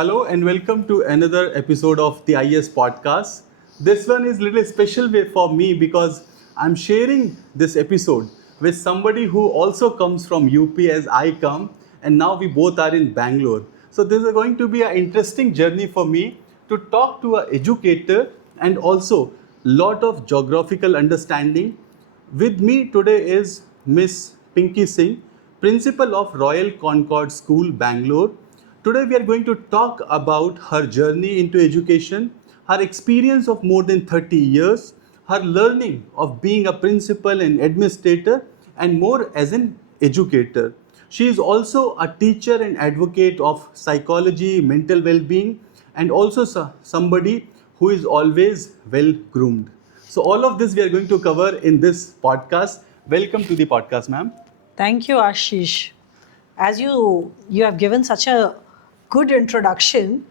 Hello and welcome to another episode of the IES Podcast. This one is a little special way for me because I'm sharing this episode with somebody who also comes from UP as I come, and now we both are in Bangalore. So this is going to be an interesting journey for me to talk to an educator and also lot of geographical understanding. With me today is Miss Pinky Singh, Principal of Royal Concorde School, Bangalore. Today we are going to talk about her journey into education, her experience of more than 30 years, her learning of being a principal and administrator, and more as an educator. She is also a teacher and advocate of psychology, mental well-being, and also somebody who is always well groomed. So all of this we are going to cover in this podcast. Welcome to the podcast, ma'am. Thank you, Ashish. As you have given such a good introduction,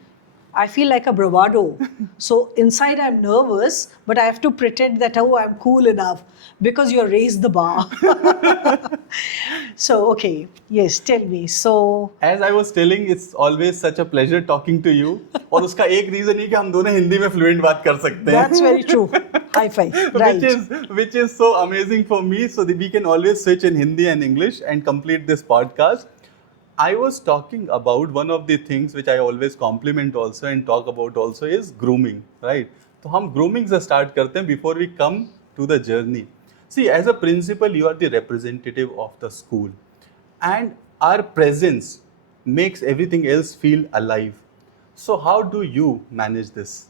I feel like a bravado. So inside I'm nervous, but I have to pretend that, I'm cool enough because you raised the bar. So, okay, yes, tell me. So, As I was telling, it's always such a pleasure talking to you. और उसका एक reason ही कि हम दोनों हिंदी में fluent बात कर सकते हैं. That's very true. High five. Right. Which is so amazing for me, so that we can always switch in Hindi and English and complete this podcast. I was talking about one of the things which I always compliment also and talk about also is grooming, right? तो हम grooming से start करते हैं before we come to the journey. See, as a principal, you are the representative of the school, and our presence makes everything else feel alive. So how do you manage this?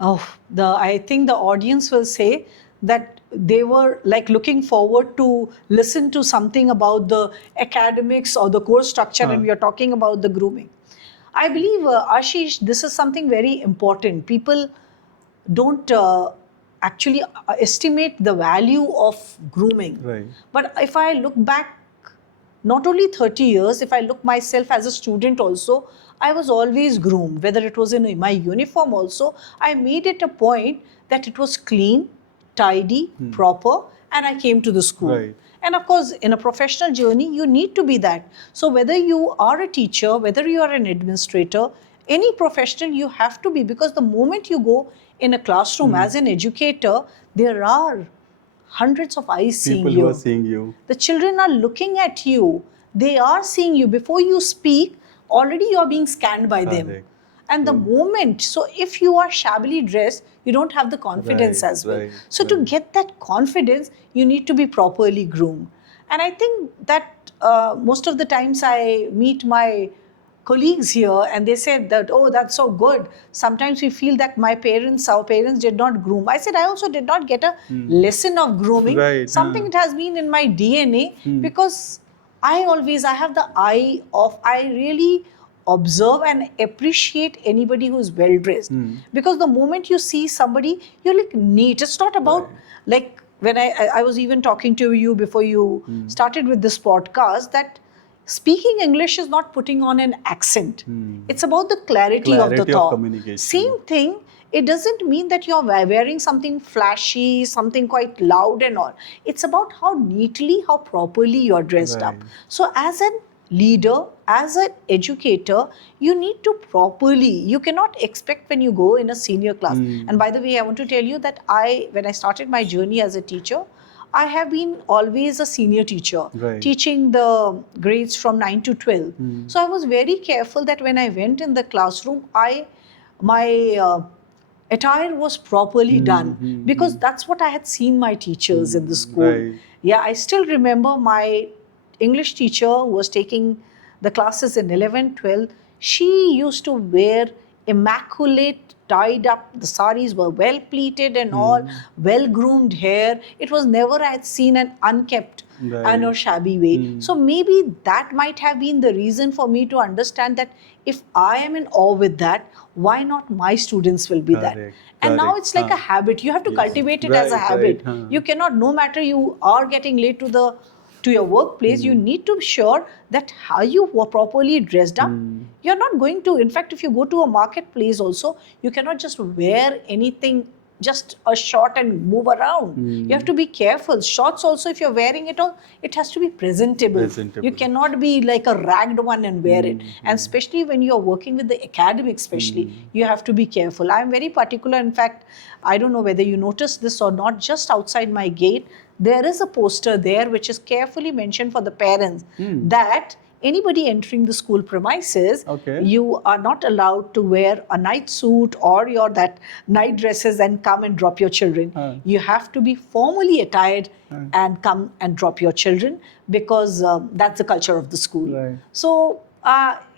I think the audience will say that they were like looking forward to listen to something about the academics or the course structure, and we are talking about the grooming. I believe, Ashish, this is something very important. People don't actually estimate the value of grooming. Right. But if I look back, not only 30 years, if I look myself as a student also, I was always groomed, whether it was in my uniform also. I made it a point that it was clean, tidy, proper, and I came to the school. Right. And of course, in a professional journey, you need to be that. So whether you are a teacher, whether you are an administrator, any professional, you have to be, because the moment you go in a classroom as an educator, there are hundreds of eyes seeing People you. who are seeing you. The children are looking at you. They are seeing you. Before you speak, already you are being scanned by them. Correct. And the moment, so if you are shabbily dressed, you don't have the confidence Right, as well. right, So to get that confidence, you need to be properly groomed. And I think that most of the times I meet my colleagues here and they said that, that's so good. Sometimes we feel that our parents did not groom. I said, I also did not get a lesson of grooming. Right, Something it has been in my DNA because I have the eye of, I really observe and appreciate anybody who's well dressed. Because the moment you see somebody, you're like neat. It's not about like when I was even talking to you before you started with this podcast that speaking English is not putting on an accent. It's about the clarity of the thought. Communication. Same thing. It doesn't mean that you're wearing something flashy, something quite loud and all. It's about how neatly, how properly you're dressed up. So as a leader, as an educator, you need to you cannot expect when you go in a senior class. And by the way, I want to tell you that when I started my journey as a teacher, I have been always a senior teacher, teaching the grades from 9 to 12. So I was very careful that when I went in the classroom, my attire was properly done because that's what I had seen my teachers in the school. Right. Yeah, I still remember my English teacher who was taking the classes in 11, 12. She used to wear immaculate, tied up. The saris were well pleated and all, well groomed hair. It was never I had seen an unkept and or shabby way. So maybe that might have been the reason for me to understand that if I am in awe with that, why not my students will be that? And now it's like a habit. You have to cultivate it as a habit. You cannot, no matter you are getting late to your workplace, you need to be sure that how you were properly dressed up. You're not going to, in fact, if you go to a marketplace also, you cannot just wear anything just a short and move around. You have to be careful. Shorts also, if you're wearing it all, it has to be presentable. You cannot be like a ragged one and wear it. And especially when you're working with the academics, especially, you have to be careful. I'm very particular. In fact, I don't know whether you noticed this or not, just outside my gate, there is a poster there which is carefully mentioned for the parents that anybody entering the school premises, you are not allowed to wear a night suit or your that night dresses and come and drop your children. You have to be formally attired and come and drop your children, because that's the culture of the school. So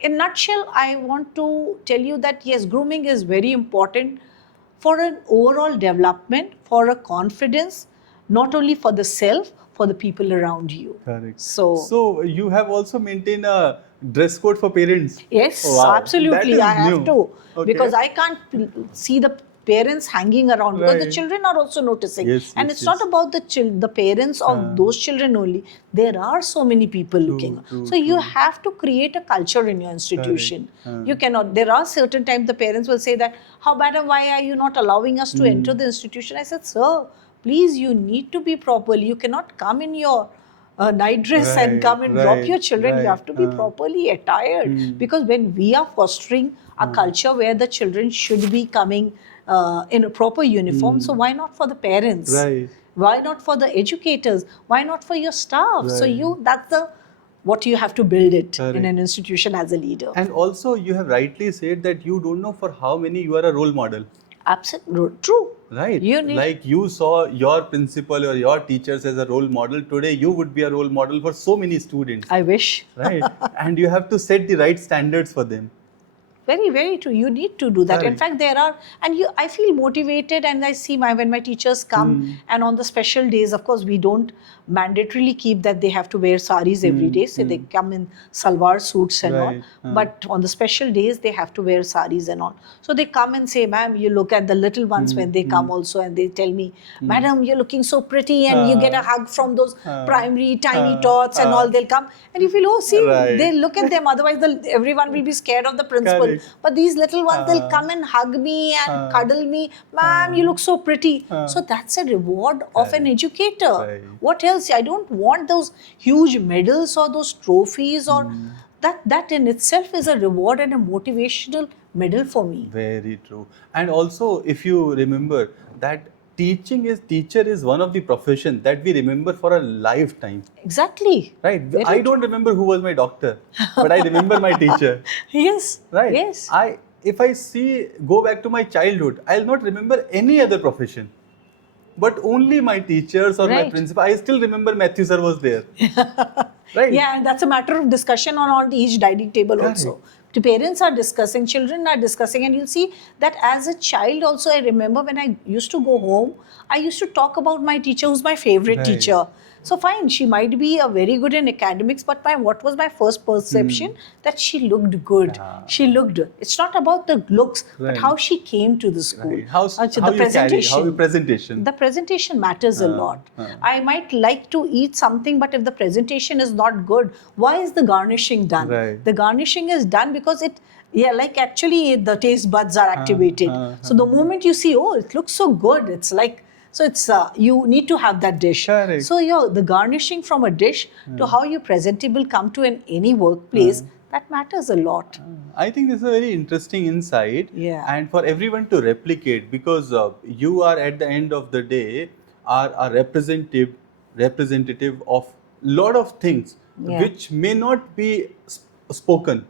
in a nutshell, I want to tell you that yes, grooming is very important for an overall development, for a confidence, not only for the self, for the people around you. Correct. So you have also maintained a dress code for parents? Yes, absolutely. I have to. Because I can't see the parents hanging around, because the children are also noticing. And it's not about the parents of those children only. There are so many people looking. So you have to create a culture in your institution. You cannot. There are certain times the parents will say that, how madam, why are you not allowing us to enter the institution? I said, sir, please, you need to be properly. You cannot come in your night dress and come and drop your children. You have to be properly attired. Because when we are fostering a culture where the children should be coming in a proper uniform, so why not for the parents? Why not for the educators? Why not for your staff? So that's what you have to build it in an institution as a leader. And also, you have rightly said that you don't know for how many you are a role model. Absolutely true. Right. Like you saw your principal or your teachers as a role model. Today, you would be a role model for so many students. I wish. Right. And you have to set the right standards for them. Very, very true. You need to do that. In fact, there are, and I feel motivated, and I see when my teachers come and on the special days, of course, we don't mandatorily keep that they have to wear saris every day. So they come in salwar suits and all. But on the special days, they have to wear saris and all. So they come and say, ma'am, you look at the little ones when they come also, and they tell me, madam, you're looking so pretty, and you get a hug from those primary tiny tots and all. They'll come and you feel, oh, see, they look at them. Otherwise, everyone will be scared of the principal. But these little ones, they'll come and hug me and cuddle me. Ma'am, you look so pretty. So that's a reward of an educator. What else? I don't want those huge medals or those trophies or that in itself is a reward and a motivational medal for me. Very true. And also, if you remember that teacher is one of the profession that we remember for a lifetime. Exactly. Right. I don't remember who was my doctor, but I remember my teacher. Yes. Right. Yes. If I go back to my childhood, I'll not remember any other profession, but only my teachers or my principal. I still remember Matthew sir was there. Right. Yeah, and that's a matter of discussion on each dining table also. The parents are discussing, children are discussing, and you'll see that as a child also, I remember when I used to go home, I used to talk about my teacher, who's my favorite teacher. So fine, she might be a very good in academics, but what was my first perception? That she looked good. She looked. It's not about the looks, but how she came to the school. How the presentation. The presentation matters a lot. I might like to eat something, but if the presentation is not good, why is the garnishing done? The garnishing is done because actually the taste buds are activated. So the moment you see, oh, it looks so good, it's like, so it's you need to have that dish. So the garnishing from a dish to how you presentable come to any workplace, that matters a lot. I think this is a very interesting insight. And for everyone to replicate, because you are at the end of the day are a representative of lot of things which may not be spoken.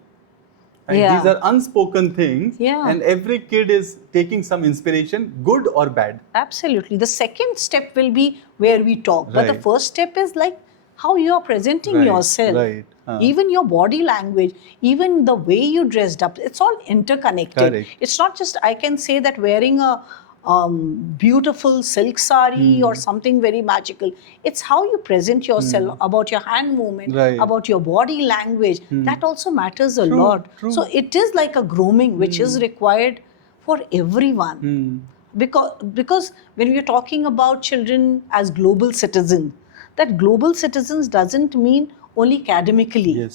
And these are unspoken things, and every kid is taking some inspiration, good or bad. Absolutely. The second step will be where we talk. But the first step is like how you are presenting yourself. Even your body language, even the way you dressed up, it's all interconnected. It's not just, I can say that wearing a beautiful silk sari or something very magical. It's how you present yourself, about your hand movement, about your body language. That also matters a lot. So it is like a grooming which is required for everyone. Because when we're talking about children as global citizens, that global citizens doesn't mean only academically.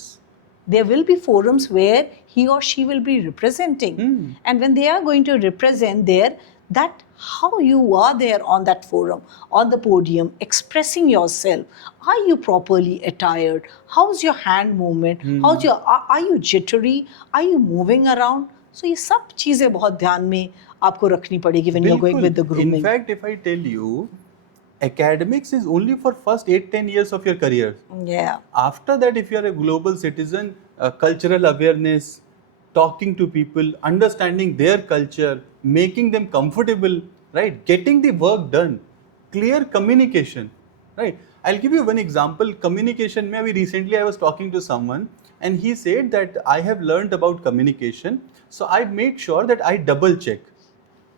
There will be forums where he or she will be representing. And when they are going to represent there, that how you are there on that forum, on the podium, expressing yourself. Are you properly attired? How's your hand movement? How's your, are you jittery? Are you moving around? So ये सब चीजें बहुत ध्यान में आपको रखनी पड़ेगी when you're going with the grooming. In fact, if I tell you, academics is only for first 8-10 years of your career. Yeah. After that, if you are a global citizen, cultural awareness, talking to people, understanding their culture, making them comfortable, right? Getting the work done, clear communication, right? I'll give you one example. Communication, maybe recently I was talking to someone and he said that I have learned about communication. So I made sure that I double check,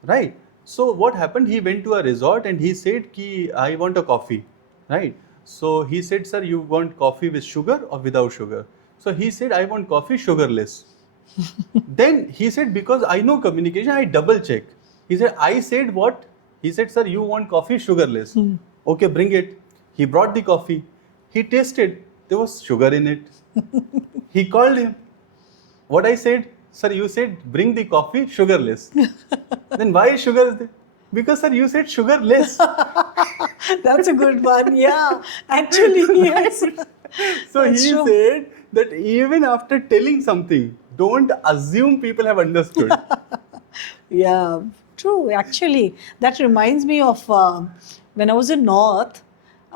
right? So what happened? He went to a resort and he said, "Ki I want a coffee," right? So he said, "Sir, you want coffee with sugar or without sugar?" So he said, "I want coffee sugarless." Then he said, "Because I know communication, I double check." He said, "I said what?" He said, "Sir, you want coffee sugarless." Okay, bring it. He brought the coffee. He tasted. There was sugar in it. He called him. What I said? "Sir, you said bring the coffee sugarless." Then why sugar is there? "Because sir, you said sugarless." That's a good one. Yeah, actually, yes. So That's he true. said that even after telling something, don't assume people have understood. Yeah, true. Actually, that reminds me of when I was in North.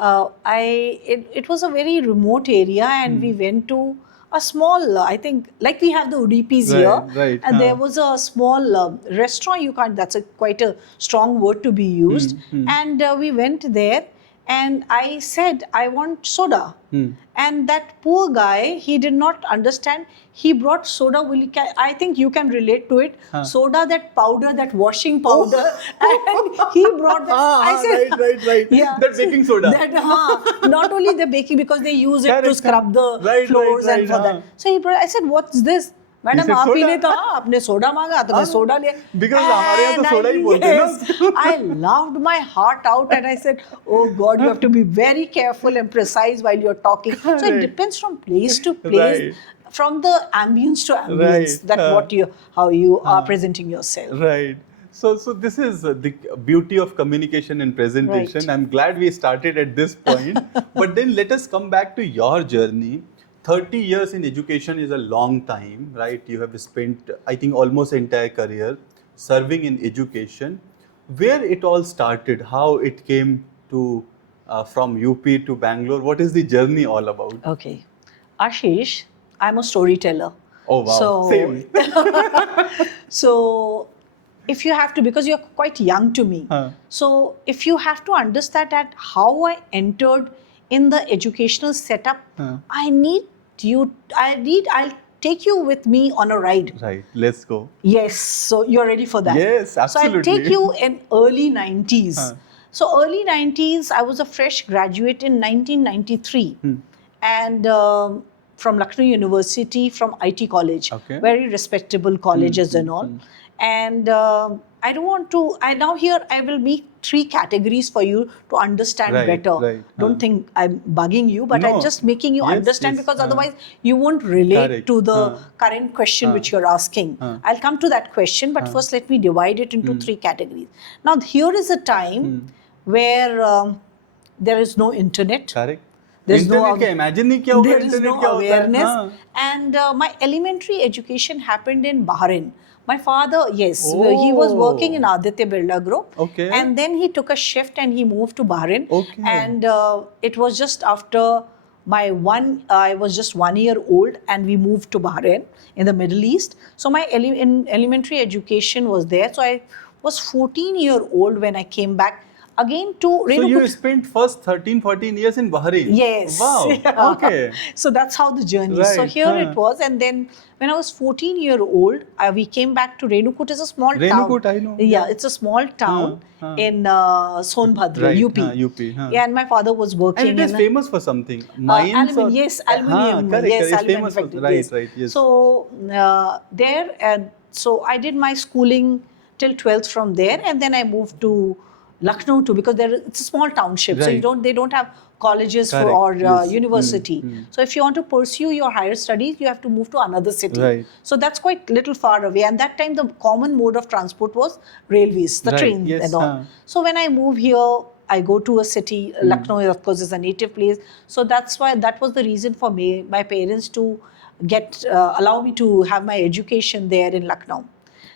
It was a very remote area, and we went to a small. I think like we have the Udipis Right, here, right, and there was a small restaurant. You can't. That's quite a strong word to be used. And we went there, and I said I want soda. And that poor guy, he did not understand. He brought soda. I think you can relate to it. Soda, that powder, that washing powder, and he brought that. I said, right. Yeah. That baking soda. That, not only the baking, because they use it to Correct, scrub the right, floors right, and for हाँ. that. So he brought. I said, "What's this?" Madam said, आप ही "Soda." ले तो हाँ आपने soda मांगा तो मैं soda ले Because हमारे यहाँ तो सोडा ही बोलते हैं ना उसको. I laughed my heart out and I said, "Oh God, you have to be very careful and precise while you're talking." So it Right. depends from place to place, Right. from the ambience to ambience, Right. that how you are presenting yourself. Right. So this is the beauty of communication and presentation. Right. I'm glad we started at this point. But then let us come back to your journey. 30 years in education is a long time, right? You have spent, I think, almost entire career serving in education. Where it all started, how it came to from UP to Bangalore, what is the journey all about? Okay. Ashish, I'm a storyteller. Oh wow, So, same. So if you have to, because you're quite young to me, so if you have to understand that how I entered in the educational setup, I'll take you with me on a ride. Right, let's go. Yes, so you're ready for that? Yes, absolutely. So I'll take you in early 90s. So early 90s, I was a fresh graduate in 1993. And from Lucknow University, from IT college, very respectable colleges and all. And I don't want to, I will make 3 categories for you to understand better. Right. Don't think I'm bugging you, but No. I'm just making you Yes, understand, yes, because otherwise you won't relate Correct. to the current question which you're asking. I'll come to that question, but first let me divide it into 3 categories. Now, here is a time where there is no internet. Correct. There's no internet क्या imagine नहीं किया होगा there is internet no क्या होता है awareness. And my elementary education happened in Bahrain. My father, yes, he was working in Aditya Birla Group. Okay. And then he took a shift and he moved to Bahrain. Okay. And it was just after I was just 1 year old, and we moved to Bahrain in the Middle East. So my elementary education was there. So I was 14-year-old when I came back again to So you Renukuta. spent first 13-14 years in Bahrain? Yes. Wow. Yeah. Okay. So that's how the journey. So Right. here it was. And then when I was 14-year-old, we came back to Renukuta. It's a small town. Renukuta, I know. Yeah, it's a small town in Sonbhadra, Right. UP. UP. Yeah, and my father was working And it is in famous for something. Mines aluminium. or- Yes, aluminium. correct, Yes, correct. It's aluminium famous for, factory. right, Yes. right, yes. So so I did my schooling till 12th from there, and then I moved to Lucknow too, because it's a small township, so Right. they don't have colleges Correct. or Yes. university. So if you want to pursue your higher studies, you have to move to another city. Right. So that's quite little far away. And that time the common mode of transport was railways, the Right. trains Yes. and all. So when I move here, I go to a city. Lucknow, of course, is a native place. So that's why that was the reason for me, my parents to allow me to have my education there in Lucknow.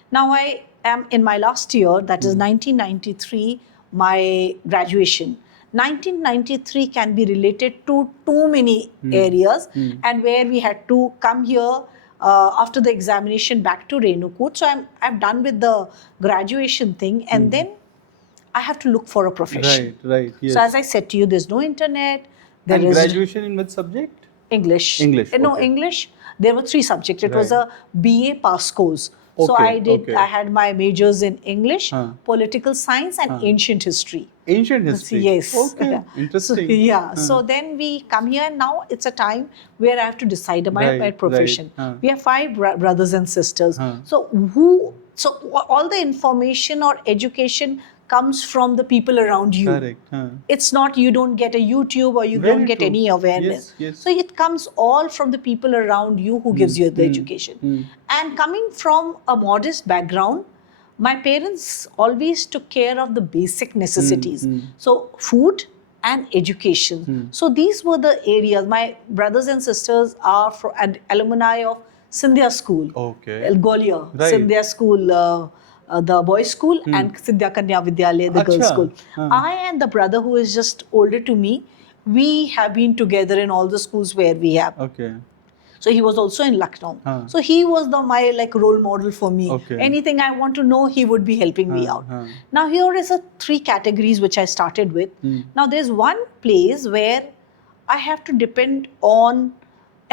Now I am in my last year, that is 1993, my graduation. 1993 can be related to too many areas, and where we had to come here after the examination back to Renukut. So I'm done with the graduation thing, and then I have to look for a profession. Right. Yes. So as I said to you, there's no internet. There and is graduation in which subject? English. English, No, okay. English. There were 3 subjects. It was Right. a BA pass course. So Okay. I had my majors in English, Huh. political science, and ancient history. Ancient history. Yes. Okay. Interesting. So, yeah. So then we come here, and now it's a time where I have to decide my Right, profession. right. We have 5 brothers and sisters. Huh. So all the information or education comes from the people around you. Correct. It's not, you don't get a YouTube or you Very don't get true. any awareness. Yes. So it comes all from the people around you who gives you the education. And coming from a modest background, my parents always took care of the basic necessities. So food and education. So these were the areas. My brothers and sisters are alumni of Sindhya School. Okay. Gwalior. Right. Sindhya School, the boys' school, and Sindhya Kanya Vidyalaya, the girls' Acha. school. I and the brother who is just older to me, we have been together in all the schools where we have. Okay. So he was also in Lucknow. Huh. So he was my role model for me. Okay. Anything I want to know, he would be helping me out. Now here is 3 categories which I started with. Now there's one place where I have to depend on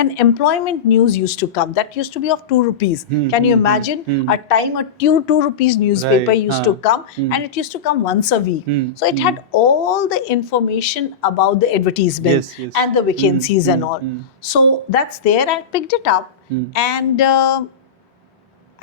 an employment news used to come. That used to be of 2 rupees. Can you imagine? A time a 2 rupees newspaper Right. used to come, and it used to come once a week. So it had all the information about the advertisements Yes. and the vacancies and all. So that's there. I picked it up, and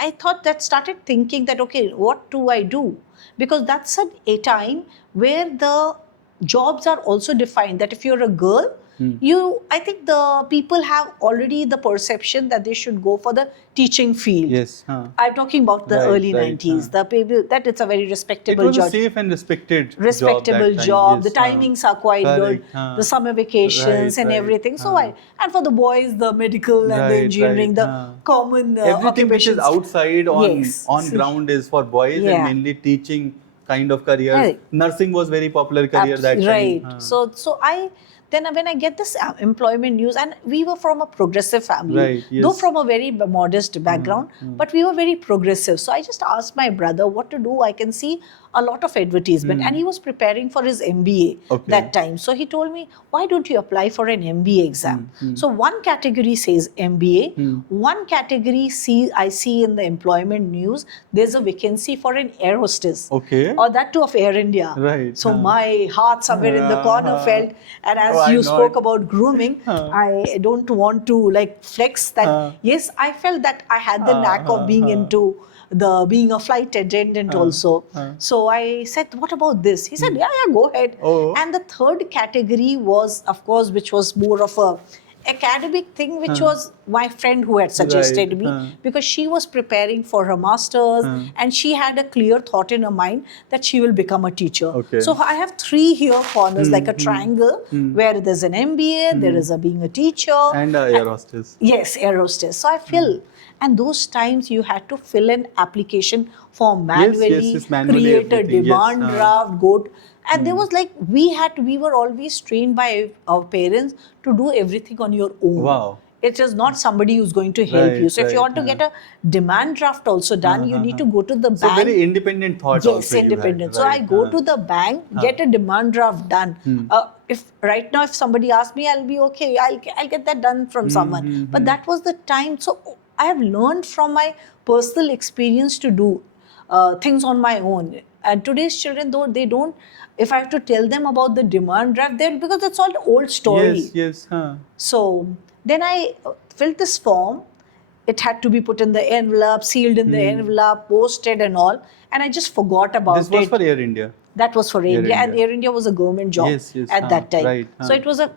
I thought that started thinking that, okay, what do I do? Because that's a time where the jobs are also defined, that if you're a girl, I think the people have already the perception that they should go for the teaching field. Yes. I'm talking about the Right, early right, 90s. The people, that it's a very It respectable was a job. safe and respected Respectable job. job. The timings are quite Correct, good. The summer vacations Right, and right, everything. So and for the boys, the medical and the Right, engineering, right, the common Everything which is occupations. outside on Yes. ground is for boys, Yeah. and mainly teaching kind of careers. Right. Nursing was very popular career that time. Right. So then when I get this employment news, and we were from a progressive family, Right, yes. though from a very modest background, but we were very progressive. So I just asked my brother what to do. I can see a lot of advertisement, and he was preparing for his MBA Okay. that time. So he told me, why don't you apply for an MBA exam? So one category says MBA, one category I see in the employment news, there's a vacancy for an air hostess. Okay. Or that too of Air India. Right. So my heart somewhere in the corner felt, and as Why you not? spoke about grooming, I don't want to flex that. Yes, I felt that I had the knack of being into being a flight attendant also. So I said, what about this? He said, yeah, go ahead. Oh. And the third category was, of course, which was more of a academic thing, which was my friend who had suggested Right. me, because she was preparing for her masters, and she had a clear thought in her mind that she will become a teacher. Okay. So I have 3 here corners, like a triangle, where there's an MBA, there is being a teacher, And air hostess. yes, air hostess. So I fill. And those times you had to fill an application form manually, yes, manually, create a everything, demand yes. draft, and there was we were always trained by our parents to do everything on your own. Wow. It is not somebody who's going to help Right, you. So if you right, want to get a demand draft also done, you need to go to the So bank. very independent thought Yes, also you had, independent. So right. I go to the bank, get a demand draft done. If right now, if somebody asks me, I'll be okay. I'll get that done from someone. But that was the time. So I have learned from my personal experience to do things on my own. And today's children, though, they don't. If I have to tell them about the demand draft, then because it's all old story. Yes. So then I filled this form. It had to be put in the envelope, sealed in the envelope, posted and all. And I just forgot about This was it. for Air India. That was for Air India. And Air India was a government job at that time. Right. So it was a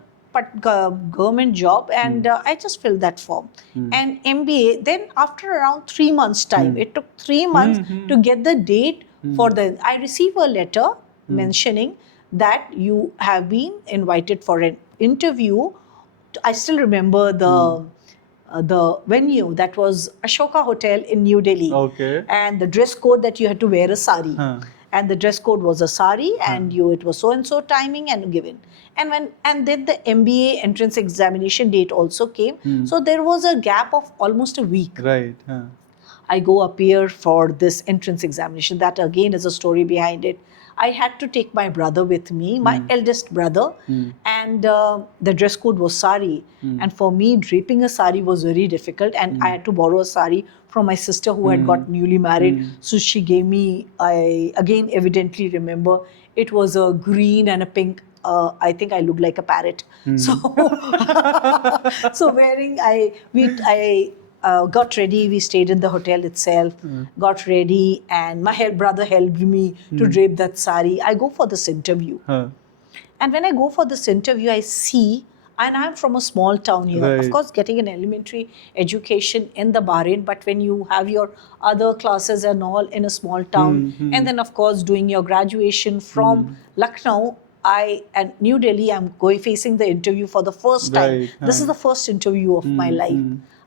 government job, and I just filled that form. And MBA, then after around 3 months time, it took 3 months to get the date for the, I received a letter mentioning that you have been invited for an interview. I still remember the venue, that was Ashoka Hotel in New Delhi. Okay. And the dress code that you had to wear a sari. And the dress code was a sari, and it was so and so timing and given. And then the MBA entrance examination date also came. So there was a gap of almost a week. Right. I go appear for this entrance examination. That again is a story behind it. I had to take my brother with me, my eldest brother, and the dress code was sari. And for me, draping a sari was very difficult, and I had to borrow a sari from my sister who had got newly married. So she gave me, I again evidently remember, it was a green and a pink. I think I looked like a parrot. So, so wearing, I got ready. We stayed in the hotel itself, got ready, and my brother helped me to drape that sari. I go for this interview. And when I go for this interview, I see, and I'm from a small town here, Right. of course, getting an elementary education in the Bahrain, but when you have your other classes and all in a small town, and then, of course, doing your graduation from Lucknow, and New Delhi, I'm facing the interview for the first time. Right. This is the first interview of my life.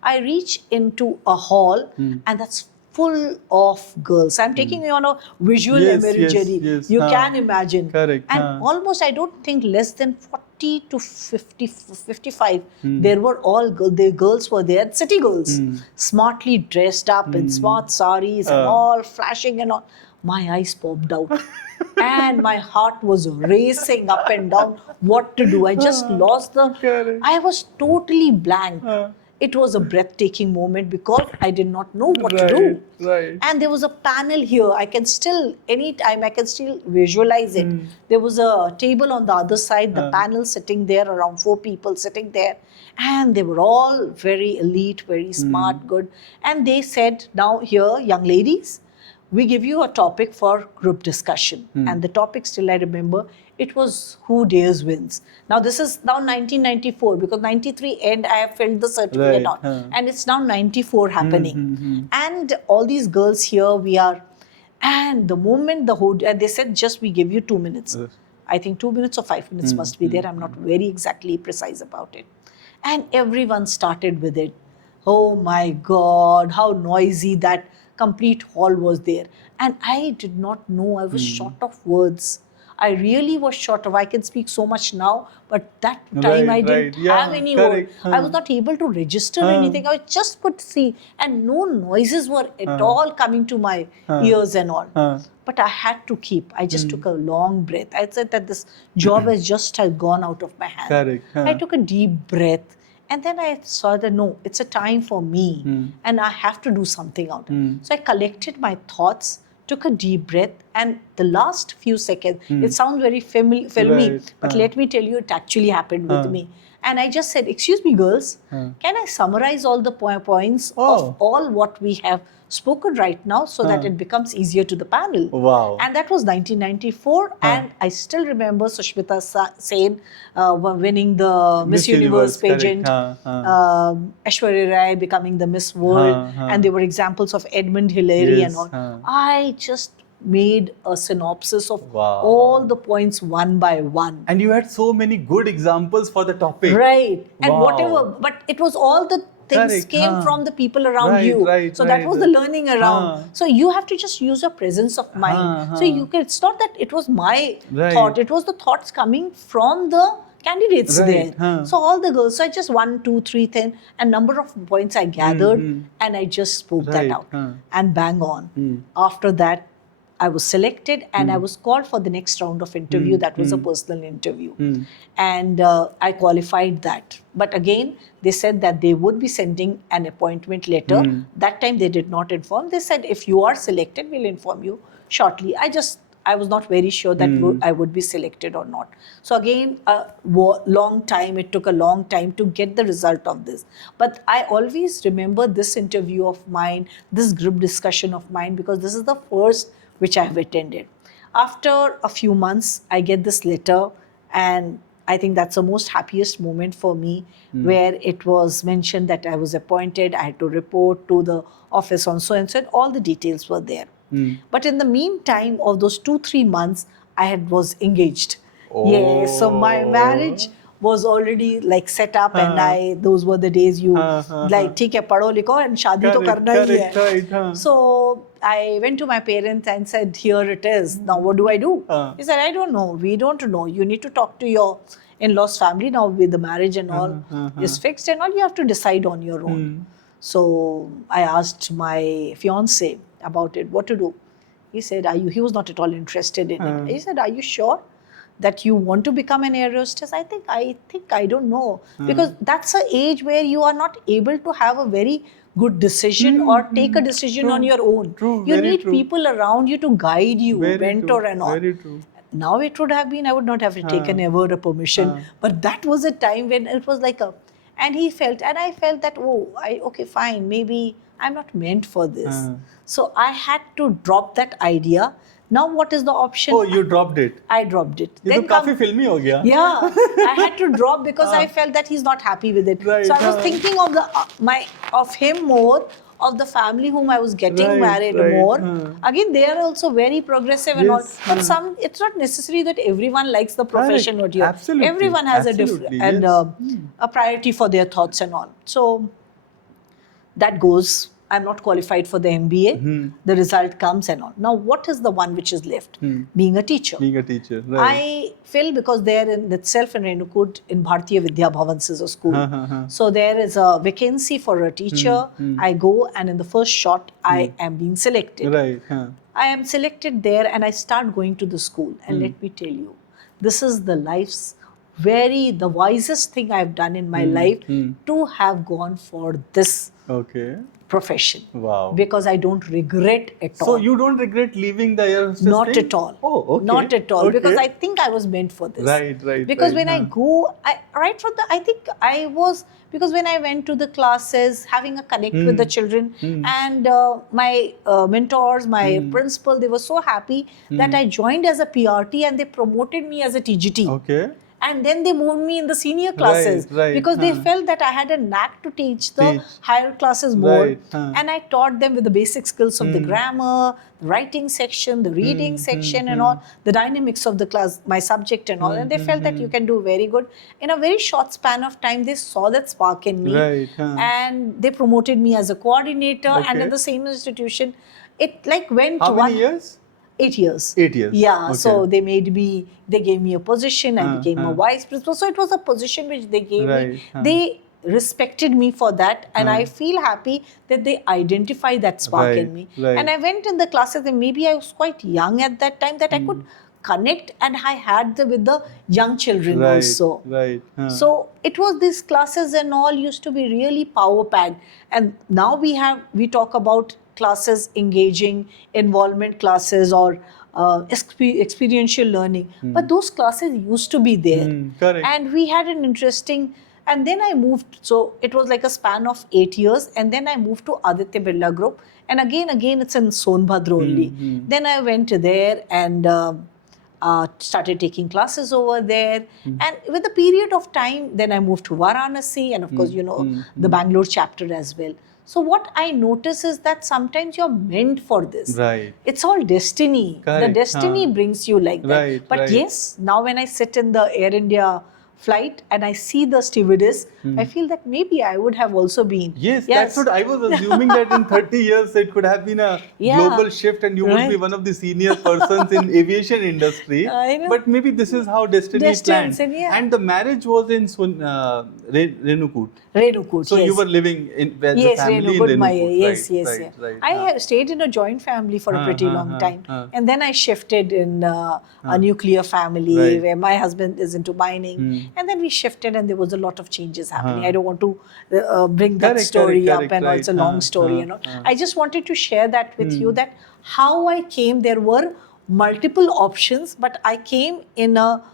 I reach into a hall, and that's full of girls. I'm taking you on a visual imagery. Yes. You can imagine. Correct. And almost, I don't think, less than 40 to 50, 55, there were all girls. The girls were there, city girls, smartly dressed up in smart saris and all flashing and all. My eyes popped out. And my heart was racing up and down. What to do? I just lost Correct. I was totally blank. It was a breathtaking moment because I did not know what to do. Right. And there was a panel here. I can still, anytime, I can still visualize it. There was a table on the other side, the panel sitting there, around 4 people sitting there. And they were all very elite, very smart, good. And they said, now here, young ladies, we give you a topic for group discussion. And the topic, still I remember, it was who dares wins. Now this is now 1994, because 93 end I have filled the certificate Right. on. And it's now 94 happening. And all these girls here, we are, and the moment and they said, just we give you 2 minutes. I think 2 minutes or 5 minutes must be there. I'm not very exactly precise about it. And everyone started with it. Oh my God, how noisy that complete hall was there. And I did not know, I was short of words. I really was short of, I can speak so much now, but that time I didn't have any word. I was not able to register anything. I just could see, and no noises were at all coming to my ears and all. But I had to keep. I just took a long breath. I said that this job has just gone out of my hand. Correct. I took a deep breath. And then I saw that, no, it's a time for me and I have to do something out. So I collected my thoughts, took a deep breath, and the last few seconds, it sounds very filmy, but let me tell you, it actually happened with me. And I just said, excuse me, girls, can I summarize all the points of all what we have spoken right now so that it becomes easier to the panel? Wow. And that was 1994. And I still remember Sushmita Sen winning the Miss Universe pageant, Aishwarya Rai becoming the Miss World, and there were examples of Edmund Hillary and all. I just made a synopsis of all the points one by one. And you had so many good examples for the topic. Right. And whatever, but it was all the things came from the people around you. So that was the learning around. So you have to just use your presence of mind. So you can, it's not that it was my thought, it was the thoughts coming from the candidates there. So all the girls, so I just 1, 2, 3, 10, and number of points I gathered, and I just spoke that out and bang on. After that, I was selected and I was called for the next round of interview. That was a personal interview. And I qualified that. But again, they said that they would be sending an appointment letter. That time they did not inform. They said, if you are selected, we'll inform you shortly. I was not very sure that I would be selected or not. So again, long time, it took a long time to get the result of this. But I always remember this interview of mine, this group discussion of mine, because this is the first which I have attended. After a few months, I get this letter, and I think that's the most happiest moment for me, where it was mentioned that I was appointed, I had to report to the office on so and so, and all the details were there. But in the meantime of those 2-3 months, was engaged. Yes, so my marriage was already like set up, and those were the days you like ठीक है पढ़ो लिखो and शादी तो करना ही है. Correct. So I went to my parents and said, here it is. Now what do I do? He said, I don't know. We don't know. You need to talk to your in-laws family now with the marriage and all is fixed and all. You have to decide on your own. So I asked my fiance about it, what to do. He said, he was not at all interested in it. He said, are you sure that you want to become an air hostess? I think I don't know. Because that's an age where you are not able to have a very good decision or take a decision on your own. You need people around you to guide you, mentor and all. Very true. Now it would have been, I would not have taken ever a permission. But that was a time when it was like and he felt, and I felt that, okay, fine, maybe I'm not meant for this. So I had to drop that idea. Now what is the option? Oh, you dropped it. I dropped it. ये तो काफी फिल्मी हो गया. Yeah, I had to drop because I felt that he's not happy with it. Right. So I was thinking of him more, of the family whom I was getting married more. Again, they are also very progressive and all. But it's not necessary that everyone likes the profession what you are. Absolutely. Everyone has a different and a priority for their thoughts and all. So that goes. I'm not qualified for the MBA. The result comes and all. Now, what is the one which is left? Being a teacher. Being a teacher, right. I feel because there in itself in Renukud, in Bharatiya Vidya Bhavans is a school. So there is a vacancy for a teacher. I go and in the first shot, I am being selected. Right. I am selected there and I start going to the school. And let me tell you, this is the the wisest thing I've done in my life to have gone for this profession. Wow. Because I don't regret at all. So you don't regret leaving the air hostess Not thing? at all. Oh, okay. Not at all. Okay. Because I think I was meant for this. Right. Because when I go, because when I went to the classes, having a connect with the children and my mentors, my principal, they were so happy that I joined as a PRT and they promoted me as a TGT. Okay. And then they moved me in the senior classes because they felt that I had a knack to teach the higher classes more. And I taught them with the basic skills of the grammar, the writing section, the reading section and all, the dynamics of the class, my subject and all. And they felt that you can do very good. In a very short span of time, they saw that spark in me. And they promoted me as a coordinator and in the same institution. It went How many years? 8 years. 8 years. Yeah. Okay. So they gave me a position. I became a vice principal. So it was a position which they gave me. They respected me for that. And I feel happy that they identify that spark in me. And I went in the classes and maybe I was quite young at that time that I could connect and I had with the young children also. So it was these classes and all used to be really power packed. And now we talk about classes engaging, involvement classes or experiential learning. But those classes used to be there. Correct. And we had an interesting, and then I moved, so it was like a span of 8 years and then I moved to Aditya Birla Group and again it's in Sonbhadra only. Then I went there and started taking classes over there and with a period of time then I moved to Varanasi and of course the Bangalore chapter as well. So what I notice is that sometimes you're meant for this. It's all destiny. Correct. The destiny brings you like that. But yes, now when I sit in the Air India flight and I see the stewardess, I feel that maybe I would have also been. Yes, that's what I was assuming that in 30 years it could have been a global shift and you would be one of the senior persons in aviation industry. But maybe this is how destiny planned. And the marriage was in Renukud. So you were living with the family in Renukud. Yes. I have stayed in a joint family for a pretty long time. And then I shifted in a nuclear family where my husband is into mining. And then we shifted and there was a lot of changes happening. I don't want to bring that story up and it's a long story. I just wanted to share that with you that how I came, there were multiple options, but I came in a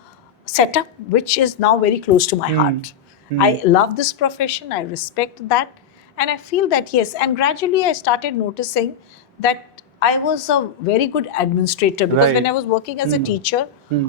setup which is now very close to my heart. I love this profession, I respect that and I feel that yes, and gradually I started noticing that I was a very good administrator, because Right. when I was working as a teacher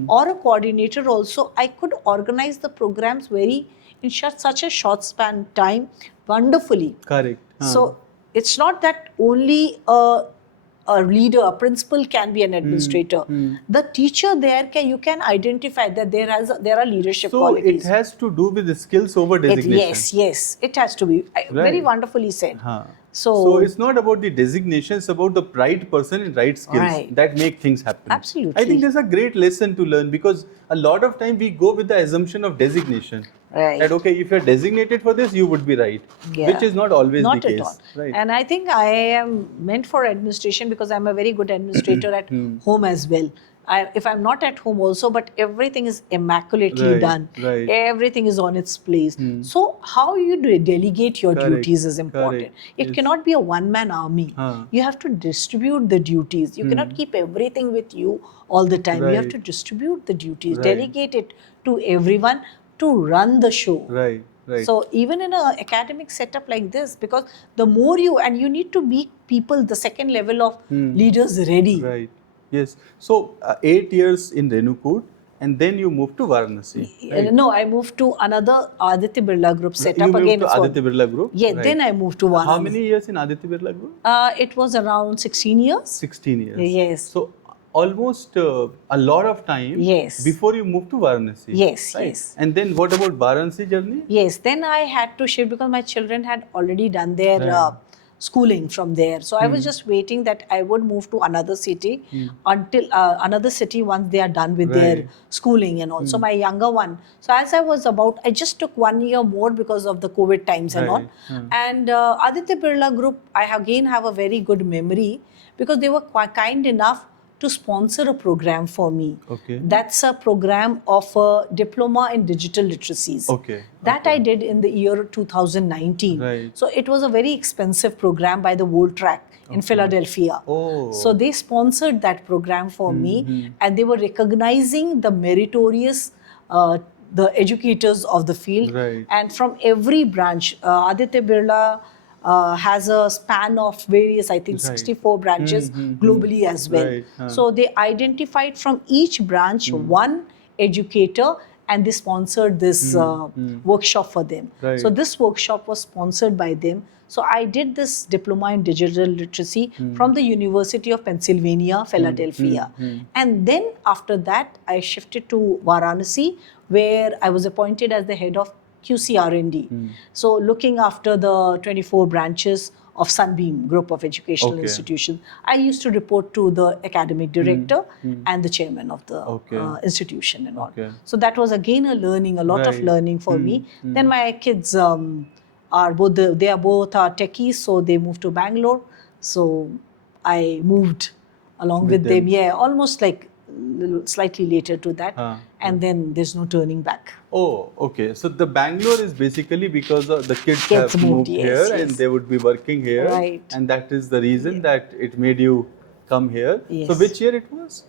or a coordinator also, I could organize the programs in such a short span time wonderfully. Correct. So it's not that only a leader, a principal can be an administrator. The teacher there you can identify that there are leadership So qualities. it has to do with the skills over designation. Yes, it has to be. Very Right. wonderfully said. Huh. So it's not about the designation, it's about the right person and right skills Right. that make things happen. Absolutely. I think there's a great lesson to learn, because a lot of time we go with the assumption of designation. Right. That okay, if you're designated for this, you would be right. Yeah. Which is not always Not the at case. all. Right. And I think I am meant for administration because I'm a very good administrator at home as well. If I'm not at home also, but everything is immaculately Right, done. right. Everything is on its place. So how you delegate your Correct, duties is important. correct. It Yes. cannot be a one-man army. You have to distribute the duties. You cannot keep everything with you all the time. You have Right. to distribute the duties, Right. delegate it to everyone to run the show. Right. Right. So even in an academic setup like this, because the more you need to make people, the second level of leaders ready. Right. Yes. So 8 years in Renukoot, and then you moved to Varanasi. Right? No, I moved to another Aditya Birla Group You setup moved again. to it's one- Aditya Birla Group. Yeah, Right. then I moved to Varanasi. How many years in Aditya Birla Group? It was around 16 years. 16 years. Yes. So almost a lot of time. Yes. Before you moved to Varanasi. Yes, right? yes. And then what about Varanasi journey? Yes, then I had to shift because my children had already done their Right. schooling from there. So I was just waiting that I would move to another city until another city once they are done with their Right. schooling and all. So my younger one. So as I was I just took 1 year more because of the COVID times and all. Right. And Aditya Birla Group, I again have a very good memory because they were quite kind enough to sponsor a program for me. Okay. That's a program of a diploma in digital literacies. Okay. That I did in the year 2019. Right. So it was a very expensive program by the World Track in Philadelphia. Oh. So they sponsored that program for me, and they were recognizing the meritorious the educators of the field. Right. And from every branch, Aditya Birla has a span of various, I think, Right. 64 branches globally as well. Right. So they identified from each branch one educator, and they sponsored this workshop for them. Right. So this workshop was sponsored by them. So I did this diploma in digital literacy from the University of Pennsylvania, Philadelphia. And then after that, I shifted to Varanasi, where I was appointed as the head of QC R&D. So looking after the 24 branches of Sunbeam Group of Educational Okay. Institutions. I used to report to the academic director and the chairman of the Okay. institution and all. Okay. So that was again a lot of Right. learning for me. Then my kids are both techies, so they moved to Bangalore. So I moved along with them. Yeah, almost like slightly later to that. And then there's no turning back. Oh, okay. So the Bangalore is basically because of the kids Kids have moved, moved yes, here yes. and they would be working here. Right. And that is the reason that it made you come here. Yes. So which year it was?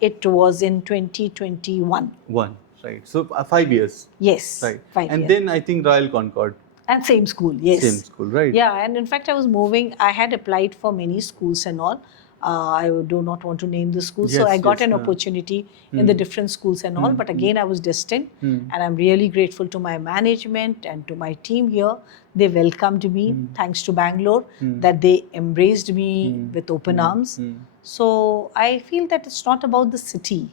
It was in 2021. One. Right. So 5 years. Yes. Right. 5 And years. then I think Royal Concorde. And same school, yes. Same school, right? Yeah, and in fact, I was moving. I had applied for many schools and all. I do not want to name the schools. So Yes, I got yes, an opportunity in the different schools and all. But again, I was destined. And I'm really grateful to my management and to my team here. They welcomed me, thanks to Bangalore, that they embraced me with open arms. So I feel that it's not about the city.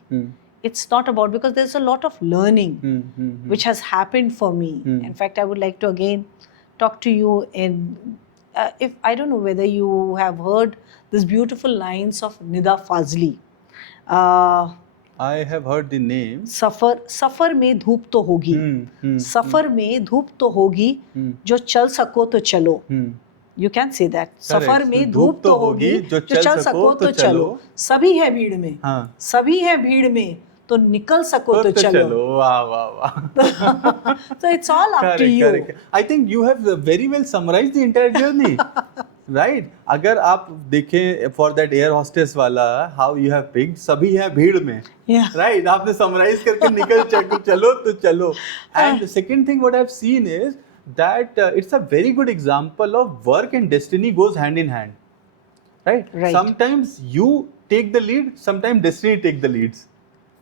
It's not about, because there's a lot of learning which has happened for me. In fact, I would like to again talk to you in, if I don't know whether you have heard these beautiful lines of Nida Fazli. I have heard the name. सफर में धूप तो होगी, सफर में धूप तो होगी, जो चल सको तो चलो. You can say that. सफर में धूप तो होगी, जो चल सको तो चलो. सभी है भीड़ में, हाँ. सभी है भीड़ में, तो निकल सको तो चलो. Wow, wow, wow. So it's all up to you. Correct. I think you have very well summarized the entire journey. Right? अगर आप देखें for that air hostess वाला, how you have picked, सभी है भीड़ में. Yeah. Right? आपने summarize करके निकल चलो तो चलो. And the second thing what I've seen is that it's a very good example of work and destiny goes hand in hand. right? Right. Sometimes you take the lead, sometimes destiny take the leads.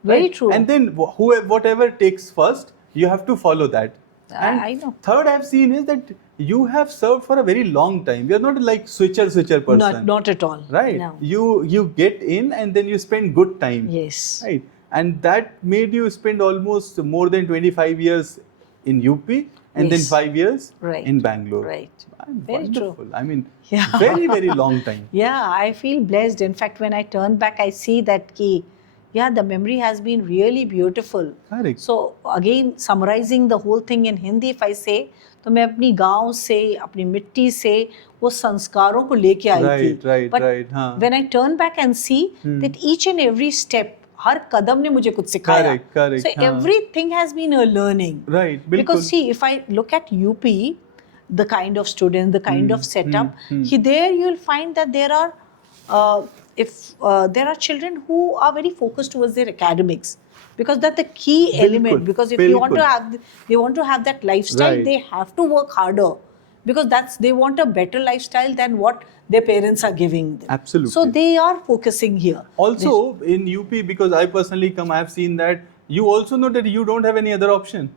Very Right? true. And then whatever takes first, you have to follow that. And I know. third I've seen is that you have served for a very long time. You're not like switcher person. Not at all. Right. No. You get in and then you spend good time. Yes. Right. And that made you spend almost more than 25 years in UP and Yes. then 5 years Right. in Bangalore. Right. Very Wonderful. true. I mean, Yeah. very, very long time. Yeah, I feel blessed. In fact, when I turn back, I see that the memory has been really beautiful. Correct. So again, summarizing the whole thing in Hindi, if I say, तो मैं अपनी गांव से, अपनी मिट्टी से वो संस्कारों को लेके आई थी. Right. हाँ. When I turn back and see that each and every step, हर कदम ने मुझे कुछ सिखाया. Correct. So everything has been a learning. Right. Because see, if I look at UP, the kind of students, the kind of setup, there you will find that there are, there are children who are very focused towards their academics, because that's the key element. Because if you want to have, they want to have that lifestyle, Right. they have to work harder, because they want a better lifestyle than what their parents are giving them. Absolutely. So they are focusing here. Also in UP, because I personally I have seen that you also know that you don't have any other option.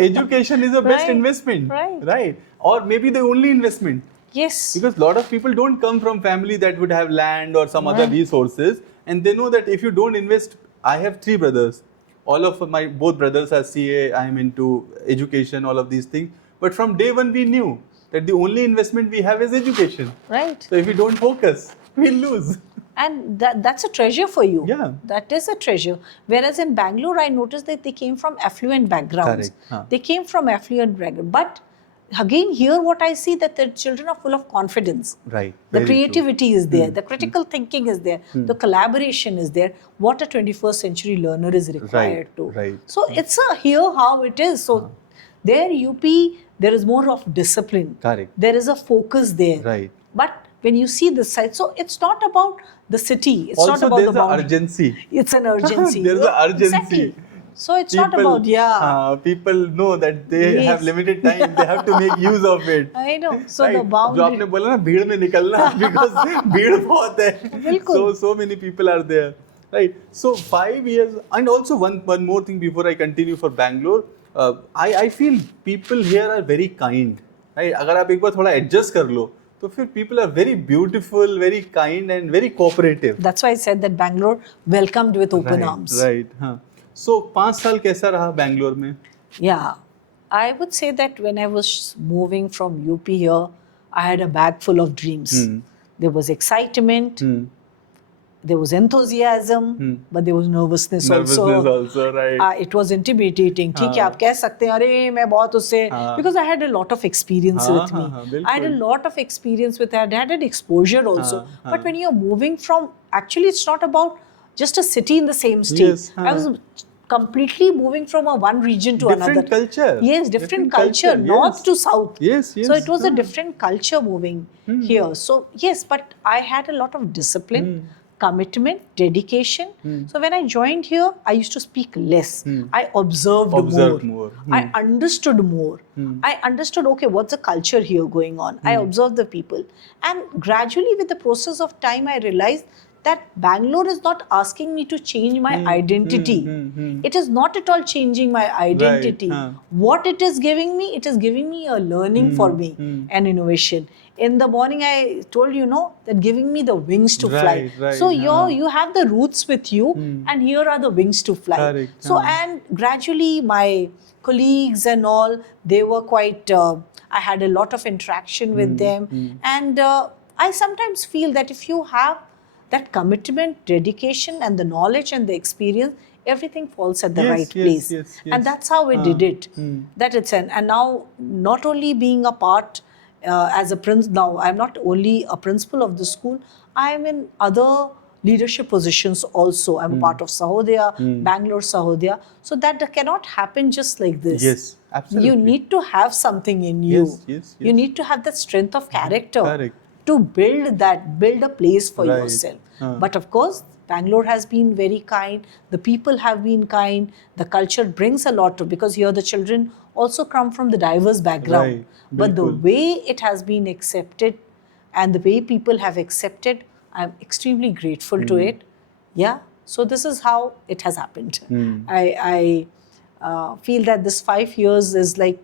Education is the best Right. investment. Right. Or maybe the only investment. Yes. Because a lot of people don't come from family that would have land or some other resources, and they know that if you don't invest, I have 3 brothers. All of my both brothers are CA. I am into education, all of these things. But from day one, we knew that the only investment we have is education. Right. So if we don't focus, we'll lose. And that's a treasure for you. Yeah. That is a treasure. Whereas in Bangalore, I noticed that they came from affluent backgrounds. Correct. Huh. They came from affluent background. But again, here what I see, that the children are full of confidence. Right. The Very creativity is there. The critical thinking is there. The collaboration is there. What a 21st century learner is required to. Right. So it's here how it is. So there UP, there is more of discipline. Correct. There is a focus there. Right. But when you see this side, so it's not about the city. It's Also, not about there's the an boundary. urgency. It's an urgency. There's an urgency. Exactly. So it's not about, people know that they have limited time. They have to make use of it. I know. So Right. the boundary. जो आपने बोला ना भीड़ में निकलना, because भीड़ बहुत है. बिल्कुल. So many people are there. Right. So 5 years, and also one more thing before I continue for Bangalore. I feel people here are very kind. Right. अगर आप एक बार थोड़ा adjust कर लो, तो फिर people are very beautiful, very kind, and very cooperative. That's why I said that Bangalore welcomed with open arms. Right. हाँ. So 5 साल कैसा रहा बैंगलोर में? Yeah. I would say that when I was moving from UP here, I had a bag full of dreams. There was excitement, there was enthusiasm, but there was nervousness also. Right. It was intimidating. ठीक है, आप कह सकते हैं, अरे मैं बहुत उससे, because I had a lot of experience with me. I had a lot of experience with that. I had an exposure also. But when you're moving from, actually it's not about just a city in the same state. Yes, I was completely moving from one region to another. Different culture. Yes, different culture, north to south. Yes. So it was a different culture moving here. So yes, but I had a lot of discipline, commitment, dedication. So when I joined here, I used to speak less. I observed more. I understood more. I understood, okay, what's the culture here going on? I observed the people. And gradually with the process of time, I realized that Bangalore is not asking me to change my identity. It is not at all changing my identity. Right. What it is giving me, it is giving me a learning for me, an innovation. In the morning, I told that giving me the wings to fly. Right. So you have the roots with you, and here are the wings to fly. Correct. So and gradually my colleagues and all, they were quite, I had a lot of interaction with them. And I sometimes feel that if you have that commitment, dedication, and the knowledge and the experience, everything falls at the right place. Yes. And that's how we did it. That it's and now not only being a part as a now I'm not only a principal of the school, I am in other leadership positions also. I'm a part of Sahodaya, Bangalore Sahodaya. So that cannot happen just like this. Yes, absolutely. You need to have something in you. Yes. You need to have that strength of character. Correct. To build a place for Right. yourself. But of course, Bangalore has been very kind. The people have been kind. The culture brings a lot to, because here the children also come from the diverse background. Right. But the Bilkul. way it has been accepted, and the way people have accepted, I'm extremely grateful to it. Yeah. So this is how it has happened. I feel that this 5 years is like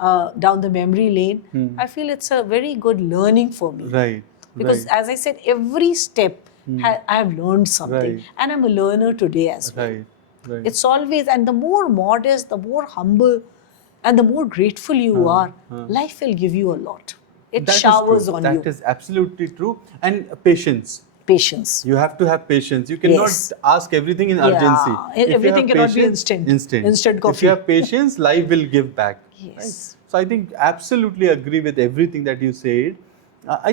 down the memory lane. I feel it's a very good learning for me. Right. Because as I said, every step I have learned something. Right. And I'm a learner today as well. Right. Right. It's always, and the more modest, the more humble, and the more grateful you are, life will give you a lot. It That is showers true. on you. That is absolutely true. And patience. Patience. You have to have patience. You cannot Yes. ask everything in urgency. If you Everything have cannot be patience- instant. Instant If coffee. you have patience, life will give back. Yes. So I think absolutely agree with everything that you said.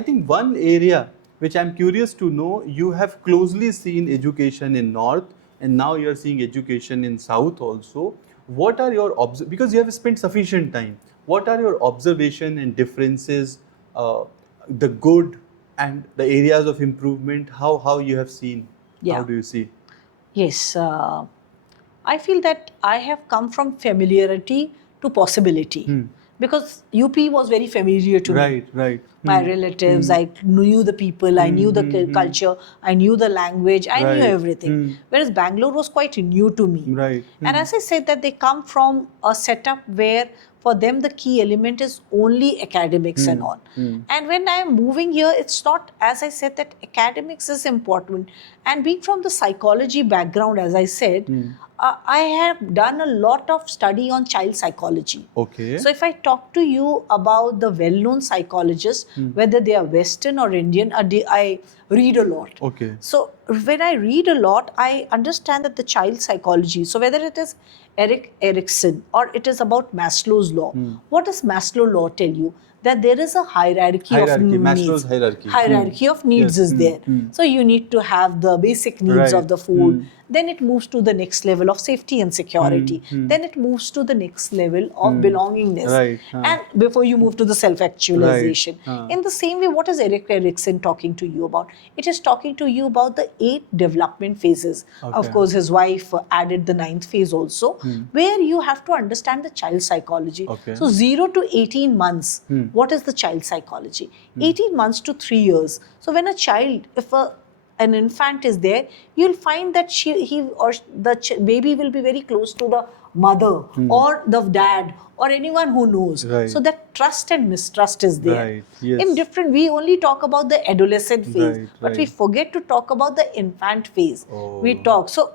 I think one area which I'm curious to know, you have closely seen education in North and now you're seeing education in South also. What are your because you have spent sufficient time. What are your observation and differences, the good and the areas of improvement? How you have seen? Yeah. How do you see? Yes. I feel that I have come from familiarity to possibility. Because UP was very familiar to me. Right, right. My relatives, I knew the people, I knew the culture, I knew the language, I knew Right. everything. Whereas Bangalore was quite new to me. Right. And as I said, that they come from a setup where for them the key element is only academics and all. And when I am moving here, it's not, as I said, that academics is important. And being from the psychology background, as I said, I have done a lot of study on child psychology. Okay. So if I talk to you about the well-known psychologists, whether they are Western or Indian, I read a lot. Okay. So when I read a lot, I understand that the child psychology, so whether it is Erik Erikson or it is about Maslow's law, what does Maslow's law tell you? That there is a hierarchy of needs. Maslow's hierarchy. Hierarchy of needs Yes. is there. So you need to have the basic needs Right. of the food. Then it moves to the next level of safety and security. Then it moves to the next level of belongingness. Right. And before you move to the self-actualization. Right. In the same way, what is Erik Erikson talking to you about? It is talking to you about the 8 development phases. Of Okay. course, his wife added the 9th phase also, where you have to understand the child psychology. Okay. So 0 to 18 months, what is the child psychology? 18 months to 3 years. So when a child, if an infant is there, you'll find that the baby will be very close to the mother or the dad or anyone who knows. Right. So that trust and mistrust is there. Right, yes. In different, we only talk about the adolescent phase, Right, but we right. forget to talk about the infant phase. Oh. We talk. So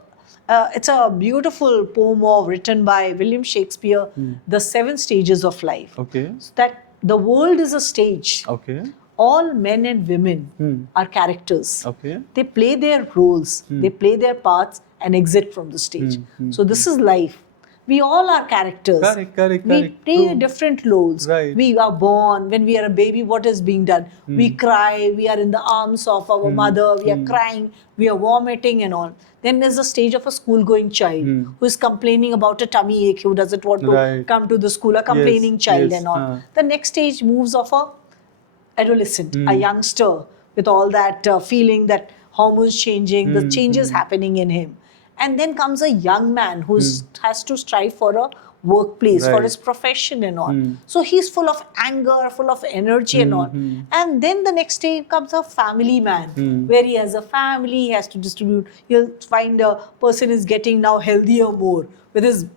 it's a beautiful poem written by William Shakespeare, The 7 Stages of Life. Okay. So that the world is a stage. Okay. All men and women are characters. Okay. They play their roles, they play their parts and exit from the stage. So this is life. We all are characters. Correct. We play True. different roles. Right. We are born, when we are a baby, what is being done? We cry, we are in the arms of our mother, we are crying, we are vomiting and all. Then there's a stage of a school-going child who is complaining about a tummy ache, who doesn't want to Right. come to the school, a complaining child yes, and all. The next stage moves of a adolescent, a youngster with all that feeling that hormones changing, the changes happening in him. And then comes a young man who has to strive for a workplace, for Right. his profession and all. So he's full of anger, full of energy and all. And then the next day comes a family man, where he has a family, he has to distribute. You'll find a person is getting now healthier more with his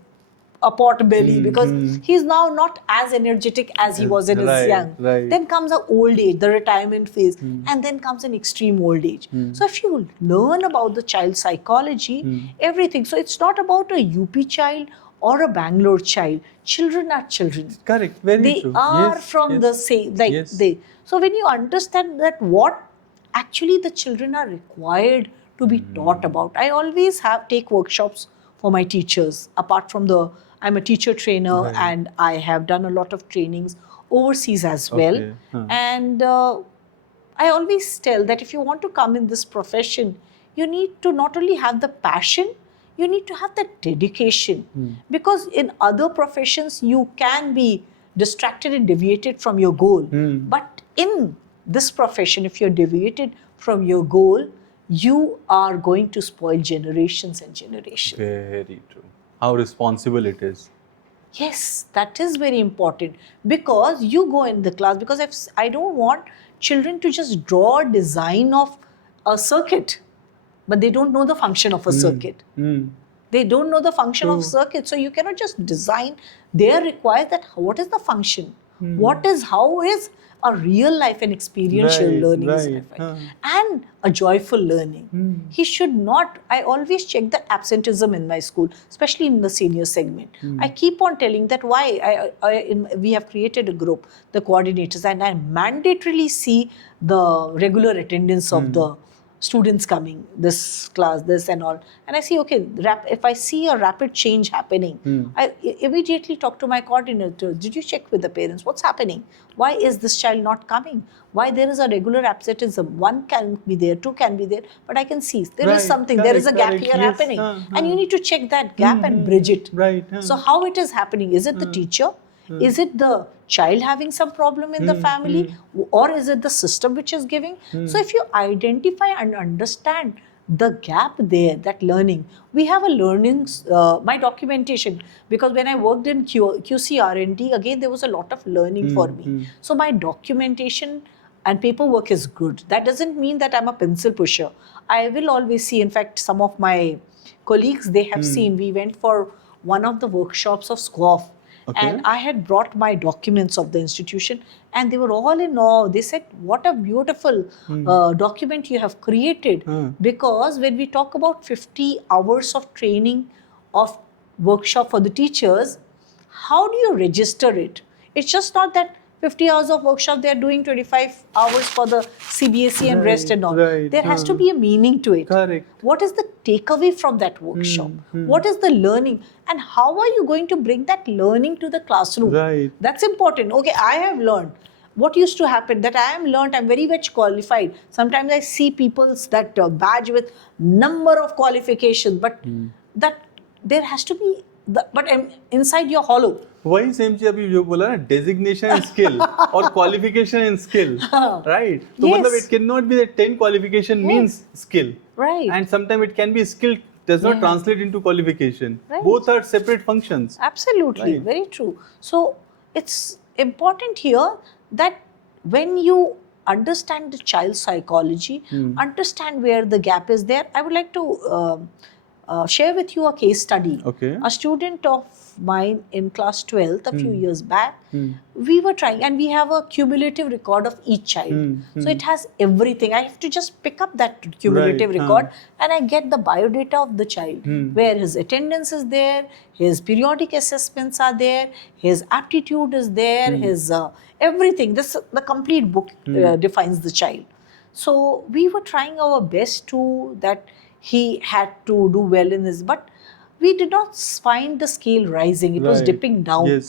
a pot belly because he's now not as energetic as he was in his Right, young. right. Then comes the old age, the retirement phase, and then comes an extreme old age. So if you learn about the child psychology, everything. So it's not about a UP child or a Bangalore child. Children are children. Correct. Very They true. are Yes, from yes. the same, like Yes. they. So when you understand that what actually the children are required to be taught about, I always take workshops for my teachers. Apart from I'm a teacher trainer Right. and I have done a lot of trainings overseas as well. Okay. And I always tell that if you want to come in this profession, you need to not only have the passion, you need to have the dedication. Because in other professions, you can be distracted and deviated from your goal. But in this profession, if you're deviated from your goal, you are going to spoil generations and generations. Very true. How responsible it is. Yes, that is very important because you go in the class, because I don't want children to just draw a design of a circuit, but they don't know the function of a circuit. They don't know the function of circuit. So you cannot just design. They require that what is the function? How is a real life and experiential learning is effect. And a joyful learning. He should not, I always check the absenteeism in my school, especially in the senior segment. I keep on telling that why we have created a group, the coordinators, and I mandatorily see the regular attendance of the students coming, this class, this and all. And I see, okay, if I see a rapid change happening, I immediately talk to my coordinator. Did you check with the parents? What's happening? Why is this child not coming? Why there is a regular absenteeism? 1 can be there, 2 can be there, but I can see there is something, there is a gap here happening. And you need to check that gap and bridge it. So how it is happening? Is it the teacher? Is it the child having some problem in the family, or is it the system which is giving? So if you identify and understand the gap there, that learning, we have a learning, my documentation, because when I worked in QC R&D, again there was a lot of learning for me. So my documentation and paperwork is good. That doesn't mean that I'm a pencil pusher. I will always see, in fact, some of my colleagues, they have seen, we went for one of the workshops of SCOF. And I had brought my documents of the institution, and they were all in awe. They said, what a beautiful document you have created. Because when we talk about 50 hours of training of workshop for the teachers, how do you register it? It's just not that 50 hours of workshop, they are doing 25 hours for the CBSE and rest and all. There has to be a meaning to it. What is the takeaway from that workshop? What is the learning? And how are you going to bring that learning to the classroom? That's important. Okay, I have learned. What used to happen that I am learned, I'm very much qualified. Sometimes I see people's that badge with number of qualifications, but that there has to be, but inside you're hollow. वही same चीज अभी जो बोला ना, designation and skill और qualification and skill, right? तो मतलब it can not be that 10 qualification means skill, right? And sometimes it can be skill does not translate into qualification. Both are separate functions. Absolutely, very true. So it's important here that when you understand the child's psychology, understand where the gap is there. I would like to share with you a case study. A student of mine in class 12th a few years back, we were trying, and we have a cumulative record of each child. So it has everything. I have to just pick up that cumulative record and I get the biodata of the child, where his attendance is there, his periodic assessments are there, his aptitude is there, his everything. The complete book defines the child. So we were trying our best to that he had to do well in this, but we did not find the scale rising. It was dipping down.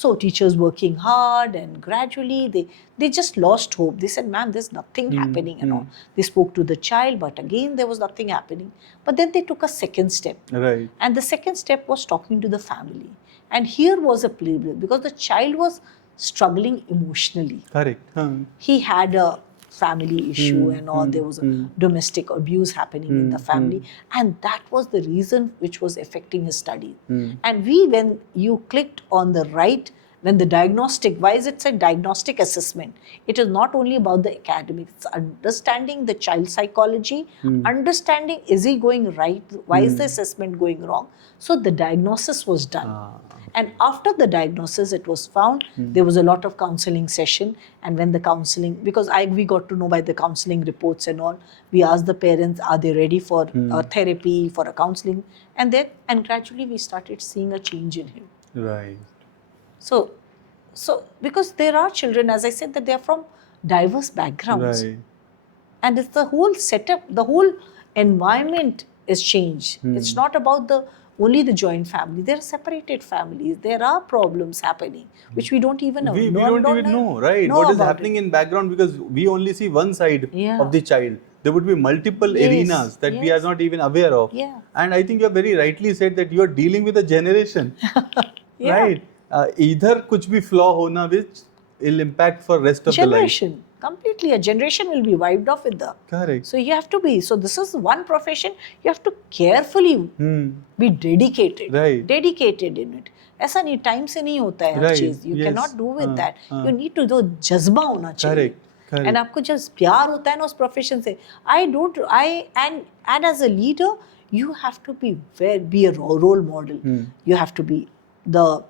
So teachers working hard, and gradually they just lost hope. They said, ma'am, there's nothing happening and all. They spoke to the child, but again there was nothing happening. But then they took a second step. And the second step was talking to the family. And here was a play, because the child was struggling emotionally. He had a family issue and all. There was a domestic abuse happening in the family, and that was the reason which was affecting his study. And when you clicked on the right, when the diagnostic, why is it a diagnostic assessment? It is not only about the academics, it's understanding the child psychology, understanding is he going right, why is the assessment going wrong. So the diagnosis was done. And after the diagnosis, it was found, there was a lot of counseling session. And when the counseling, because we got to know by the counseling reports and all, we asked the parents, are they ready for a therapy, for a counseling? And gradually we started seeing a change in him. So because there are children, as I said, that they are from diverse backgrounds. And it's the whole setup, the whole environment is changed. It's not about only the joint family. There are separated families. There are problems happening, which we don't even know. We don't even know, right? What is happening in background, because we only see one side of the child. There would be multiple arenas that we are not even aware of. And I think you have very rightly said that you are dealing with a generation, right? Either कुछ भी flaw होना which will impact for rest of the life. Completely, a generation will be wiped off with the. Correct. So you have to be. So this is one profession. You have to carefully be dedicated. Dedicated in it. ऐसा नहीं, time से नहीं होता है हर चीज. You cannot do with that. You need to do जज्बा होना चाहिए. Correct. And आपको जब प्यार होता है ना उस प्रोफेशन से, and as a leader you have to be a role model. You have to be a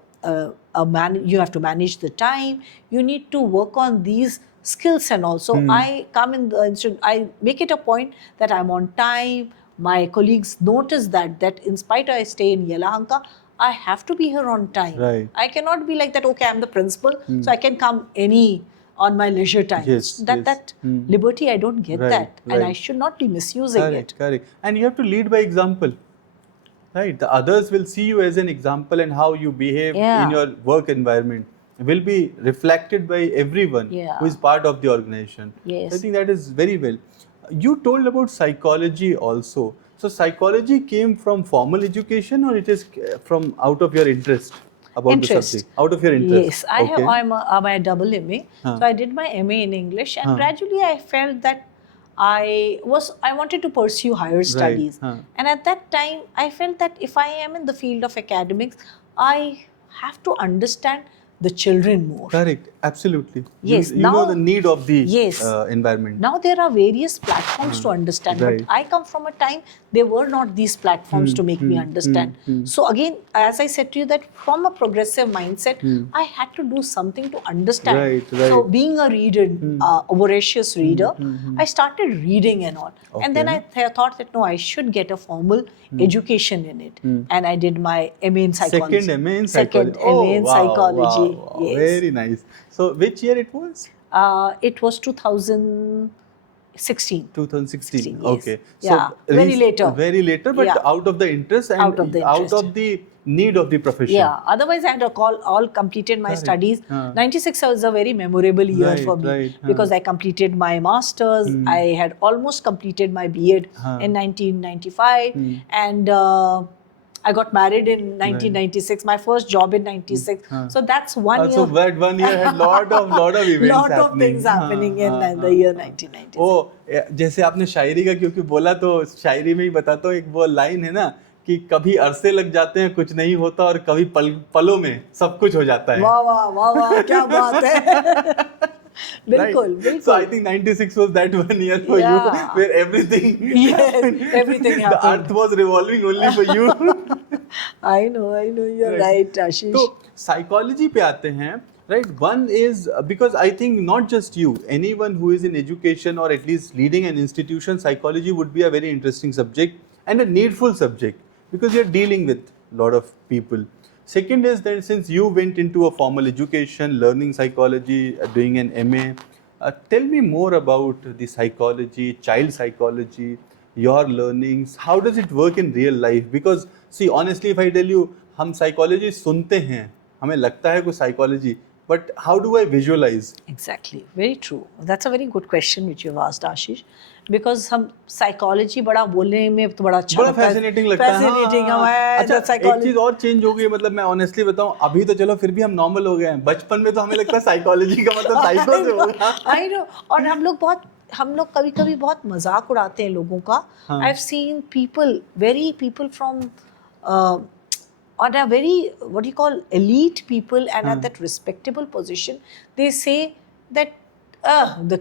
man. You have to manage the time. You need to work on these skills and all. So I come in the institute. I make it a point that I'm on time. My colleagues notice that in spite I stay in Yelahanka, I have to be here on time. Right. I cannot be like that, okay, I'm the principal, so I can come on my leisure time. Yes, That liberty, I don't get Right, that. And I right. should not be misusing it. Correct. And you have to lead by example. Right. The others will see you as an example, and how you behave Yeah. in your work environment will be reflected by everyone Yeah. who is part of the organization. Yes. I think that is very well. You told about psychology also. So psychology came from formal education, or it is from out of your interest about Interest. the subject? Out of your interest. Yes, I'm a double MA. Huh. So I did my MA in English, and gradually I felt that I wanted to pursue higher studies. Huh. And at that time, I felt that if I am in the field of academics, I have to understand the children more. Correct. Absolutely. Yes, You know the need of the Yes. environment. Now there are various platforms to understand, Right. but I come from a time there were not these platforms to make me understand. So again, as I said to you, that from a progressive mindset, I had to do something to understand. Right. So being a reader, a voracious reader, I started reading and all. And then I thought that no, I should get a formal education in it. And I did my MA in psychology. Second MA in psychology. Second MA in psychology. Wow. Yes. Very nice. So which year it was? It was 2016. 2016. Yes. Okay. Yeah, very later. Very later, but Yeah. out of the interest and Out of the interest. out of the need of the profession. Yeah, otherwise I had all completed my Correct. studies. Huh. 96 was a very memorable year Right, for me, right, huh. because I completed my masters. I had almost completed my B.Ed Huh. in 1995, and I got married in 1996. My first job in 96. So that's one year. So that 1 year had lot of events lot of happening. things happening in the year 1996. जैसे आपने शायरी का क्योंकि बोला, तो शायरी में ही बताता हूँ, एक वो लाइन है ना कि कभी अरसे लग जाते हैं कुछ नहीं होता, और कभी पलों में सब कुछ हो जाता है. वाह वाह वाह वाह, क्या बात है. बिल्कुल Right? बिल्कुल. So I think 96 was that 1 year for you Yeah. where everything everything the happened. earth was revolving only for you. I know, you're right, Ashish. तो psychology पे आते हैं. Right, one is because I think not just you, anyone who is in education or at least leading an institution, psychology would be a very interesting subject and a needful subject, because you're dealing with a lot of people. Second is that since you went into a formal education, learning psychology, doing an MA, tell me more about the psychology, child psychology, your learnings. How does it work in real life? Because see, honestly, if I tell you, हम psychology सुनते हैं, हमें लगता है कोई psychology, but how do I visualize? Exactly, very true. That's a very good question which you've asked, Ashish. Because हम psychology बड़ा बोलने में तो बड़ा अच्छा बड़ा लगता है. fascinating लगता है. Fascinating है. अच्छा, the psychology. एक चीज और चेंज हो गई, मतलब मैं ऑनेस्टली बताऊं, अभी तो चलो फिर भी हम नॉर्मल हो गए हैं. बचपन में तो हमें लगता है साइकोलॉजी का मतलब साइको से होगा. I know. और हम लोग कभी-कभी बहुत मजाक उड़ाते हैं लोगों का. I've seen people from on a very, what do you call, elite people, and at that respectable position, they say that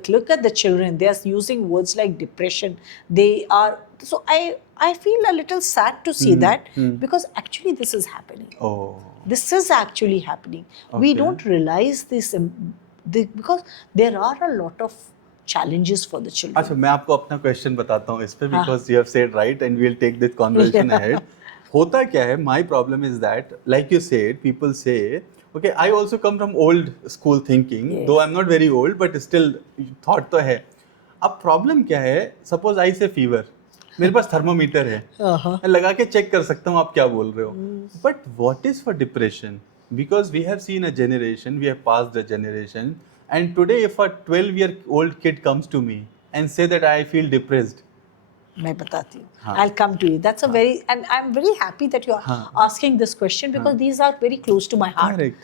look at the children, they are using words like depression. They are, so I feel a little sad to see that, because actually this is happening. Oh. This is actually happening. We don't realize this because there are a lot of challenges for the children. अच्छा, मैं आपको अपना question बताता हूँ इस पे, because you have said right and we'll take this conversation ahead. होता क्या है, my problem is that, like you said, people say, okay, I also come from old school thinking, though I'm not very old, but still thought तो है. अब problem क्या है, suppose I से fever, मेरे पास थर्मोमीटर है, मैं लगा के चेक कर सकता हूँ आप क्या बोल रहे हो. But what is for depression? Because we have seen a generation, we have passed a generation, and today if a 12-year-old kid comes to me and say that I feel depressed, मैं बताती हूँ. I'll come to you. That's a very, and I'm very happy that you're asking this question, because these are very close to my heart. correct,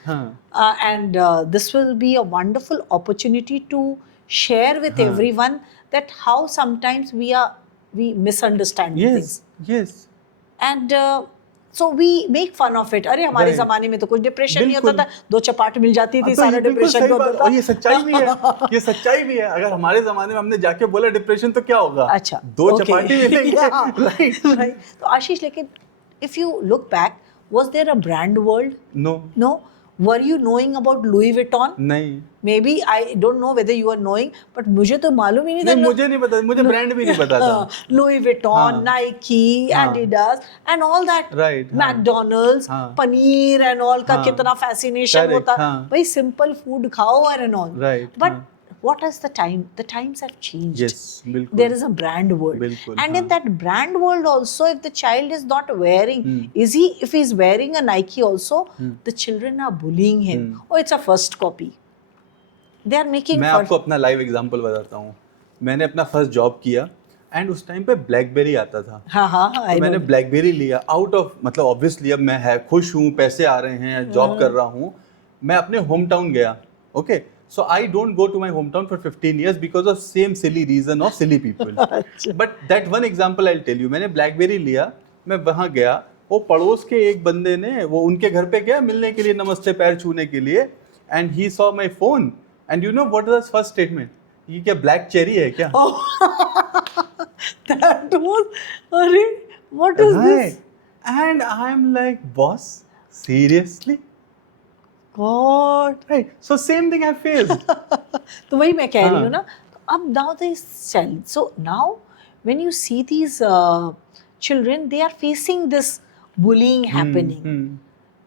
And this will be a wonderful opportunity to share with everyone that how sometimes we misunderstand things. yes. And So we make fun of it. अरे हमारे Right. ज़माने में तो कुछ depression नहीं होता बिल्कुल। था, 2 चपाट मिल जाती थी, तो सारा ये बिल्कुल डिप्रेशन सही को बात, होता और था। ये सच्चाई भी है, ये सच्चाई भी है। अगर हमारे जमाने में हमने जाके बोला डिप्रेशन तो क्या होगा, अच्छा, 2 okay. चपाटी मिलेंगे। Yeah. Right. Right. तो आशीष, लेकिन if you look back, was there a brand world? No. No. Were you knowing about Louis Vuitton? नहीं Maybe, I don't know whether you are knowing, but मुझे तो मालूम ही नहीं था। नहीं, मुझे नहीं पता, मुझे ब्रांड भी नहीं पता था। Louis Vuitton, हाँ, Nike, हाँ, Adidas and all that. Right, हाँ, McDonald's, हाँ, पनीर and all का हाँ, कितना fascination correct, होता। हाँ, भाई simple food खाओ and all. Right, But हाँ, what is the time? The times have changed. Yes, बिल्कुल, There is a brand world. बिल्कुल, And in हाँ, that brand world also, if the child is not wearing, if he's wearing a Nike also, the children are bullying him. Oh, it's a first copy. They are making मैं आपको अपना live example बताता हूँ। मैंने अपना first job किया and उस time पे ब्लैकबेरी आता था। हाँ, तो मैंने ब्लैकबेरी लिया आउट ऑफ, मतलब ऑब्वियसली अब मैं है खुश हूँ, पैसे आ रहे हैं, जॉब कर रहा हूँ, मैं अपने होम टाउन गया। Okay, so I don't go to my hometown for 15 years because of same silly reason of silly people. But that one example I'll tell you. मैंने BlackBerry लिया, मैं वहाँ गया, वो पड़ोस के एक बंदे ने, वो उनके घर पे गया मिलने के लिए, नमस्ते पैर छूने के लिए, and he saw my phone, and you know what was his first statement? ये क्या ब्लैक चेरी है क्या? That was, अरे, what is this? And I'm like, boss, seriously? God. Right. So same thing I faced. तो वही मैं कह रही हूँ हाँ. ना, अब now this child, so now when you see these children, they are facing this bullying happening,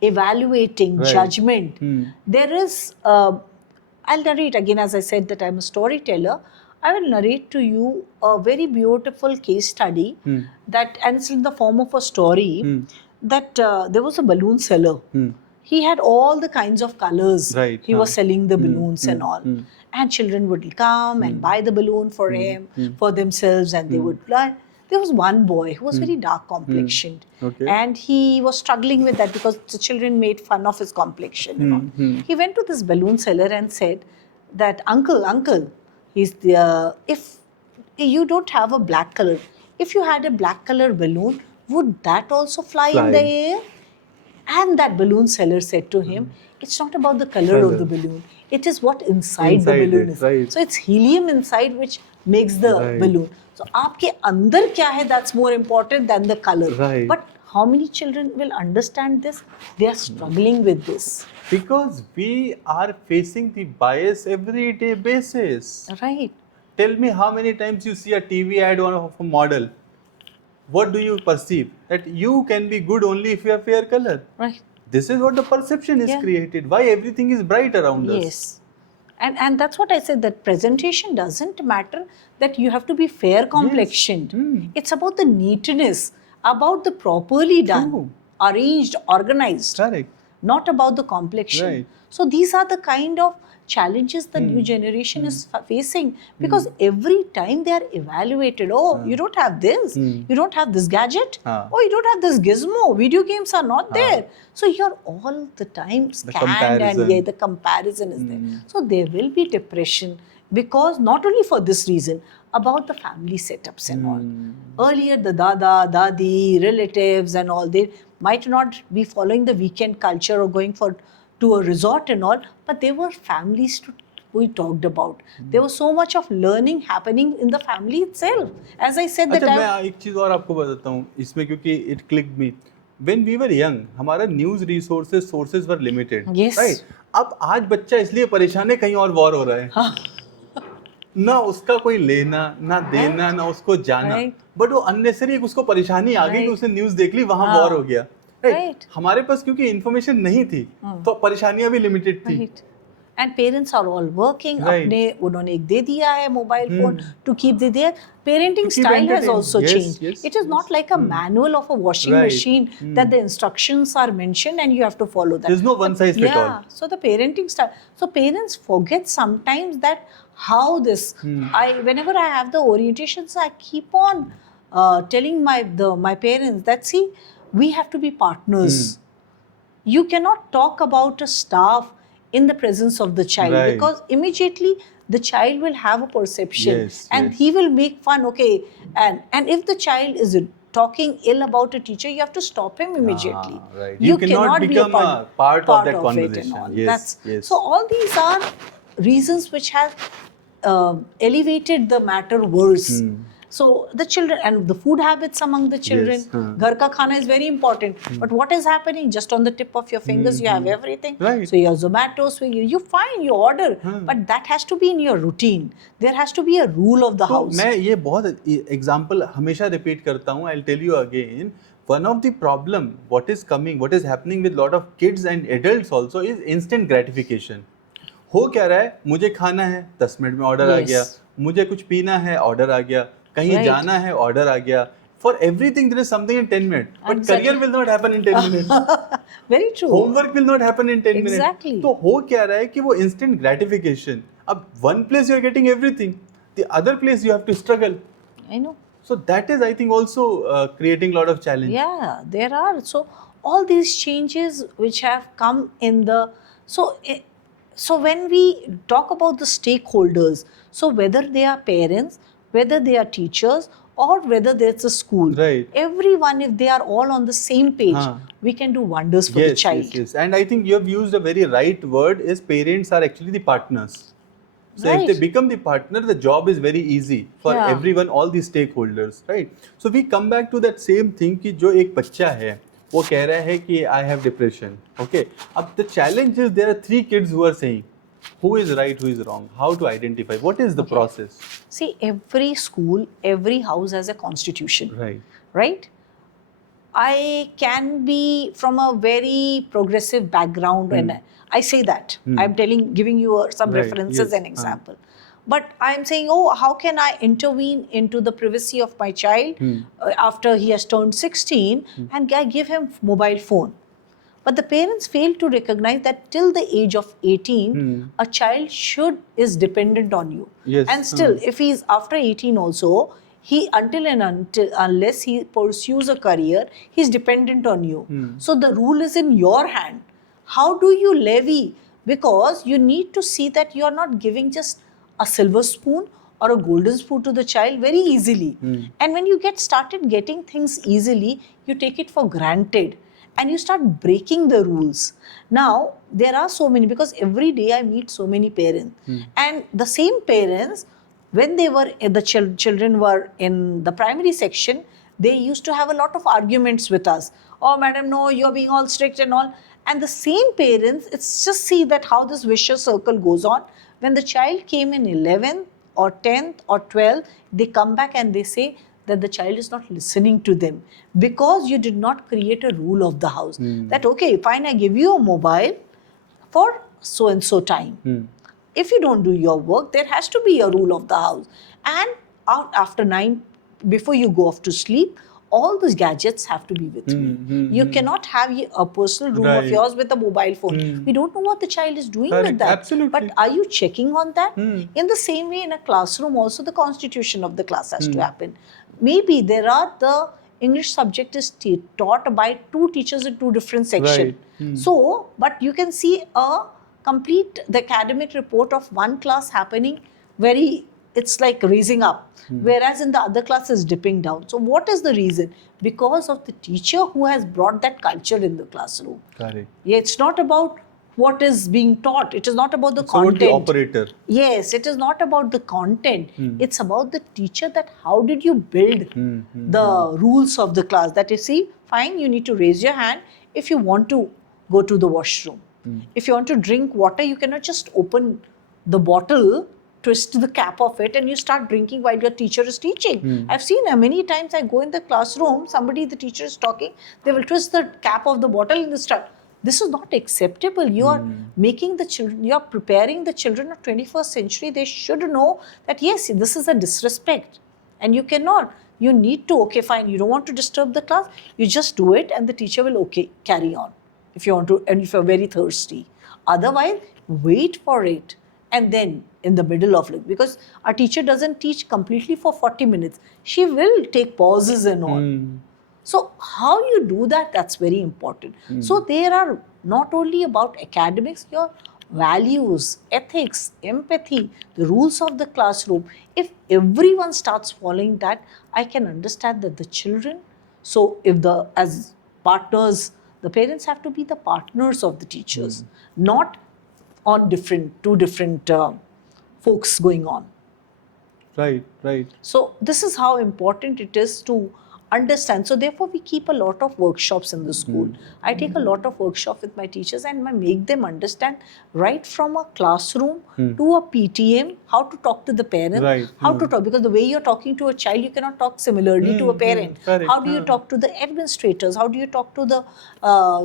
evaluating, Right. judgment. There is, I'll narrate again, as I said that I'm a storyteller. I will narrate to you a very beautiful case study that, and it's in the form of a story, that there was a balloon seller. He had all the kinds of colors. Right, He was selling the balloons and all. And children would come and buy the balloon for him, for themselves, and they would fly. There was one boy who was very dark complexioned. Okay. And he was struggling with that because the children made fun of his complexion. You know. He went to this balloon seller and said that, Uncle, if you don't have a black color, if you had a black color balloon, would that also fly in the air? And that balloon seller said to him, it's not about the color of the balloon. It is what inside the balloon is. Right. So it's helium inside which makes the balloon. So आपके अंदर क्या है, that's more important than the color. Right. But how many children will understand this? They are struggling with this. Because we are facing the bias everyday basis. Right. Tell me how many times you see a TV ad of a model. What do you perceive? That you can be good only if you have fair color. Right. This is what the perception is created. Why everything is bright around us. Yes. And that's what I said, that presentation doesn't matter that you have to be fair complexioned. It's about the neatness, about the properly done, arranged, organized. Correct. Not about the complexion. Right. So these are the kind of challenges the new generation is facing, because every time they are evaluated, you don't have this, you don't have this gadget, you don't have this gizmo, video games are not there. So you're all the time scanned, and the comparison is there. So there will be depression, because not only for this reason, about the family setups and all. Earlier the dada, dadi, relatives and all, they might not be following the weekend culture or going to a resort and all, but there were families we talked about. There was so much of learning happening in the family itself. As I said that मैं एक चीज और आपको बताता हूँ इसमें, क्योंकि it clicked me. When we were young, हमारा news sources were limited. Yes. Right? अब आज बच्चा इसलिए परेशान है, कहीं और वॉर हो रहा है. ना उसका कोई लेना ना देना, ना उसको जाना, बट वो अननेसेसरी उसको परेशानी आ गई कि उसने न्यूज देख ली, वहां वॉर हो गया. Right. हमारे पास क्योंकि इन्फॉर्मेशन नहीं थी, तो परेशानियां भी लिमिटेड थी. And parents are all working. अपने उन्होंने एक दे दिया है mobile phone to keep there. Parenting style has also changed. It is not like a manual of a washing machine that the instructions are mentioned and you have to follow that. There's no one size fit all. So the parenting style. So parents forget sometimes that how this. Whenever I have the orientations, I keep on telling my parents that, see, we have to be partners. You cannot talk about a staff in the presence of the child, because immediately the child will have a perception and he will make fun. Okay, and if the child is talking ill about a teacher, you have to stop him immediately. Right. You cannot become a part of that it conversation. and all. Yes, yes. So all these are reasons which have elevated the matter worse. So the children and the food habits among the children, ghar ka khana is very important. But what is happening? Just on the tip of your fingers, you have everything. Right. So your Zomato, Swiggy, you find, you order. But that has to be in your routine. There has to be a rule of the house. मैं ये बहुत example हमेशा repeat करता हूँ. I'll tell you again. One of the problem, what is happening with lot of kids and adults also is instant gratification. हो क्या रहा है, मुझे खाना है 10 मिनट में ऑर्डर आ गया, मुझे कुछ पीना है ऑर्डर आ गया, कहीं जाना है ऑर्डर आ गया. For everything there is something in 10 minutes, but career will not happen in 10 minutes. Very true. Homework will not happen in 10 Exactly. minutes. तो हो क्या रहा है कि वो instant gratification. अब one place you are getting everything, the other place you have to struggle. I know. So that is, I think, also creating a lot of challenge. Yeah, there are. So all these changes which have come in the so when we talk about the stakeholders, so whether they are parents, whether they are teachers, or whether there's a school, right? Everyone, if they are all on the same page, we can do wonders for the child. Yes. And I think you have used a very right word. Is parents are actually the partners. So if they become the partner, the job is very easy for everyone, all the stakeholders, right? So we come back to that same thing कि जो एक बच्चा है वो कह रहा है कि I have depression, okay? अब the challenge is there are 3 kids who are saying who is right, who is wrong, how to identify, what is the process? See, every school, every house has a constitution, right? I can be from a very progressive background and I say that. I'm giving you some references and example. But I'm saying, how can I intervene into the privacy of my child after he has turned 16 and I give him mobile phone? But the parents fail to recognize that till the age of 18, a child is dependent on you. Yes. And still, if he's after 18 also, unless he pursues a career, he's dependent on you. So the rule is in your hand. How do you levy? Because you need to see that you are not giving just a silver spoon or a golden spoon to the child very easily. And when you started getting things easily, you take it for granted and you start breaking the rules. Now, there are so many, because every day I meet so many parents. And the same parents, when the children were in the primary section, they used to have a lot of arguments with us. Oh, madam, no, you're being all strict and all. And the same parents, it's just see that how this vicious circle goes on. When the child came in 11th or 10th or 12th, they come back and they say that the child is not listening to them because you did not create a rule of the house. That, okay, fine, I give you a mobile for so and so time. If you don't do your work, there has to be a rule of the house. And after 9, before you go off to sleep, all those gadgets have to be with you. You cannot have a personal room of yours with a mobile phone. We don't know what the child is doing with that. Absolutely. But are you checking on that? In the same way, in a classroom also, the constitution of the class has to happen. Maybe the English subject is taught by 2 teachers in 2 different sections. So, but you can see the academic report of one class happening it's like raising up, whereas in the other class is dipping down. So what is the reason? Because of the teacher who has brought that culture in the classroom. Correct. Yeah, it's not about what is being taught. It is not about the About content. the operator. Yes, it is not about the content. It's about the teacher, that how did you build the rules of the class. That you see, fine, you need to raise your hand if you want to go to the washroom. If you want to drink water, you cannot just open the bottle, twist the cap of it and you start drinking while your teacher is teaching. I've seen many times. I go in the classroom, the teacher is talking, they will twist the cap of the bottle and they start. This is not acceptable. You are making the children, you are preparing the children of 21st century. They should know that yes, this is a disrespect and you cannot. You need to, okay, fine, you don't want to disturb the class, you just do it and the teacher will, okay, carry on if you want to, and if you're very thirsty. Otherwise, wait for it. And then in the middle of it, because our teacher doesn't teach completely for 40 minutes. She will take pauses and all. So how you do that, that's very important. So there are not only about academics, your values, ethics, empathy, the rules of the classroom. If everyone starts following that, I can understand that the children So as partners, the parents have to be the partners of the teachers, not on two different folks going on. Right, right. So this is how important it is to understand. So therefore, we keep a lot of workshops in the school. I take a lot of workshop with my teachers and I make them understand right from a classroom to a PTM how to talk to the parent, Right. how to talk, because the way you're talking to a child, you cannot talk similarly to a parent. Correct. How do you talk to the administrators? How do you talk to the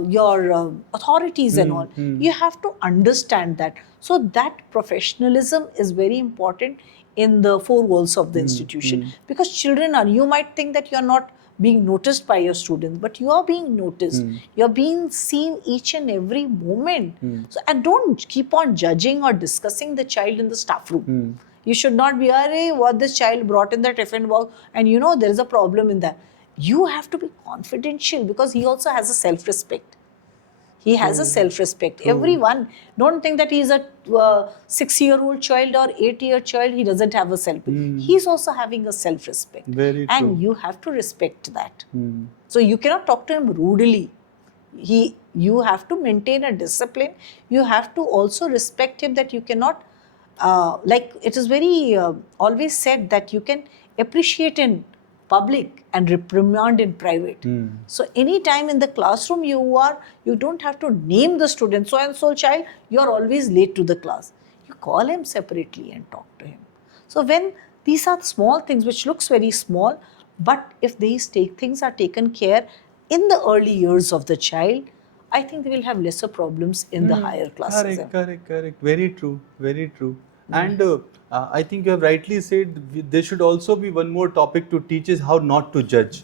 your authorities and all? You have to understand that. So that professionalism is very important in the four walls of the institution, because children are, you might think that you're not being noticed by your students, but you are being noticed. You're being seen each and every moment. So, and don't keep on judging or discussing the child in the staff room. You should not be, what this child brought in the tiffin box, and there is a problem in that. You have to be confidential, because he also has a self-respect. He has a self-respect. Everyone, don't think that he's a 6-year-old child or 8-year child, he doesn't have a self-respect. He's also having a self-respect. Very true. And you have to respect that. So you cannot talk to him rudely. You have to maintain a discipline. You have to also respect him, that you cannot, like it is very always said that you can appreciate in public and reprimand in private. So anytime in the classroom you don't have to name the student, so and so child, you are always late to the class. You call him separately and talk to him. So when these are small things which looks very small, but if these things are taken care in the early years of the child, I think they will have lesser problems in the higher classes. Correct. Very true. And I think you have rightly said there should also be one more topic to teach is how not to judge.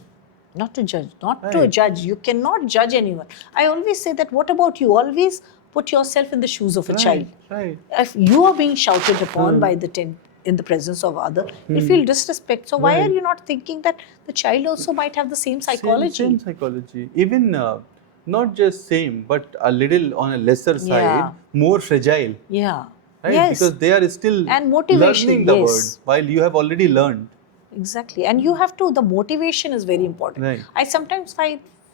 Not to judge. You cannot judge anyone. I always say that, what about you? Always put yourself in the shoes of a child. Right. If you are being shouted upon by the in the presence of other, you feel disrespect. So why are you not thinking that the child also might have the same psychology? Same psychology. Even not just same, but a little on a lesser side, more fragile. Yeah. Right? Yes. Because they are still and motivation, learning the word while you have already learned. Exactly. And you have to, the motivation is very important. Right. I sometimes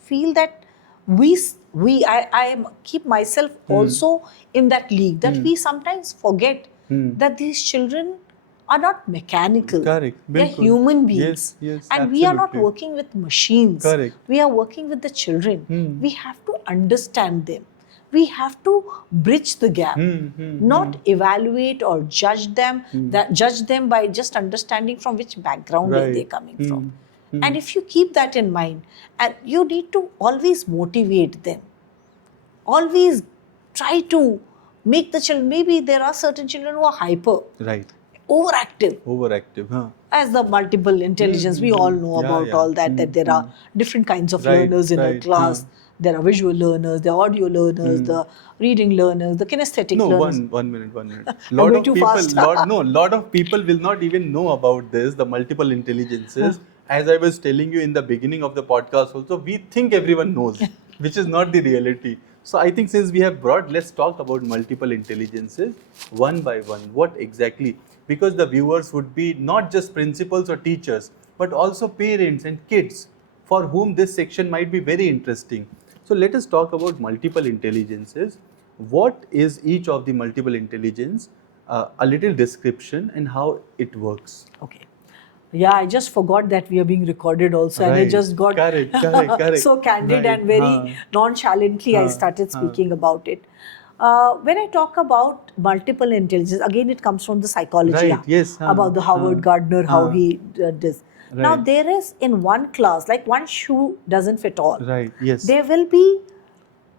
feel that I keep myself also in that league, that we sometimes forget that these children are not mechanical. Correct. They are human beings. Yes, and absolutely. we are not working with machines. Correct. We are working with the children. We have to understand them. We have to bridge the gap, not evaluate or judge them. Judge them by just understanding from which background are they coming from. And if you keep that in mind, and you need to always motivate them, always try to make the children. Maybe there are certain children who are hyper, right, overactive, as the multiple intelligence. We all know about all that. That there are different kinds of learners in a class. There are visual learners, the audio learners, the reading learners, the kinesthetic learners. One minute. Lot of people will not even know about this, the multiple intelligences. As I was telling you in the beginning of the podcast also, we think everyone knows, which is not the reality. So I think since we have let's talk about multiple intelligences one by one. What exactly? Because the viewers would be not just principals or teachers, but also parents and kids for whom this section might be very interesting. So let us talk about multiple intelligences. What is each of the multiple intelligence? A little description and how it works. Okay. Yeah, I just forgot that we are being recorded also, and I just got correct. so candid and very nonchalantly I started speaking about it. When I talk about multiple intelligence, again it comes from the psychology about the Howard Gardner, how he did this. Right. Now there is in one class, like one shoe doesn't fit all. Right. Yes. There will be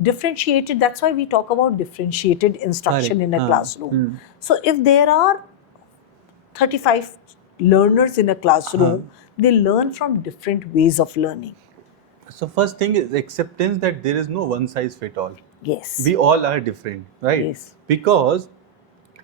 differentiated. That's why we talk about differentiated instruction in a classroom. So if there are 35 learners in a classroom, they learn from different ways of learning. So first thing is acceptance that there is no one size fit all. Yes. We all are different, right? Yes. Because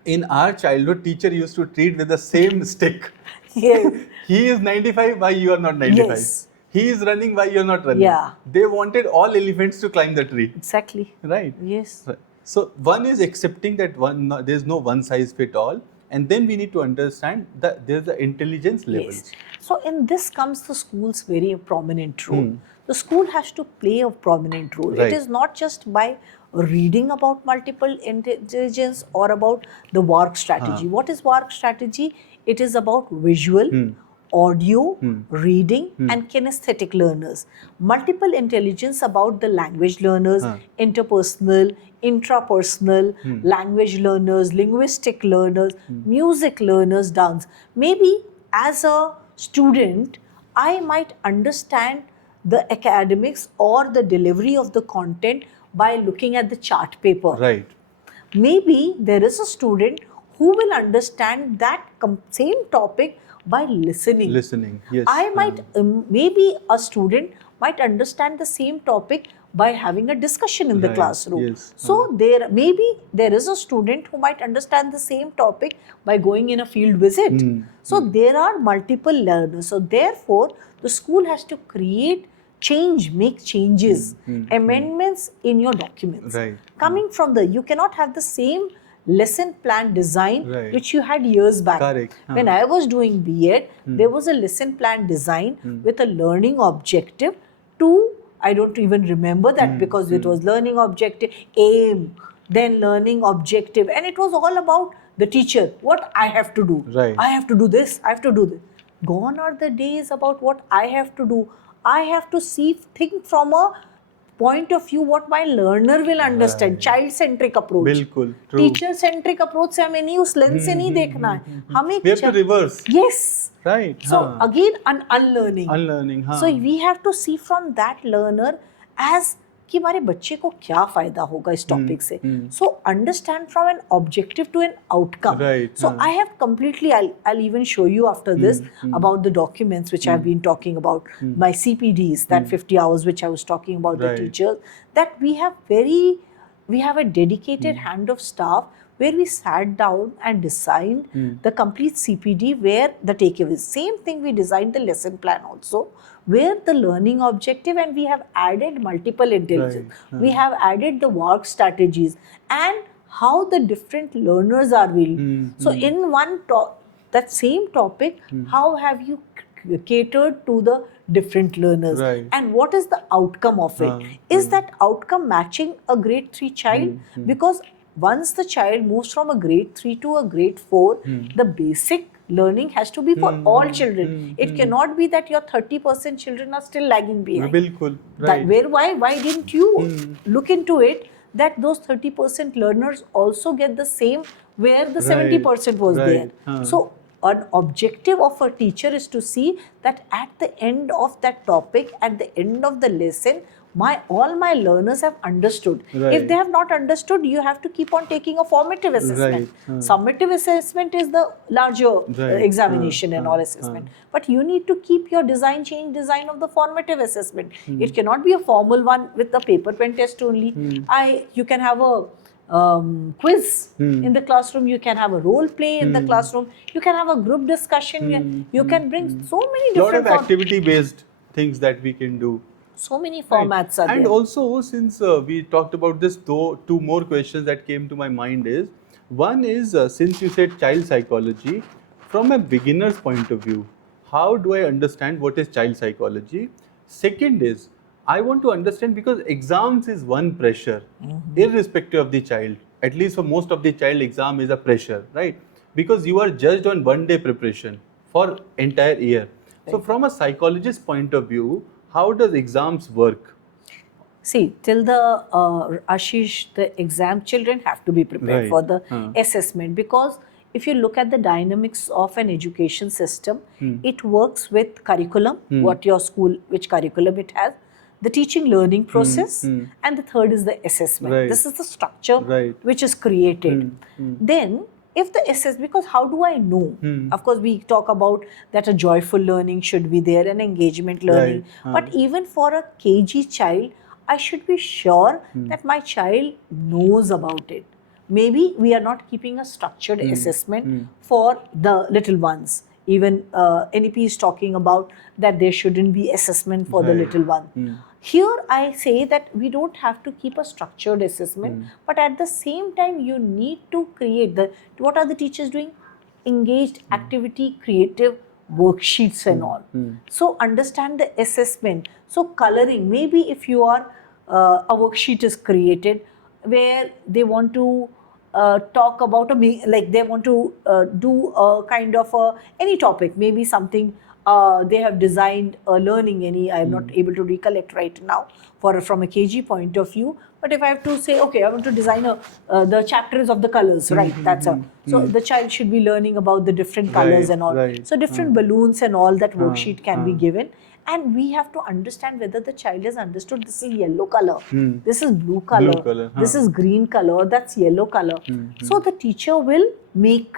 in our childhood, teacher used to treat with the same stick. Yes. He is 95, why you are not 95? Yes. He is running, why you are not running? Yeah. They wanted all elephants to climb the tree. Exactly. Right. Yes. So one is accepting that there is no one size fit all, and then we need to understand that there's the intelligence levels. Yes. So in this comes the school's very prominent role. The school has to play a prominent role. Right. It is not just by reading about multiple intelligence or about the work strategy. What is work strategy? It is about visual, audio, reading and kinesthetic learners. Multiple intelligence about the language learners, interpersonal, intrapersonal, language learners, linguistic learners, music learners, dance. Maybe as a student, I might understand the academics or the delivery of the content by looking at the chart paper. Right. Maybe there is a student who will understand that same topic by listening. Listening, yes. I might, maybe a student might understand the same topic by having a discussion in the Right, classroom. yes. So maybe there is a student who might understand the same topic by going in a field visit. So there are multiple learners. So therefore, the school has to create change, make changes, amendments in your documents. Right. Coming from you cannot have the same lesson plan design Right. which you had years back. Correct. When I was doing B.Ed, there was a lesson plan design with a learning objective to, I don't even remember that because it was learning objective, aim, then learning objective, and it was all about the teacher, what I have to do. Right. I have to do this, I have to do this. Gone are the days about what I have to do. I have to think from a point of view what my learner will understand. Right. Child-centric approach. बिल्कुल, true. Teacher-centric approach से हमें नहीं उस lens से नहीं देखना है. हमें We have to reverse. Yes. Right. So again, unlearning. Unlearning. So we have to see from that learner as कि हमारे बच्चे को क्या फायदा होगा इस टॉपिक से. So understand from an objective to an outcome. Right. So I have completely, I'll even show you after this about the documents which I've been talking about, my CPDs, that 50 hours which I was talking about the Right. teachers, that we have a dedicated hand of staff where we sat down and designed the complete CPD where the takeaways. Same thing, we designed the lesson plan also, where the learning objective, and we have added multiple intelligence. Right. We have added the work strategies and how the different learners are will. So in one that same topic, how have you catered to the different learners, Right. and what is the outcome of it? Is that outcome matching a grade 3 child? Because once the child moves from a grade 3 to a grade 4, the basic learning has to be for all children. It cannot be that your 30% children are still lagging behind. बिल्कुल. Right. Why didn't you look into it that those 30% learners also get the same where the 70% was Right. there? So an objective of a teacher is to see that at the end of that topic, at the end of the lesson, all my learners have understood. Right. If they have not understood, you have to keep on taking a formative assessment. Right. Summative assessment is the larger examination and all assessment. But you need to keep your design of the formative assessment. It cannot be a formal one with the paper pen test only. You can have a quiz in the classroom, you can have a role play in the classroom, you can have a group discussion, you can bring so many different lot of activity based things that we can do. So many formats are And there. also, since we talked about this, two more questions that came to my mind is, one is, since you said child psychology, from a beginner's point of view, how do I understand what is child psychology? Second is, I want to understand, because exams is one pressure, irrespective of the child. At least for most of the child, exam is a pressure, right? Because you are judged on one day preparation for entire year. So from a psychologist's point of view, how does exams work? See, till the Ashish, the exam children have to be prepared Right. for the assessment, because if you look at the dynamics of an education system, it works with curriculum, what your school, which curriculum it has, the teaching learning process, and the third is the assessment. Right. This is the structure Right. which is created. Then, if the because how do I know? Of course, we talk about that a joyful learning should be there, and engagement learning. Right. But even for a KG child, I should be sure that my child knows about it. Maybe we are not keeping a structured assessment for the little ones. Even NEP is talking about that there shouldn't be assessment for the Right. little one. Here I say that we don't have to keep a structured assessment, but at the same time you need to create what are the teachers doing? engaged activity, creative worksheets and all. So understand the assessment. So coloring, maybe if you are a worksheet is created where they want to talk about like they want to do a kind of any topic, maybe something they have designed learning any, I'm not able to recollect right now from a KG point of view, but if I have to say, okay, I want to design the chapters of the colors, right? That's a so the child should be learning about the different colors and all. So different balloons and all, that worksheet can be given. And we have to understand whether the child has understood this is yellow color, this is blue color, this is green color, that's yellow color. So the teacher will make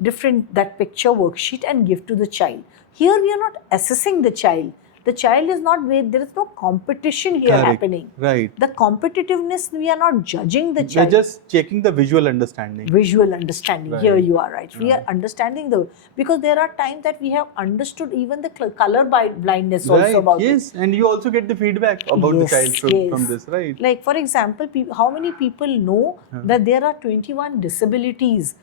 different that picture worksheet and give to the child. Here we are not assessing the child. The child is not, there is no competition here happening. Right. The competitiveness, we are not judging the child. We're just checking the visual understanding. Visual understanding. Here you are right. We are understanding because there are times that we have understood even the color blindness also about it. And you also get the feedback about the child from this, right? Like for example, how many people know that there are 21 disabilities?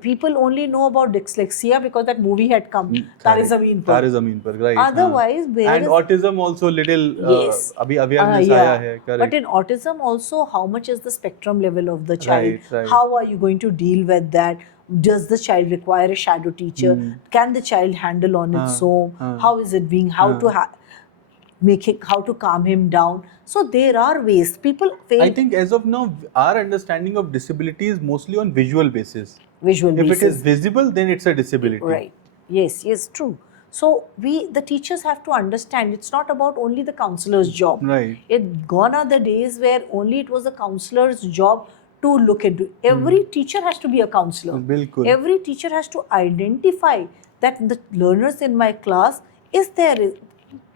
People only know about dyslexia because that movie had come, Tare Zameen Par, right? Otherwise, and autism also little awareness aaya hai, correct. But in autism also, how much is the spectrum level of the child? How are you going to deal with that? Does the child require a shadow teacher? Can the child handle on its own? How is it being? How to how to calm him down? So there are ways. People fail. I think as of now, our understanding of disability is mostly on visual basis. If it is visible, then it's a disability. Right. Yes, true. So the teachers have to understand it's not about only the counselor's job. Right. Gone are the days where only it was the counselor's job to look into. Every teacher has to be a counselor. Bilkul. Every teacher has to identify that the learners in my class is there.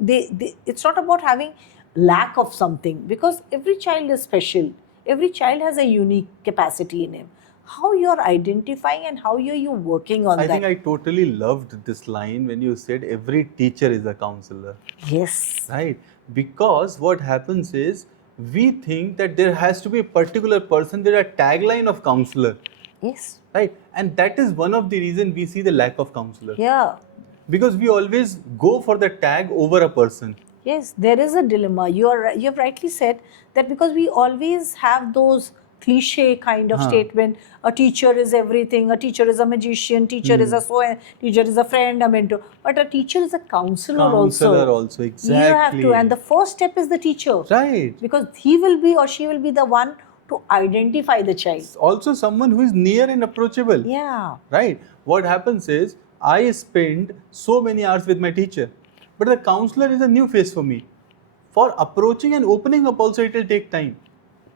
It's not about having lack of something, because every child is special. Every child has a unique capacity in him. How you're identifying and how you're working on that. I think I totally loved this line when you said every teacher is a counselor. Yes. Right. Because what happens is we think that there has to be a particular person, there is a tagline of counselor. Yes. Right. And that is one of the reasons we see the lack of counselor. Yeah. Because we always go for the tag over a person. Yes, there is a dilemma. You have rightly said that, because we always have those cliche kind of statement. A teacher is everything. A teacher is a magician. Teacher is teacher is a friend, a mentor. But a teacher is a counselor also. Exactly. You have to, and the first step is the teacher. Right. Because he will be or she will be the one to identify the child. Also someone who is near and approachable. Yeah. Right. What happens is I spend so many hours with my teacher, but the counselor is a new face for me. For approaching and opening up also it will take time.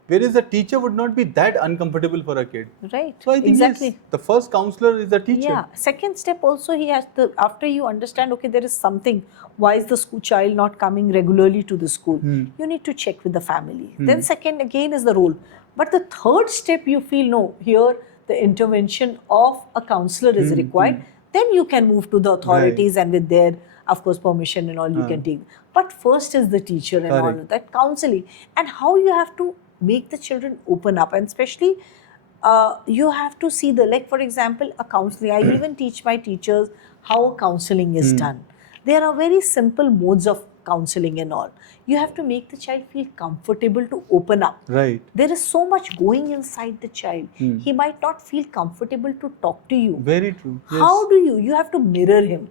Whereas the teacher would not be that uncomfortable for a kid. Right. So I think yes, the first counselor is the teacher. Yeah. Second step also, he has to, after you understand, okay, there is something, why is the child not coming regularly to the school? You need to check with the family. Then second again is the role. But the third step you feel, no, here the intervention of a counselor is required. Then you can move to the authorities and with their, of course, permission and all you can take. But first is the teacher and all that counseling. And how you have to make the children open up, and especially you have to see like for example, a counseling. I even teach my teachers how counseling is done. There are very simple modes of counseling and all. You have to make the child feel comfortable to open up. Right. There is so much going inside the child. He might not feel comfortable to talk to you. Very true. Yes. How do you have to mirror him.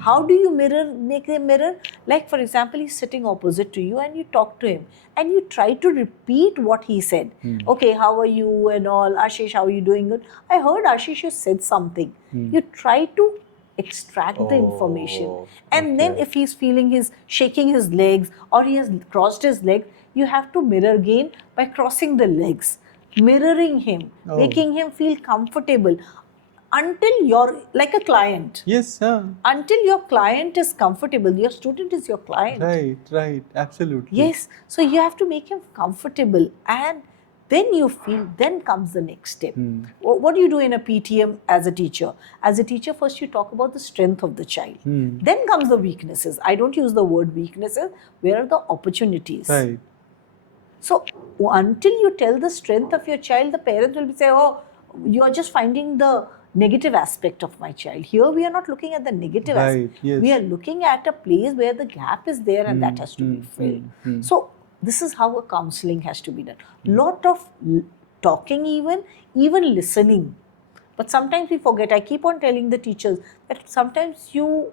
How do you make him mirror? Like for example, he's sitting opposite to you and you talk to him and you try to repeat what he said. Okay, how are you and all? Ashish, how are you doing? Good. I heard Ashish, you said something. You try to extract the information, and then if he's feeling shaking his legs or he has crossed his legs, you have to mirror again by crossing the legs, mirroring him, making him feel comfortable until you're like a client. Yes, until your client is comfortable. Your student is your client. Right, absolutely. Yes, so you have to make him comfortable, and then you feel, then comes the next step. What do you do in a PTM as a teacher? As a teacher, first you talk about the strength of the child. Then comes the weaknesses. I don't use the word weaknesses. Where are the opportunities? Right. So until you tell the strength of your child, the parents will say, oh, you are just finding the negative aspect of my child. Here we are not looking at the negative aspect. Yes. We are looking at a place where the gap is there and that has to be filled. So this is how a counseling has to be done. Lot of talking, even listening. But sometimes we forget. I keep on telling the teachers that sometimes you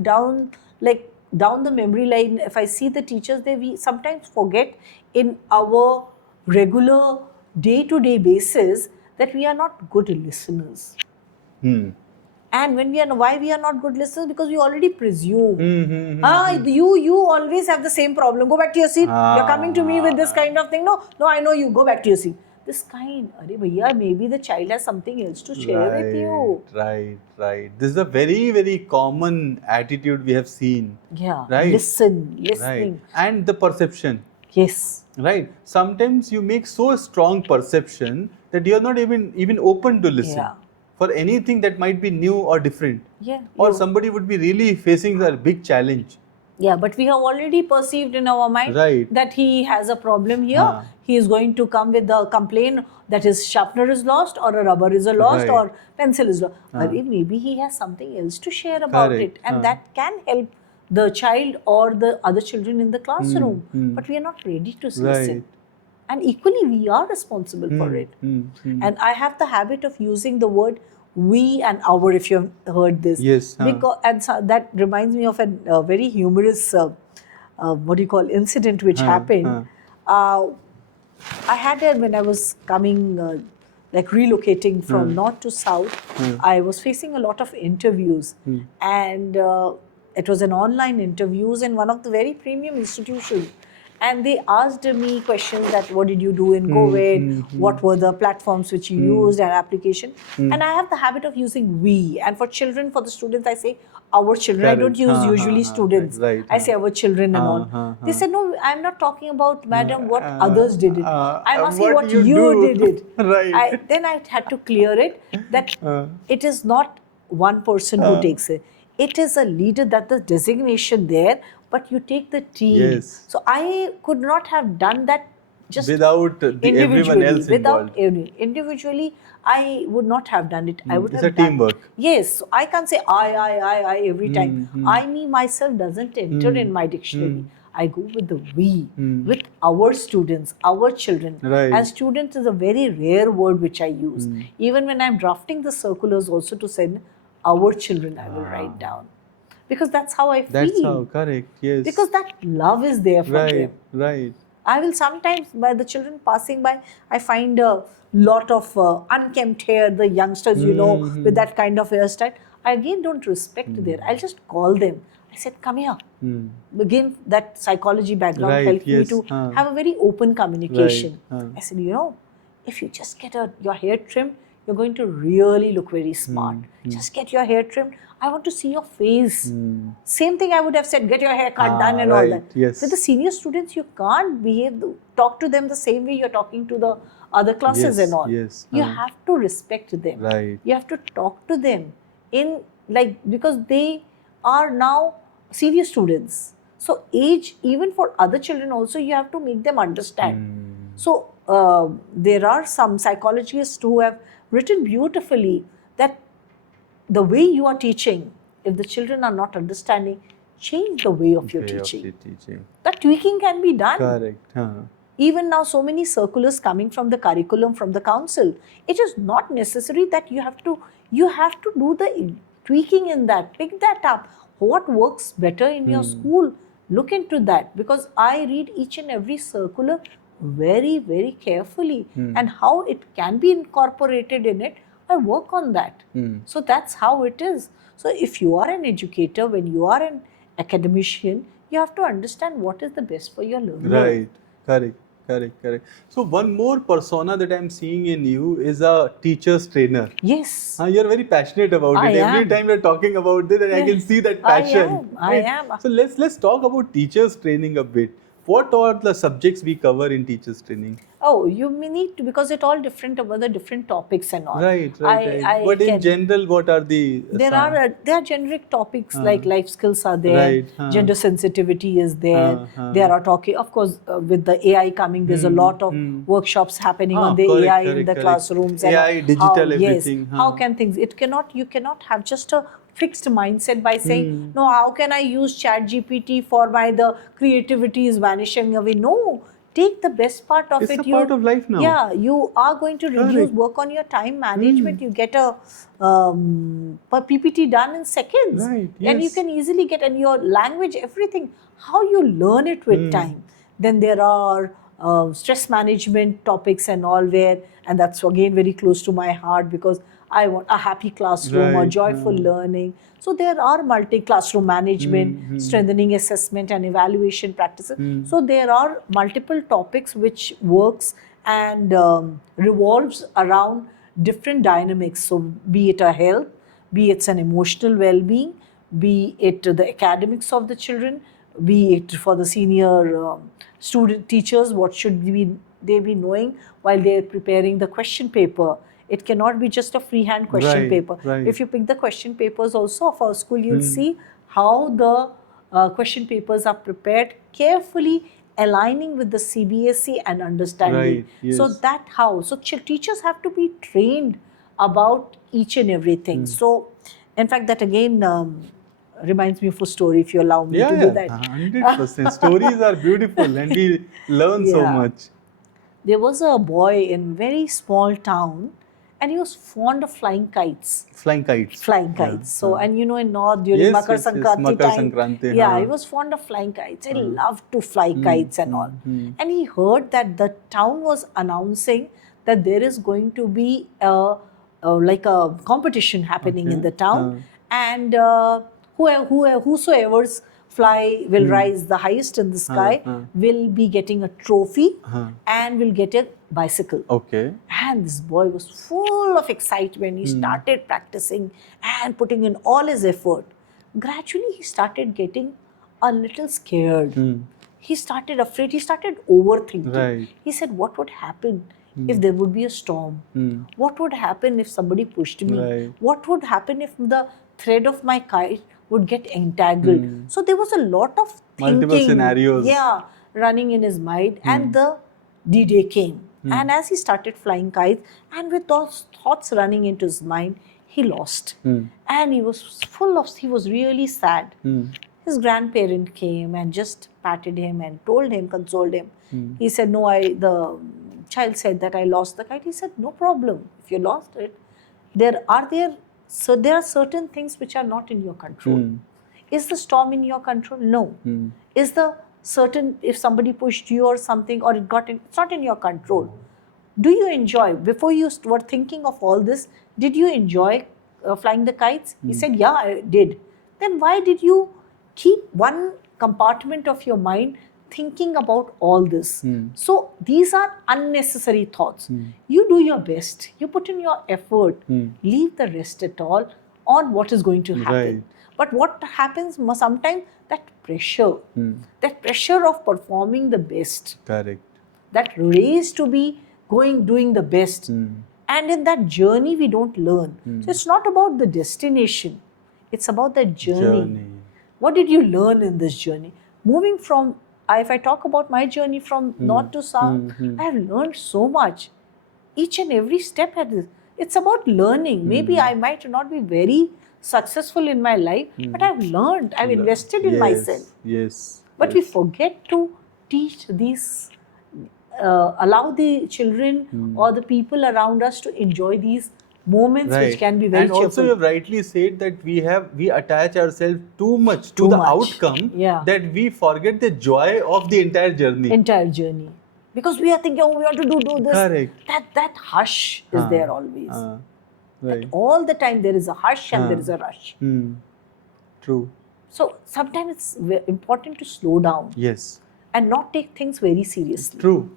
down the memory line, if I see the teachers there, we sometimes forget in our regular day-to-day basis that we are not good listeners. And why we are not good listeners? Because we already presume. You always have the same problem. Go back to your seat. You're coming to me with this kind of thing. No, I know you. Go back to your seat. This kind, maybe the child has something else to share with you. Right. This is a very, very common attitude we have seen. Yeah. Right. Listening. Right. And the perception. Yes. Right. Sometimes you make so strong perception that you are not even open to listen. Yeah. For anything that might be new or different. Yeah. Or somebody would be really facing a big challenge. Yeah, but we have already perceived in our mind that he has a problem here. He is going to come with the complaint that his sharpener is lost or a rubber is lost or pencil is lost. But maybe he has something else to share about it, and that can help the child or the other children in the classroom. But we are not ready to listen. And equally, we are responsible for it. And I have the habit of using the word we and our, if you have heard this. Yes. And so that reminds me of a very humorous, incident which happened. I had when I was coming, relocating from north to south, I was facing a lot of interviews. And it was an online interviews in one of the very premium institutions. And they asked me questions that what did you do in COVID, what were the platforms which you used and application. And I have the habit of using we. And for children, for the students, I say our children. I don't use usually students. I say our children and all. They said, no, I'm not talking about, madam, what others did it. I'm asking what you did it. Then I had to clear it that it is not one person who takes it. It is a leader, that the designation there, but you take the team. Yes. So I could not have done that just without everyone else involved. Individually, I would not have done it. I would it's have a teamwork. Yes. So I can't say I every time. I, me, myself doesn't enter in my dictionary. I go with the we, with our students, our children. And students is a very rare word which I use. Even when I'm drafting the circulars also to send our children, I will write down. Because that's how I feel. That's how, correct, yes. Because that love is there for them. Right. I will sometimes, by the children passing by, I find a lot of unkempt hair, the youngsters, with that kind of hairstyle. I again don't respect there. I'll just call them. I said, come here. Again, that psychology background helped me to have a very open communication. I said, if you just get your hair trimmed, you're going to really look very smart. Just get your hair trimmed. I want to see your face. Same thing I would have said, get your hair cut done and all that. Yes. With the senior students, you can't talk to them the same way you're talking to the other classes and all. Yes. You have to respect them. You have to talk to them because they are now senior students. So age, even for other children also, you have to make them understand. So there are some psychologists who have written beautifully that the way you are teaching, if the children are not understanding, change the way of your teaching. That tweaking can be done. Correct. Even now, so many circulars coming from the curriculum, from the council. It is not necessary that you have to do the tweaking in that. Pick that up. What works better in your school? Look into that, because I read each and every circular very, very carefully, and how it can be incorporated in it. I work on that. So that's how it is. So if you are an educator, when you are an academician, you have to understand what is the best for your learner. Right. Correct. So one more persona that I'm seeing in you is a teacher's trainer. Yes. You're very passionate about it. Every time we're talking about it, and I can see that passion. I am. So let's talk about teachers training a bit. What are the subjects we cover in teachers training? Oh, you may need to, because it all different about the different topics and all. Right. I But in can. general, what are the There are generic topics like life skills are there, Right, gender sensitivity is there. There are talking, of course, with the AI coming, there's a lot of workshops happening on the correct, AI in the correct. classrooms and AI, all. digital, Yes, everything. how can things? You cannot have just a fixed mindset by saying, no, how can I use Chat GPT for the creativity is vanishing away? No, take the best part of It's it. a part of life now. Yeah, you are going to reduce Correct. work on your time management. You get a PPT done in seconds, Right, and you yes. can easily get, and your language, everything, how you learn it with time. Then there are stress management topics and all, where, and that's again very close to my heart, because I want a happy classroom or Right, joyful learning. So there are multi-classroom management, strengthening assessment and evaluation practices. So there are multiple topics which works and revolves around different dynamics. So be it a health, be it an emotional well-being, be it the academics of the children, be it for the senior student teachers, what should they be knowing while they're preparing the question paper. It cannot be just a freehand question Right, paper. right. If you pick the question papers also of our school, you'll see how the question papers are prepared carefully, aligning with the CBSE and understanding. Right, yes. So that how, so teachers have to be trained about each and everything. So in fact, that again reminds me of a story, if you allow me to do that. 100%. Stories are beautiful and we learn so Yeah. much. There was a boy in very small town, and he was fond of flying kites. Flying kites. Flying kites. So, and you know, in North during Yes, Makar yes, yes, Sankranti Makar time, Sankranti, yeah, he was fond of flying kites. He loved to fly kites and all. And he heard that the town was announcing that there is going to be like a competition happening in the town, and whosoever's fly will rise the highest in the sky will be getting a trophy and will get a bicycle. Okay. And this boy was full of excitement. He started practicing and putting in all his effort. Gradually, he started getting a little scared. He started afraid. He started overthinking. Right. He said, what would happen if there would be a storm? What would happen if somebody pushed me? Right. What would happen if the thread of my kite would get entangled? So there was a lot of thinking. Multiple scenarios. Yeah, running in his mind. And the D-Day came. And as he started flying kites, and with those thoughts running into his mind, he lost. And he was he was really sad. His grandparent came and just patted him and told him, consoled him. He said, no, the child said that I lost the kite. He said, no problem. If you lost it, there are certain things which are not in your control. Is the storm in your control? No. Is the certain, if somebody pushed you or something, or it got in, it's not in your control. Do you enjoy, before you were thinking of all this, did you enjoy flying the kites? He said, yeah, I did. Then why did you keep one compartment of your mind thinking about all this? So these are unnecessary thoughts. You do your best, you put in your effort, leave the rest at all on what is going to happen. Right. But what happens sometimes, that pressure of performing the best, Correct. that race to be doing the best, and in that journey we don't learn. So it's not about the destination, it's about the journey. What did you learn in this journey? Moving from, if I talk about my journey from north to south, I have learned so much. Each and every step it's about learning. Maybe I might not be very successful in my life, but I've learned, I've invested in myself. Yes. But we forget to teach these, allow the children or the people around us to enjoy these moments, which can be very and also cheerful. you have rightly said that we attach ourselves too much to Too the much. outcome, that we forget the joy of the entire journey. Because we are thinking, oh, we want to do this. Correct. That hush is there always. Right. That all the time there is a hush and there is a rush. True. So sometimes it's important to slow down. Yes. And not take things very seriously. True.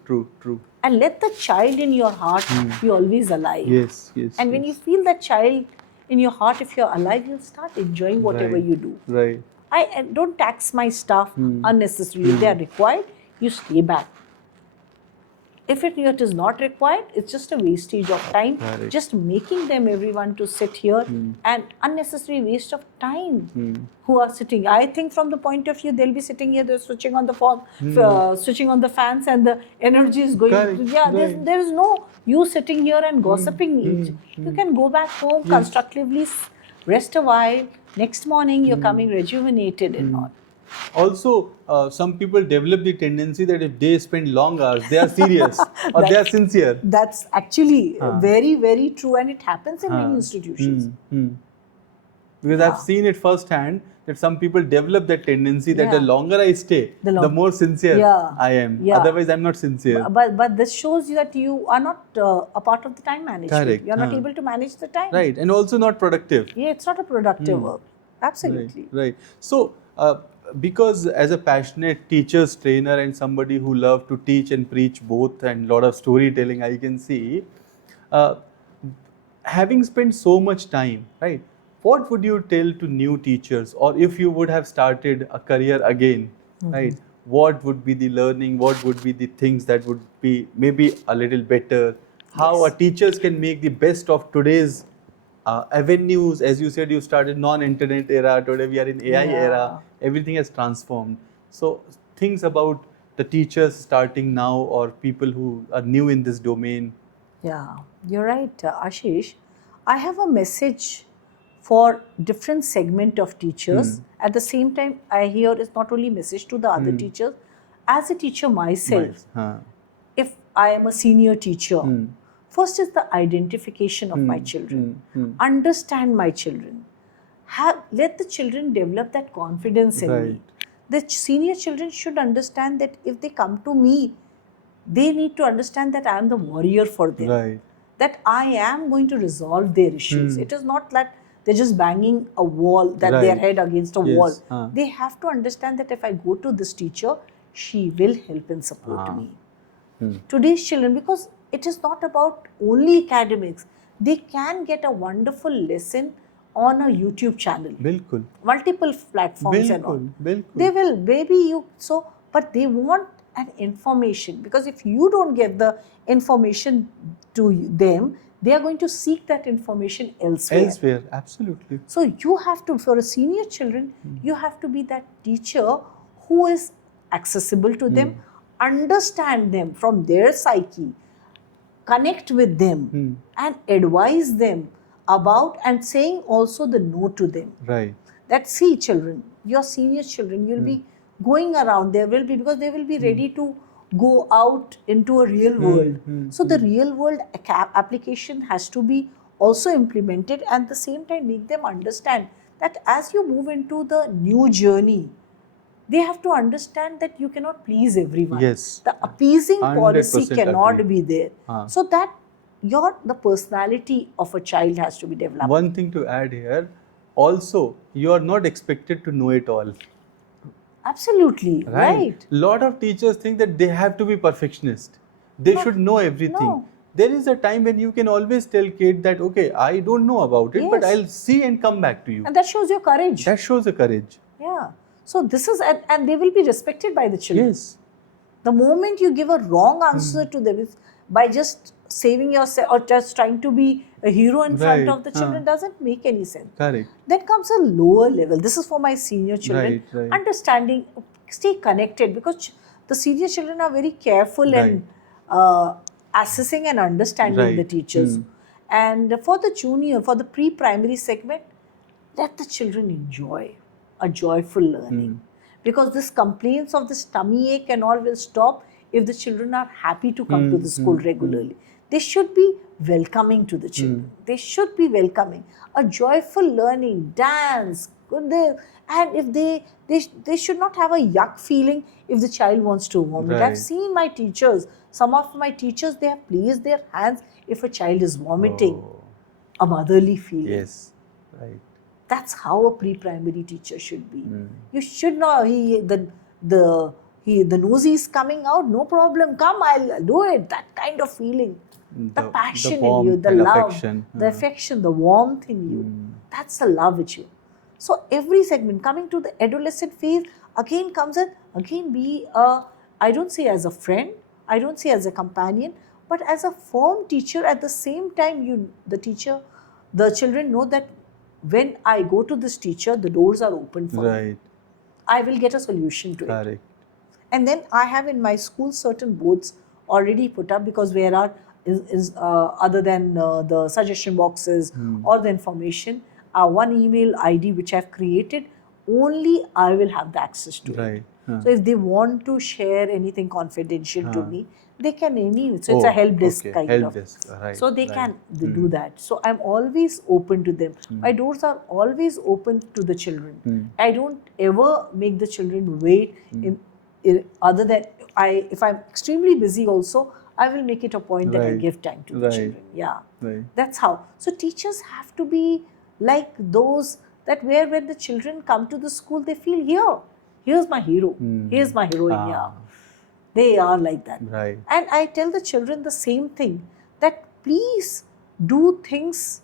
And let the child in your heart be always alive. Yes. And when you feel that child in your heart, if you're alive, you'll start enjoying whatever you do. Right. I don't tax my staff unnecessarily. If they are required, you stay back. If it is not required, it's just a wastage of time. Correct. Just making them everyone to sit here and unnecessary waste of time. Who are sitting? I think from the point of view, they'll be sitting here, they're switching on the phone, switching on the fans, and the energy is going. Correct. Yeah, Right. there is no you sitting here and gossiping each. You can go back home constructively, rest a while. Next morning, you're coming rejuvenated and all. Also, some people develop the tendency that if they spend long hours, they are serious or they are sincere. That's actually very, very true, and it happens in many institutions. Because I've seen it firsthand that some people develop that tendency that Yeah. the longer I stay, the more sincere Yeah. I am. Yeah. Otherwise, I'm not sincere. But this shows you that you are not a part of the time management. Correct. You're not able to manage the time. Right. And also not productive. Yeah, it's not a productive work. Absolutely. Right. So, because as a passionate teacher's trainer and somebody who loves to teach and preach both and lot of storytelling, I can see, having spent so much time, right? What would you tell to new teachers, or if you would have started a career again, right? What would be the learning? What would be the things that would be maybe a little better? How our teachers can make the best of today's avenues? As you said, you started non-internet era. Today we are in AI era. Everything has transformed. So things about the teachers starting now or people who are new in this domain. Yeah, you're right, Ashish. I have a message for different segment of teachers. At the same time, I hear it's not only message to the other teachers. As a teacher myself, if I am a senior teacher, first is the identification of my children. Understand my children. Let the children develop that confidence in me. The senior children should understand that if they come to me, they need to understand that I am the warrior for them. That I am going to resolve their issues. It is not that they're just banging a wall, that their head against a wall. They have to understand that if I go to this teacher, she will help and support me. Today's children, because it is not about only academics, they can get a wonderful lesson on a YouTube channel. Bilkul. Multiple platforms and all. They will, but they want an information, because if you don't get the information to them, they are going to seek that information elsewhere. Absolutely. So you have to, for a senior children, you have to be that teacher who is accessible to them, understand them from their psyche, connect with them and advise them about, and saying also the no to them. That, see children, your senior children, you'll be going around, because they will be ready to go out into a real world. So the real world application has to be also implemented, and at the same time make them understand that as you move into the new journey, they have to understand that you cannot please everyone. The appeasing policy cannot be there. So that the personality of a child has to be developed. One thing to add here, also, you are not expected to know it all. Absolutely, right. Lot of teachers think that they have to be perfectionist. They should know everything. No. There is a time when you can always tell kid that, okay, I don't know about it, but I'll see and come back to you. And that shows your courage. That shows the courage. Yeah. So this is, and they will be respected by the children. The moment you give a wrong answer to them, by just saving yourself or just trying to be a hero in front of the children, doesn't make any sense. Then comes a lower level. This is for my senior children. Understanding, stay connected, because the senior children are very careful and assessing and understanding the teachers. And for the junior, for the pre-primary segment, let the children enjoy a joyful learning. Because this complaints of this tummy ache and all will stop if the children are happy to come to the school regularly. They should be welcoming to the children. They should be welcoming. A joyful learning, dance, and if they should not have a yuck feeling if the child wants to vomit. I've seen my teachers, some of my teachers, they have placed their hands if a child is vomiting. A motherly feeling. That's how a pre-primary teacher should be. You should not, the nosy is coming out, no problem, come, I'll do it. That kind of feeling. The passion in you, the love, the affection, the warmth in you. That's the love with you. So every segment, coming to the adolescent phase, again comes in, be I don't say as a friend, I don't say as a companion, but as a firm teacher. At the same time, the children know that when I go to this teacher, the doors are open for me. Right. I will get a solution to it. Correct. And then I have in my school certain boards already put up, because where are other than the suggestion boxes or the information, one email ID which I've created, only I will have the access to Right. it. So if they want to share anything confidential to me, they can anyway. So it's a help desk kind help of. Desk. Right. So they can do that. So I'm always open to them. My doors are always open to the children. I don't ever make the children wait. Other than if I'm extremely busy also, I will make it a point that I give time to the children. Yeah, that's how. So teachers have to be like those that where when the children come to the school, they feel here's my hero, here's my heroine. Yeah, they are like that. Right. And I tell the children the same thing, that please do things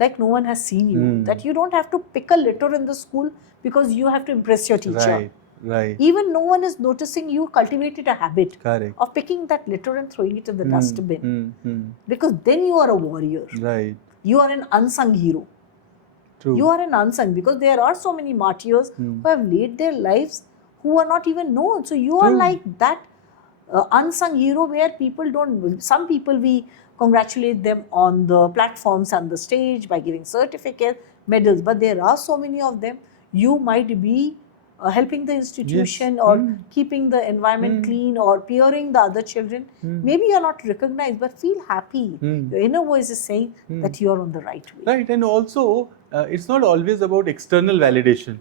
like no one has seen you. That you don't have to pick a litter in the school because you have to impress your teacher. Right. Right. Even no one is noticing you cultivated a habit Correct. of picking that litter and throwing it in the dustbin. Because then you are a warrior. Right. You are an unsung hero. True. You are an unsung, because there are so many martyrs who have laid their lives who are not even known. So you are like that unsung hero where people don't. Some people, we congratulate them on the platforms and the stage by giving certificates, medals, but there are so many of them. You might be helping the institution or keeping the environment clean or peering the other children. Maybe you're not recognized, but feel happy. Your inner voice is saying that you're on the right way. Right. And also, it's not always about external validation.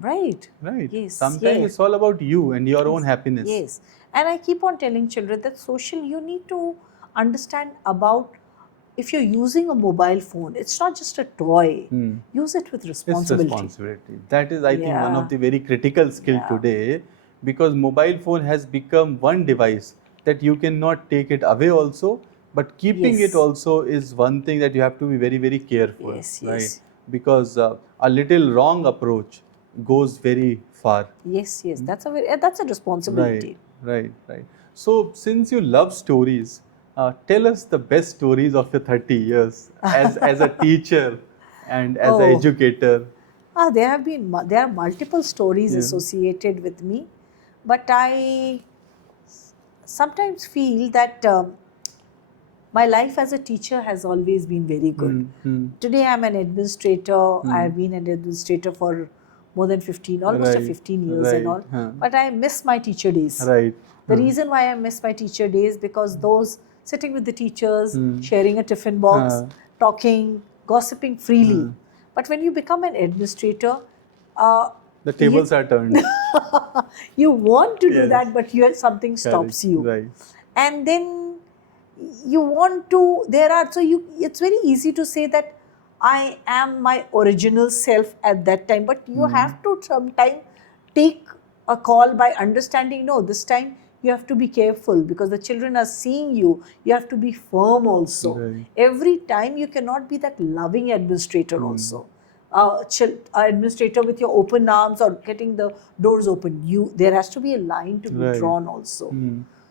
Right. Right. Yes. Sometimes it's all about you and your own happiness. Yes. And I keep on telling children that you need to understand about, if you're using a mobile phone, it's not just a toy. Use it with responsibility. It's responsibility. That is, I think, one of the very critical skill today, because mobile phone has become one device that you cannot take it away also, but keeping it also is one thing that you have to be very, very careful. Yes, right? yes. Because a little wrong approach goes very far. Yes, yes. That's a responsibility. Right. So, since you love stories, tell us the best stories of your 30 years as a teacher and as an educator. There are multiple stories associated with me, but I sometimes feel that my life as a teacher has always been very good. Today I'm an administrator. I have been an administrator for more than 15 years and all. But I miss my teacher days. Right. The reason why I miss my teacher days, because those sitting with the teachers, sharing a tiffin box, talking, gossiping freely. But when you become an administrator, the tables are turned. you want to do that, but something stops you. Right. And then you want to, it's very easy to say that I am my original self at that time, but you have to sometimes take a call by understanding, no, this time you have to be careful because the children are seeing you. You have to be firm also. Right. Every time you cannot be that loving administrator also. Administrator with your open arms or getting the doors open. There has to be a line to be drawn also.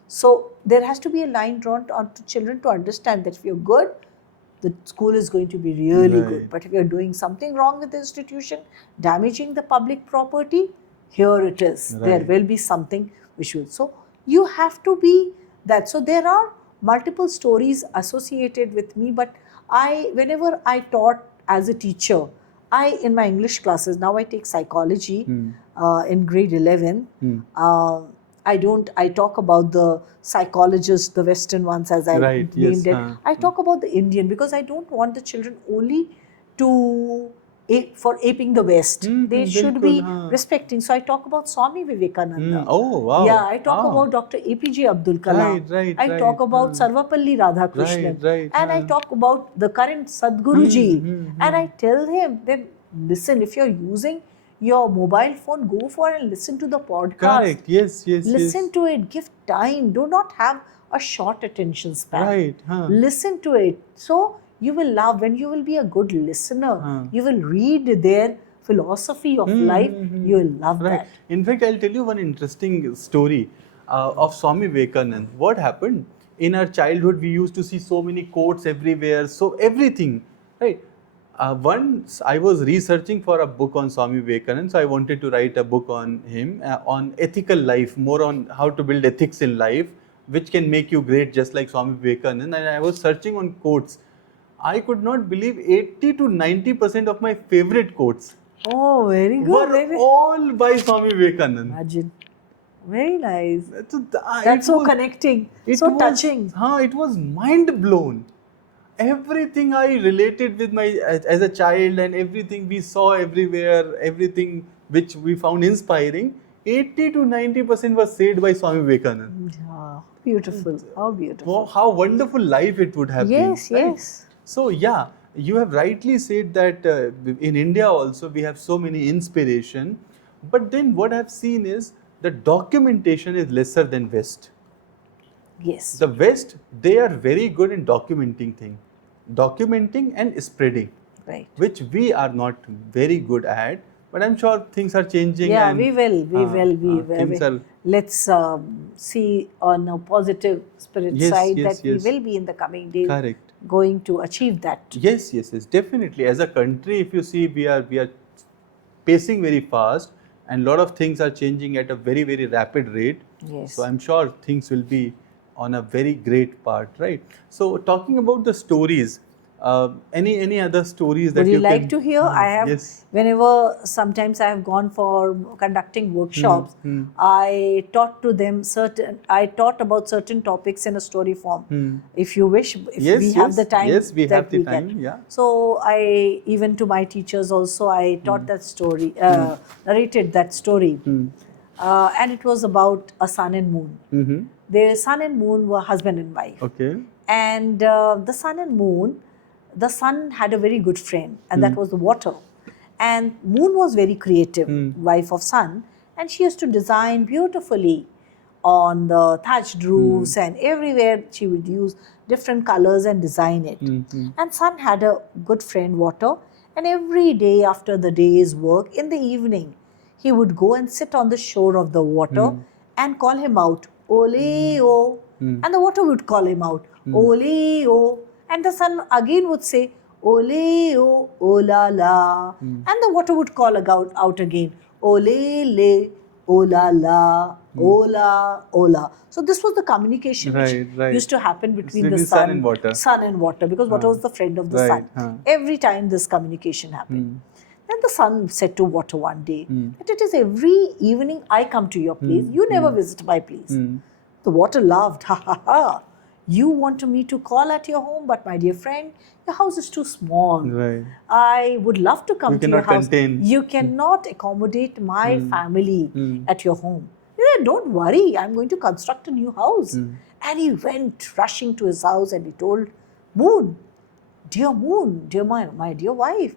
So there has to be a line drawn to children to understand that if you're good, the school is going to be really good. But if you're doing something wrong with the institution, damaging the public property, here it is. There will be something which will. So you have to be that. So there are multiple stories associated with me, but whenever I taught as a teacher, in my English classes, now I take psychology in grade 11. I talk about the psychologists, the Western ones as I named it. I talk about the Indian because I don't want the children only to for aping the West. They should be respecting. So I talk about Swami Vivekananda. Oh, wow. Yeah, I talk about Dr. APJ Abdul Kalam. I talk about Sarvapalli Radhakrishnan. And I talk about the current Sadhguruji. And I tell him, listen, if you're using your mobile phone, go for and listen to the podcast. Correct. Yes. Listen to it. Give time. Do not have a short attention span. Right. Listen to it. So you will love. When you will be a good listener, you will read their philosophy of life. You will love that. In fact, I'll tell you one interesting story. of Swami Vivekananda. What happened? In our childhood, we used to see so many quotes everywhere, so everything, right? Once I was researching for a book on Swami Vivekananda, so I wanted to write a book on him, on ethical life, more on how to build ethics in life, which can make you great, just like Swami Vivekananda. And I was searching on quotes. I could not believe 80 to 90% of my favorite quotes Oh, very good. were all by Swami Vivekananda. Imagine. Very nice. It That's so was- connecting, it so was- touching. It was mind blown. Everything I related with my as a child, and everything we saw everywhere, everything which we found inspiring, 80 to 90% was said by Swami Vivekananda. Yeah, beautiful. How beautiful. Wow, how wonderful life it would have Yes, been. right? yes. So yeah, you have rightly said that in India also we have so many inspiration, but then what I've seen is the documentation is lesser than West. Yes. The West, they are very good in documenting and spreading, Right. which we are not very good at. But I'm sure things are changing. Yeah, and, we will. things are. Let's see on a positive spirit Yes, side yes, that yes. we will be in the coming days Correct. going to achieve that. Yes, definitely. As a country, if you see, we are pacing very fast, and a lot of things are changing at a very, very rapid rate. Yes. So I'm sure things will be on a very great part, right? So talking about the stories, any other stories that Would you like can, to hear? I have, Yes. whenever sometimes I have gone for conducting workshops, I taught about certain topics in a story form. If you wish, if Yes, we have yes, the time, yes, we that have the we time, can. yeah. So even to my teachers also, I taught that story, narrated that story. And it was about a sun and moon. Mm-hmm. The sun and moon were husband and wife. Okay. And the sun and moon, the sun had a very good friend, and that was the water. And moon was very creative, wife of sun, and she used to design beautifully on the thatched roofs, and everywhere she would use different colors and design it. And sun had a good friend, water, and every day after the day's work, in the evening, he would go and sit on the shore of the water and call him out, Ole o. And the water would call him out, Ole o. And the sun again would say, Ole o, ola la. And the water would call out again, Ole le, ola la, ola, ola. So this was the communication which Right. used to happen between the Between sun and water. sun and water, because water was the friend of the Right, sun. Every time this communication happened. Then the sun said to water one day that it is every evening I come to your place. You never visit my place. The water laughed. Ha ha ha. You want me to call at your home, but my dear friend, your house is too small. Right. I would love to come You to your cannot house. contain. You cannot accommodate my family at your home. He said, don't worry, I'm going to construct a new house. And he went rushing to his house and he told Moon, dear my dear wife,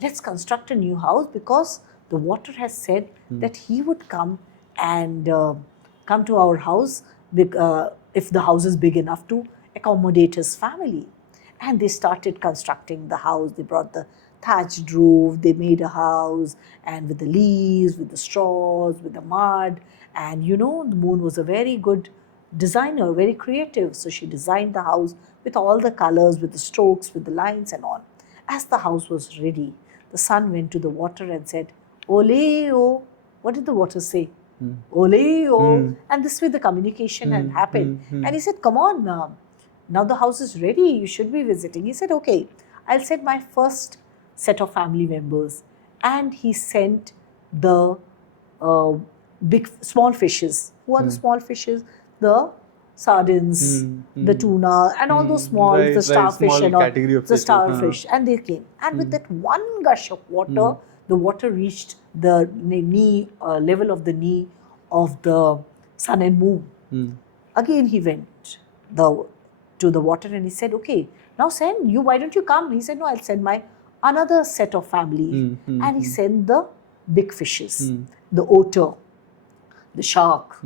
let's construct a new house, because the water has said that he would come and come to our house if the house is big enough to accommodate his family. And they started constructing the house. They brought the thatched roof, they made a house, and with the leaves, with the straws, with the mud. And the moon was a very good designer, very creative. So she designed the house with all the colors, with the strokes, with the lines and all. As the house was ready, the sun went to the water and said, Ole o. What did the water say? Ole o. And this way the communication had happened. And he said, come on, now the house is ready. You should be visiting. He said, okay, I'll send my first set of family members. And he sent the small fishes. Who are the small fishes? The sardines, the tuna, and all those small, Right, the right, starfish small and all, category of the fishes, starfish. And they came. And with that one gush of water, the water reached the knee, level of the knee of the sun and moon. Again he went to the water and he said, okay, now send you, why don't you come? He said, no, I'll send my another set of family. And he sent the big fishes, the otter, the shark,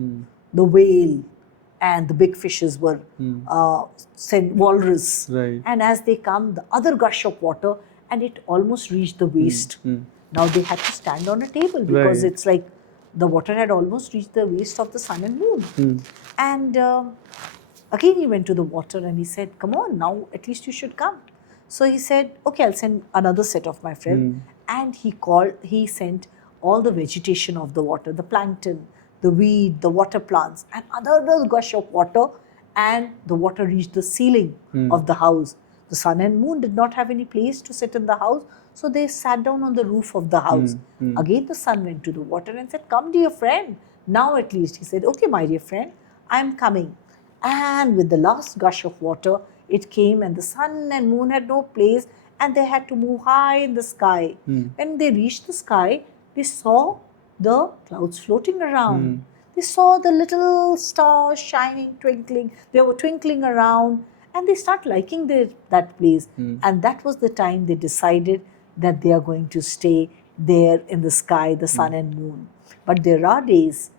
the whale, and the big fishes were sent, walrus. Right. And as they come, the other gush of water, and it almost reached the waist. Now they had to stand on a table because Right. it's like the water had almost reached the waist of the sun and moon. Hmm. And again he went to the water and he said, come on, now at least you should come. So he said, okay, I'll send another set of my friends. And he sent all the vegetation of the water, the plankton, the weed, the water plants, and another gush of water, and the water reached the ceiling of the house. The sun and moon did not have any place to sit in the house, so they sat down on the roof of the house. Again the sun went to the water and said, come dear friend, now at least. He said, okay my dear friend, I am coming. And with the last gush of water, it came, and the sun and moon had no place, and they had to move high in the sky. When they reached the sky, they saw the clouds floating around. They saw the little stars shining, twinkling. They were twinkling around, and they start liking that place. And that was the time they decided that they are going to stay there in the sky, the sun and moon. But there are days,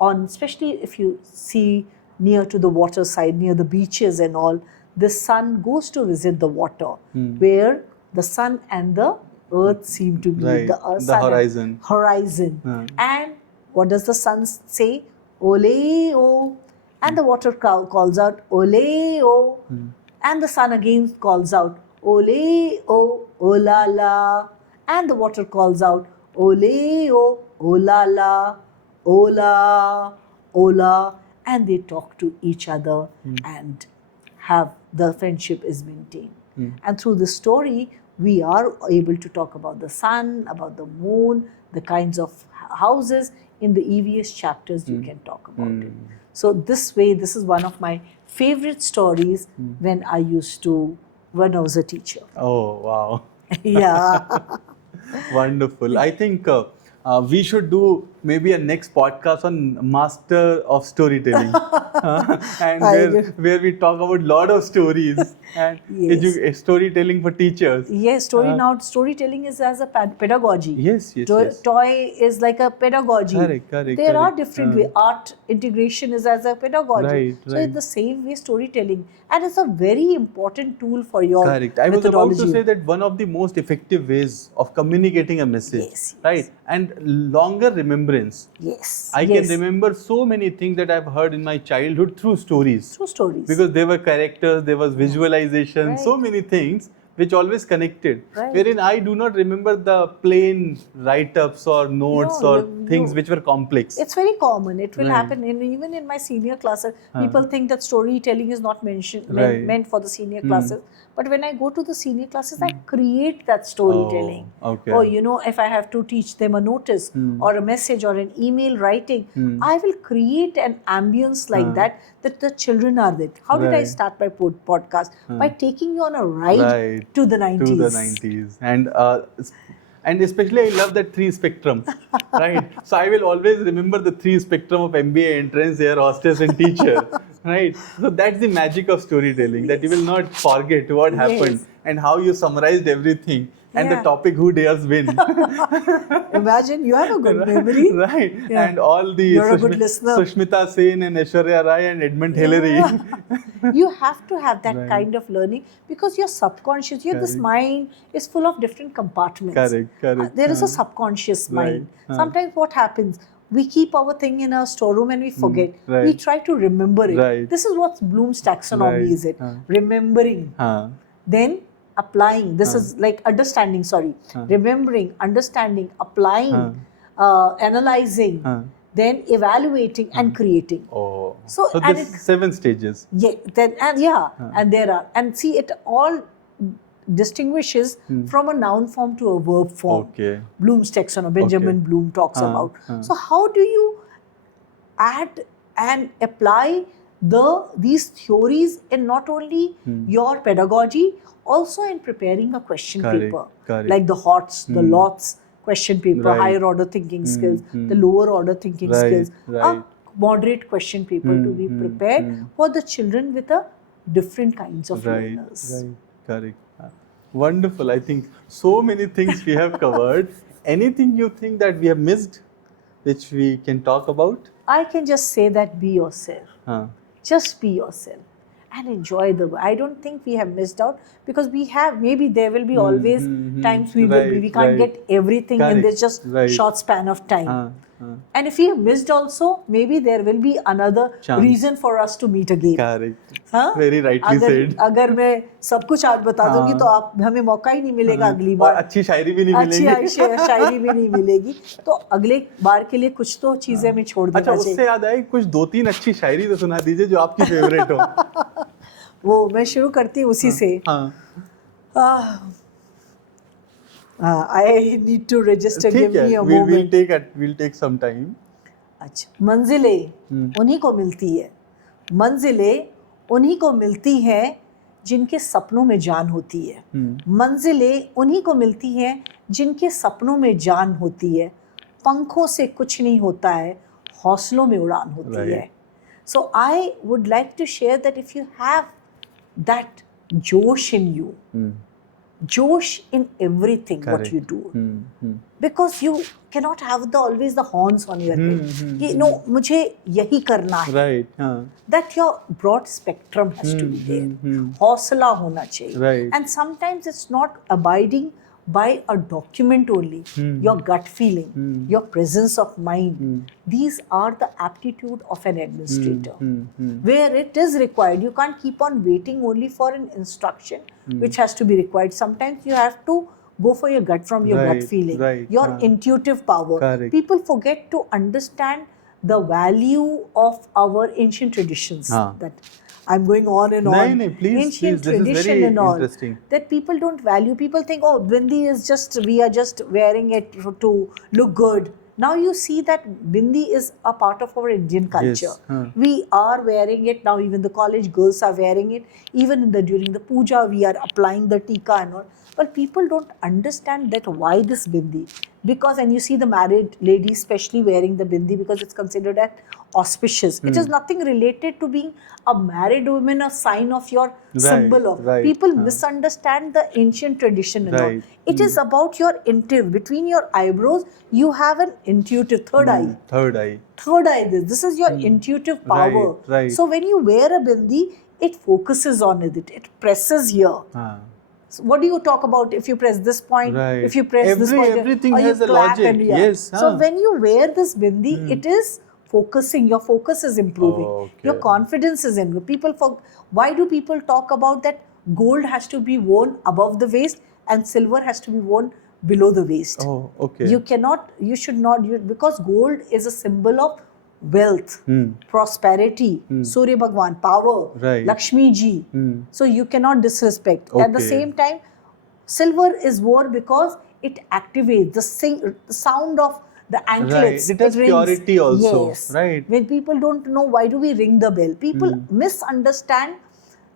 especially if you see near to the water side, near the beaches and all, the sun goes to visit the water, where the sun and the earth seem to be the horizon. And what does the sun say? Ole o. And the water calls out, Ole o. And the sun again calls out, Ole o, ola la. And the water calls out, Ole o, ola la, ola, ola. And they talk to each other and have the friendship is maintained. And through the story, we are able to talk about the sun, about the moon, the kinds of houses. In the EVS chapters, you can talk about it. So this way, this is one of my favorite stories when I was a teacher. Oh, wow. Yeah. Wonderful. I think we should do maybe a next podcast on master of storytelling, and where we talk about lot of stories and storytelling for teachers. Yes, storytelling is as a pedagogy. Yes. Toy is like a pedagogy. Correct. There are different ways. Art integration is as a pedagogy. Right. So it's the same way storytelling, and it's a very important tool for your Correct. I was about to say that one of the most effective ways of communicating a message, right, and longer remembrance. Yes. I can remember so many things that I've heard in my childhood through stories. Because there were characters, there was visualization, so many things which always connected. Wherein I do not remember the plain write-ups or notes things which were complex. It's very common. It will happen even in my senior classes. People think that storytelling is not meant for the senior classes. But when I go to the senior classes, I create that storytelling. If I have to teach them a notice or a message or an email writing, I will create an ambience like that the children are there. How did I start my podcast? By taking you on a ride to the 90s. To the 90s. And especially I love that 3 spectrum, right? So I will always remember the 3 spectrum of MBA entrance, air hostess and teacher, right? So that's the magic of storytelling, that you will not forget what happened and how you summarized everything. And the topic, who dares win. Imagine, you have a good memory. Right. Yeah. And all the You're a good listener. Sushmita Sen and Aishwarya Rai and Edmund Hillary. You have to have that kind of learning, because your subconscious, this mind is full of different compartments. Correct. There is a subconscious mind. Sometimes what happens, we keep our thing in our storeroom and we forget. We try to remember it. This is what Bloom's taxonomy is it. Remembering. Then applying. This is like understanding, remembering, understanding, applying, analyzing, then evaluating and creating. So there's 7 stages. And there are. And see, it all distinguishes from a noun form to a verb form. Bloom's taxonomy, Benjamin Bloom talks about. So how do you add and apply these theories in not only your pedagogy, also in preparing a question paper, like the HOTS, the LOTS question paper, higher order thinking skills, the lower order thinking skills, a moderate question paper to be prepared for the children with a different kinds of learners. Correct. Wonderful. I think so many things we have covered. Anything you think that we have missed, which we can talk about? I can just say that be yourself. Just be yourself. And enjoy I don't think we have missed out, because maybe there will be always times we can't get everything in this just short span of time. And if we have missed also, maybe there will be another Chance. reason for us to meet again. Correct. हाँ? Very rightly said. अगर मैं सब कुछ आज बता दूंगी तो आप हमें मौका ही नहीं मिलेगा अगली बार. और अच्छी शायरी भी नहीं मिलेगी. अच्छी शायरी भी नहीं मिलेगी. तो अगले बार के लिए कुछ तो चीजें हमें छोड़ देना चाहिए. अच्छा, उससे याद आई, कुछ 2-3 अच्छी शायरी तो सुना दीजिए जो आपकी फेवरेट हो. वो मैं शुरू करती हूँ उसी से. I need to register. Give me a moment. We'll take some time. अच्छा, मंजिलें उन्हीं को मिलती है. मंजिलें उन्हीं को मिलती हैं जिनके सपनों में जान होती है. मंजिलें उन्हीं को मिलती हैं जिनके सपनों में जान होती है. पंखों से कुछ नहीं होता है, हौसलों में उड़ान होती है. So I would like to share that if you have that josh in you, josh in everything what you do, because you cannot have always the horns on your head. कि no, मुझे यही करना है. Right. That your broad spectrum has to be there. हौसला होना चाहिए. Right. And sometimes it's not abiding by a document only. Your gut feeling, your presence of mind. These are the aptitude of an administrator. Where it is required, you can't keep on waiting only for an instruction which has to be required. Sometimes you have to go for your gut, from your gut feeling, your intuitive power. Correct. People forget to understand the value of our ancient traditions. That I'm going on and on. No, please, ancient this tradition is very and all interesting. that people don't value. People think, oh, bindi is just, we are just wearing it to look good. Now you see that bindi is a part of our Indian culture. Yes. We are wearing it now. Even the college girls are wearing it. Even during the puja, we are applying the tika and all. But people don't understand that why this bindi. Because, and you see the married ladies especially wearing the bindi because it's considered as auspicious. It is nothing related to being a married woman, a sign of your symbol of. People misunderstand the ancient tradition and all. It is about your intuitive. Between your eyebrows, you have an intuitive third eye. Third eye. Third eye. This is your intuitive power. So when you wear a bindi, it focuses on it. It presses here. So what do you talk about if you press this point, if you press this point, everything or has you a clap logic. and Yes. So when you wear this bindi, it is focusing. Your focus is improving. Your confidence is in. Why do people talk about that gold has to be worn above the waist and silver has to be worn below the waist? Oh, okay. You should not, because gold is a symbol of wealth, prosperity, Surya Bhagwan, power, Lakshmi ji. So you cannot disrespect. At the same time, silver is worn because it activates the sound of the anklets. It has rings. purity also. Yes. When people don't know why do we ring the bell, people misunderstand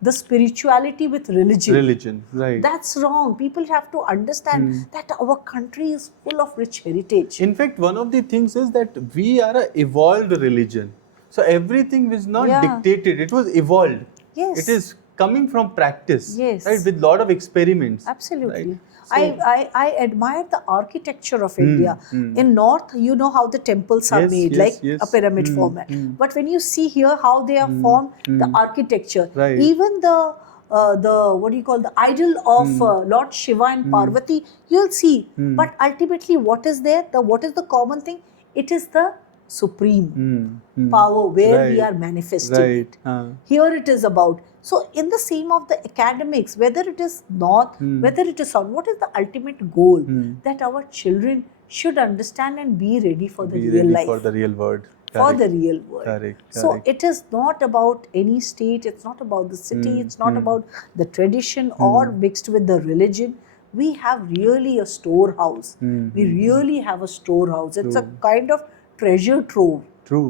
the spirituality with religion. That's wrong. People have to understand that our country is full of rich heritage. In fact, one of the things is that we are an evolved religion. So everything was not dictated. It was evolved. Yes. It is coming from practice. Yes. With lot of experiments. Absolutely. So, I admire the architecture of India. In North, you know how the temples are made, like a pyramid format. But when you see here how they are formed, the architecture, even the what do you call, the idol of Lord Shiva and Parvati, you'll see. But ultimately, what is there? What is the common thing? It is the supreme power where we are manifesting it. Here it is about. So in the same of the academics, whether it is North, whether it is South, what is the ultimate goal? That our children should understand and be ready for the real life. For the real world. For the real world. Correct. So it is not about any state, it's not about the city, it's not about the tradition or mixed with the religion. We have really a storehouse. We really have a storehouse. It's a kind of treasure trove.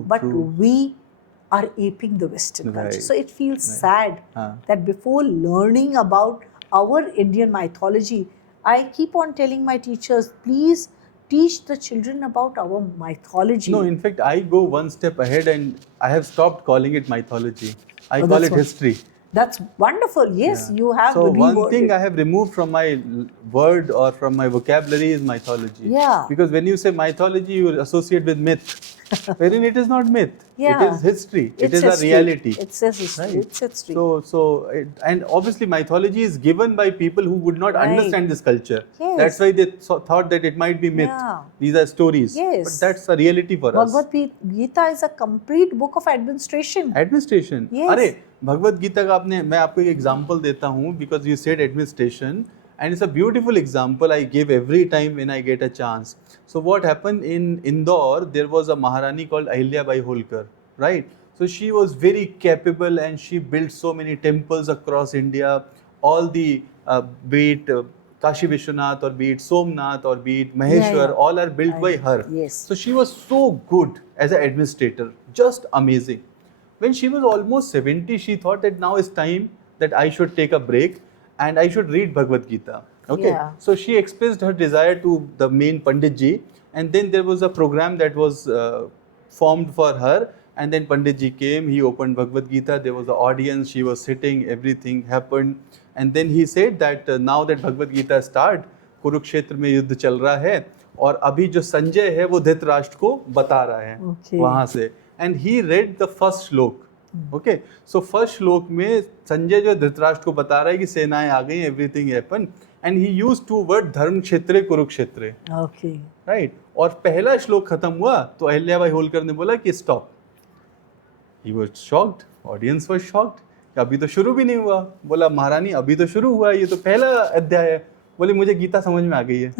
But we are aping the Western culture. So it feels sad that before learning about our Indian mythology, I keep on telling my teachers, please teach the children about our mythology. No, in fact, I go one step ahead and I have stopped calling it mythology. I call it history. That's wonderful. Yes, Yeah. you have So one reworded. thing I have removed from my word or from my vocabulary is mythology. Yeah. Because when you say mythology, you associate with myth, wherein it is not myth. It Yeah. is history. It It's is history. a reality. It's a history. Right. It's history. And obviously mythology is given by people who would not Right. understand this culture. Yes. That's why they thought that it might be myth. Yeah. These are stories. Yes. But that's a reality for us. Bhagavad Gita is a complete book of administration. Administration. Yes. अरे भगवत गीता का मैं आपको एक example देता हूँ because you said administration and it's a beautiful example I give every time when I get a chance. So what happened in Indore, there was a Maharani called Ahilya Bai Holkar, right? So she was very capable and she built so many temples across India. All the be it Kashi Vishwanath or be it Somnath or be it Maheshwar, Yeah. all are built by her. Yes. So she was so good as an administrator, just amazing. When she was almost 70, she thought that now is time that I should take a break and I should read Bhagavad Gita. Okay. Yeah. So she expressed her desire to the main Pandit ji, and then there was a program that was formed for her. And then Pandit ji came, he opened Bhagavad Gita, there was an audience, she was sitting, everything happened. And then he said that now that Bhagavad Gita start, Kurukshetra में युद्ध चल रहा है और अभी जो संजय है वो धृतराष्ट्र को बता रहा है वहाँ से. And he read the first श्लोक. Okay, so first श्लोक में संजय जो धृतराष्ट्र को बता रहा है कि सेनाएं आ गई, everything happened, and he used two words धर्म क्षेत्रे कुरुक्षेत्रे. Okay. Right. और पहला श्लोक खत्म हुआ तो अहिल्याबाई होलकर ने बोला कि stop. He was shocked. Audience was shocked. अभी तो शुरू भी नहीं हुआ. बोला महारानी अभी तो शुरू हुआ, ये तो पहला अध्याय है. बोली मुझे गीता समझ में आ गई है.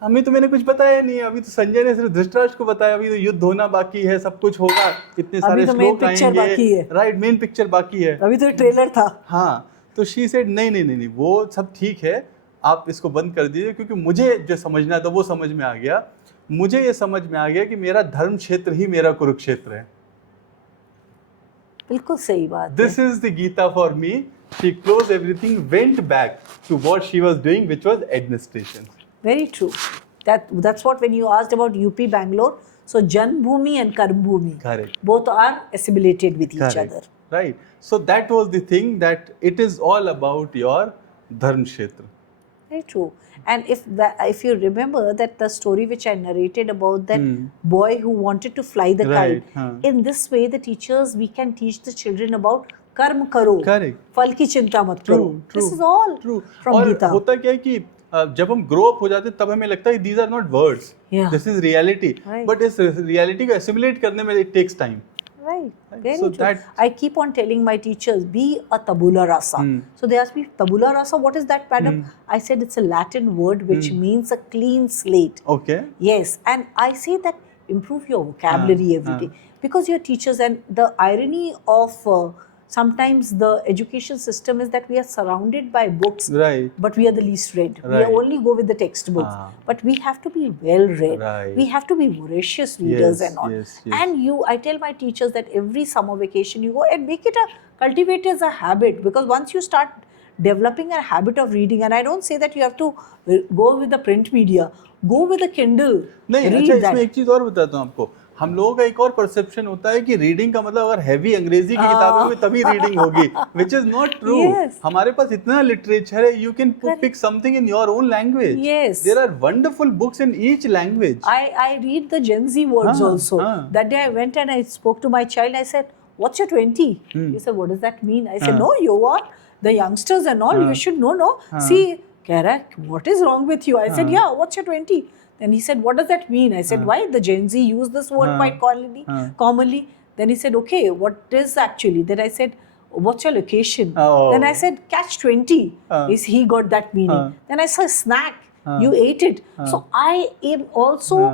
हमें तो मैंने कुछ बताया नहीं है. अभी तो संजय ने सिर्फ धृतराष्ट्र को बताया. अभी तो युद्ध होना बाकी है, सब कुछ होगा, इतने सारे श्लोक आएंगे. राइट, मेन पिक्चर बाकी है. अभी तो ट्रेलर था. हाँ, तो शी सेड नहीं, वो सब ठीक है, आप इसको बंद कर दीजिए, क्योंकि मुझे जो समझना था वो समझ में आ गया. मुझे ये समझ में आ गया कि मेरा धर्म क्षेत्र ही मेरा कुरुक्षेत्र है. बिल्कुल सही बात. This is the Gita for me. She closed everything, went back to what she was doing, which was administration. Very true. That's what when you asked about UP Bangalore, so Janbhumi and Karmbhumi, Correct. both are assimilated with each Correct. other. Right. So that was the thing, that it is all about your dharm kshetra. Very true. And if you remember that the story which I narrated about that boy who wanted to fly the Right, kite, in this way the teachers, we can teach the children about कर्म करो, Correct. फल की चिंता मत करो. True. This is all True. from और Gita. होता क्या है कि जब हम ग्रो अप हो जाते हैं तब हमें लगता है these are not words. Yeah. This is reality. Right. But इस reality को assimilate करने में it takes time. Right. Very So true. that- I keep on telling my teachers, be a tabula rasa. So they ask me, tabula rasa, what is that, madam? I said it's a Latin word which means a clean slate. Okay. Yes. And I say that improve your vocabulary every day. Because you're teachers, and the irony of sometimes the education system is that we are surrounded by books, Right. but we are the least read. Right. We only go with the textbooks. But we have to be well read. Right. We have to be voracious readers and all. Yes. And I tell my teachers that every summer vacation you go and cultivate as a habit, because once you start developing a habit of reading, and I don't say that you have to go with the print media, go with the Kindle. नहीं, read अच्छा that. इसमें एक चीज और बताता हूँ आपको. हम लोगों का एक और परसेप्शन होता है कि रीडिंग का मतलब अगर हैवी अंग्रेजी की किताबें होंगी तभी रीडिंग होगी, which is not true. Yes. हमारे पास इतना लिटरेचर है, you can pick something in your own language. Yes. There are wonderful books in each language. I read the Gen Z words also. That day I went and I spoke to my child. I said, "What's your 20?" He said, "What does that mean?" I said, "No, you are the youngsters and all. You should know, no? See, कह रहा है, what is wrong with you?" I said, "Yeah, what's your 20?" Then he said, "What does that mean?" I said, "Why? The Gen Z use this word quite commonly." Then he said, "Okay, what is actually?" Then I said, "What's your location?" Oh. Then I said, "Catch 20." He got that meaning. Then I said, "Snack." You ate it. So I am also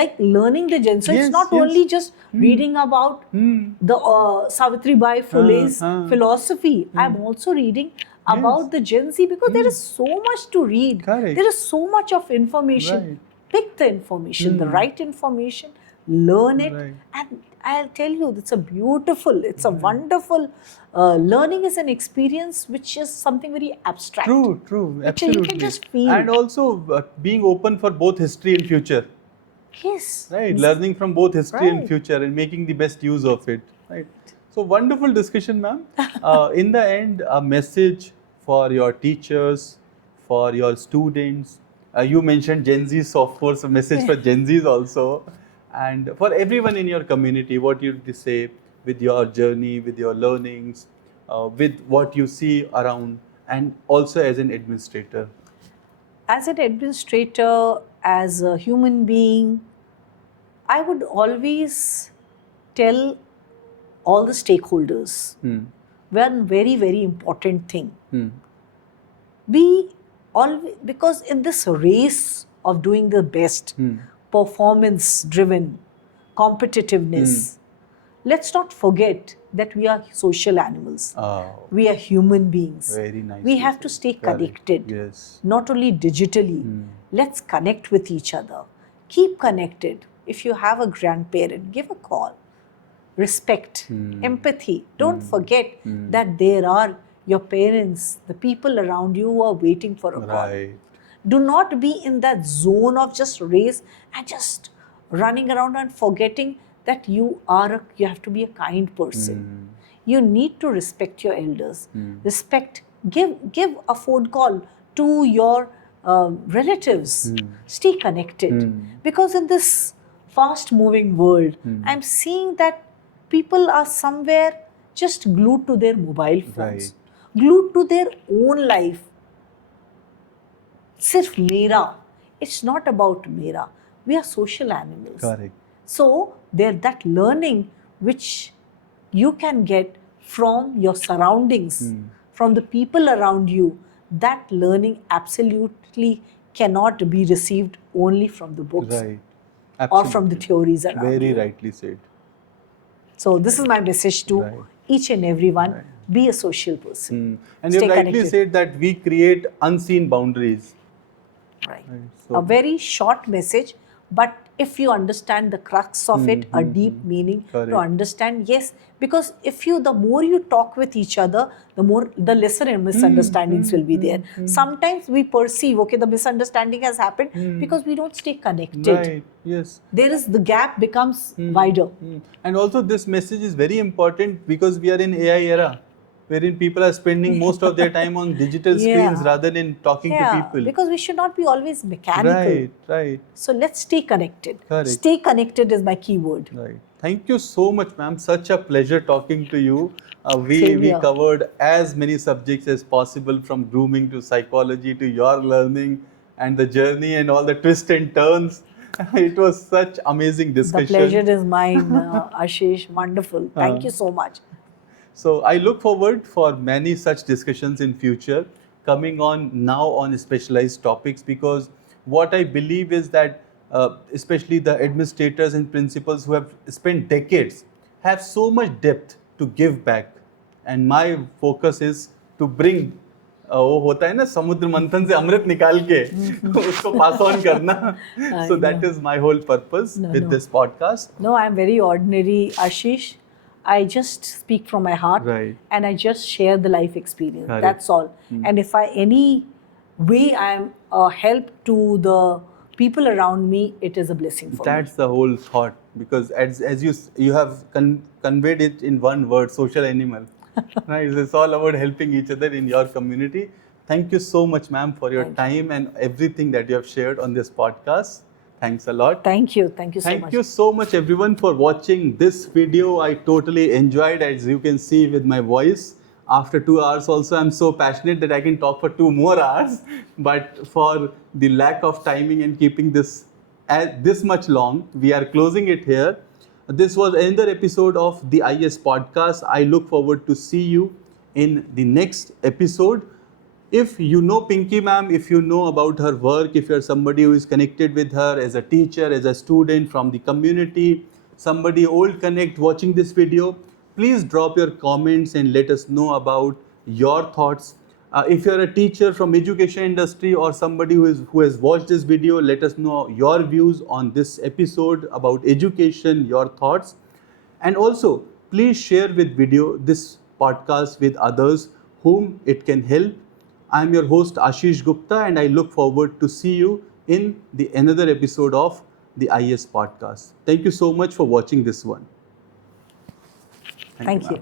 like learning the Gen. So Yes, it's not yes. only just reading about the Savitri Bai Phule's philosophy. I'm also reading about the Gen Z, because there is so much to read. Correct. There is so much of information. Right. Pick the information, the right information, learn it, Right. and I'll tell you, it's a beautiful, it's a wonderful. Learning is an experience which is something very abstract. True, Which absolutely. you can just feel. And also being open for both history and future. Yes. Right, learning from both history and Right. future and making the best use of it. Right. So wonderful discussion, ma'am. In the end, a message for your teachers, for your students. You mentioned Gen Z, so of course, a message for Gen Zs also, and for everyone in your community. What you say with your journey, with your learnings, with what you see around, and also as an administrator. As an administrator, as a human being, I would always tell all the stakeholders one very, very important thing. Be always, because in this race of doing the best, performance driven, competitiveness, let's not forget that we are social animals. We are human beings. Very nice. We have to stay connected, Yes. not only digitally. Let's connect with each other. Keep connected. If you have a grandparent, give a call. Respect, empathy. Don't forget that there are your parents, the people around you who are waiting for a call. Right. Do not be in that zone of just race and just running around and forgetting that you have to be a kind person. You need to respect your elders. Respect. Give a phone call to your relatives. Stay connected. Because in this fast-moving world, I'm seeing that people are somewhere just glued to their mobile phones, glued to their own life. Sirf mera. It's not about mera. We are social animals. Correct. So that learning which you can get from your surroundings, from the people around you, that learning absolutely cannot be received only from the books or from the theories around Very you. rightly said. So this is my message to each and everyone. Be a social person. And you Stay rightly connected. said that we create unseen boundaries. Right. So A very short message, but if you understand the crux of it, a deep meaning to understand, yes, because the more you talk with each other, the lesser misunderstandings will be there. Sometimes we perceive, okay, the misunderstanding has happened because we don't stay connected. Right. Yes. The gap becomes wider. And also this message is very important because we are in AI era, wherein people are spending most of their time on digital screens rather than talking to people. Because we should not be always mechanical. Right. So let's stay connected. Correct. Stay connected is my key word. Right. Thank you so much, ma'am. Such a pleasure talking to you. We Same here. covered as many subjects as possible, from grooming to psychology to your learning and the journey and all the twists and turns. It was such amazing discussion. The pleasure is mine, Ashish. Wonderful. Thank you so much. So I look forward for many such discussions in future, coming on now on specialized topics, because what I believe is that especially the administrators and principals who have spent decades have so much depth to give back, and my focus is to bring वो होता है ना समुद्र मंथन से अमृत निकाल के उसको pass on करना. So that is my whole purpose with this podcast. No, I'm very ordinary, Ashish. I just speak from my heart and I just share the life experience. That's all. And if any way I am a help to the people around me, it is a blessing for me. That's the whole thought, because as you have conveyed it in one word, social animal. Right? It's all about helping each other in your community. Thank you so much, ma'am, for your time and everything that you have shared on this podcast. Thanks a lot. Thank you. Thank you so much. Thank you so much, everyone, for watching this video. I totally enjoyed, as you can see with my voice. After 2 hours also, I'm so passionate that I can talk for 2 more hours. But for the lack of timing and keeping this much long, we are closing it here. This was another episode of the IES Podcast. I look forward to see you in the next episode. If you know Pinky ma'am, if you know about her work, if you're somebody who is connected with her as a teacher, as a student from the community, somebody old connect watching this video, please drop your comments and let us know about your thoughts. If you're a teacher from education industry or somebody who has watched this video, let us know your views on this episode about education, your thoughts. And also, please share this podcast with others whom it can help. I am your host Ashish Gupta, and I look forward to see you in the another episode of the IES Podcast. Thank you so much for watching this one. Thank you.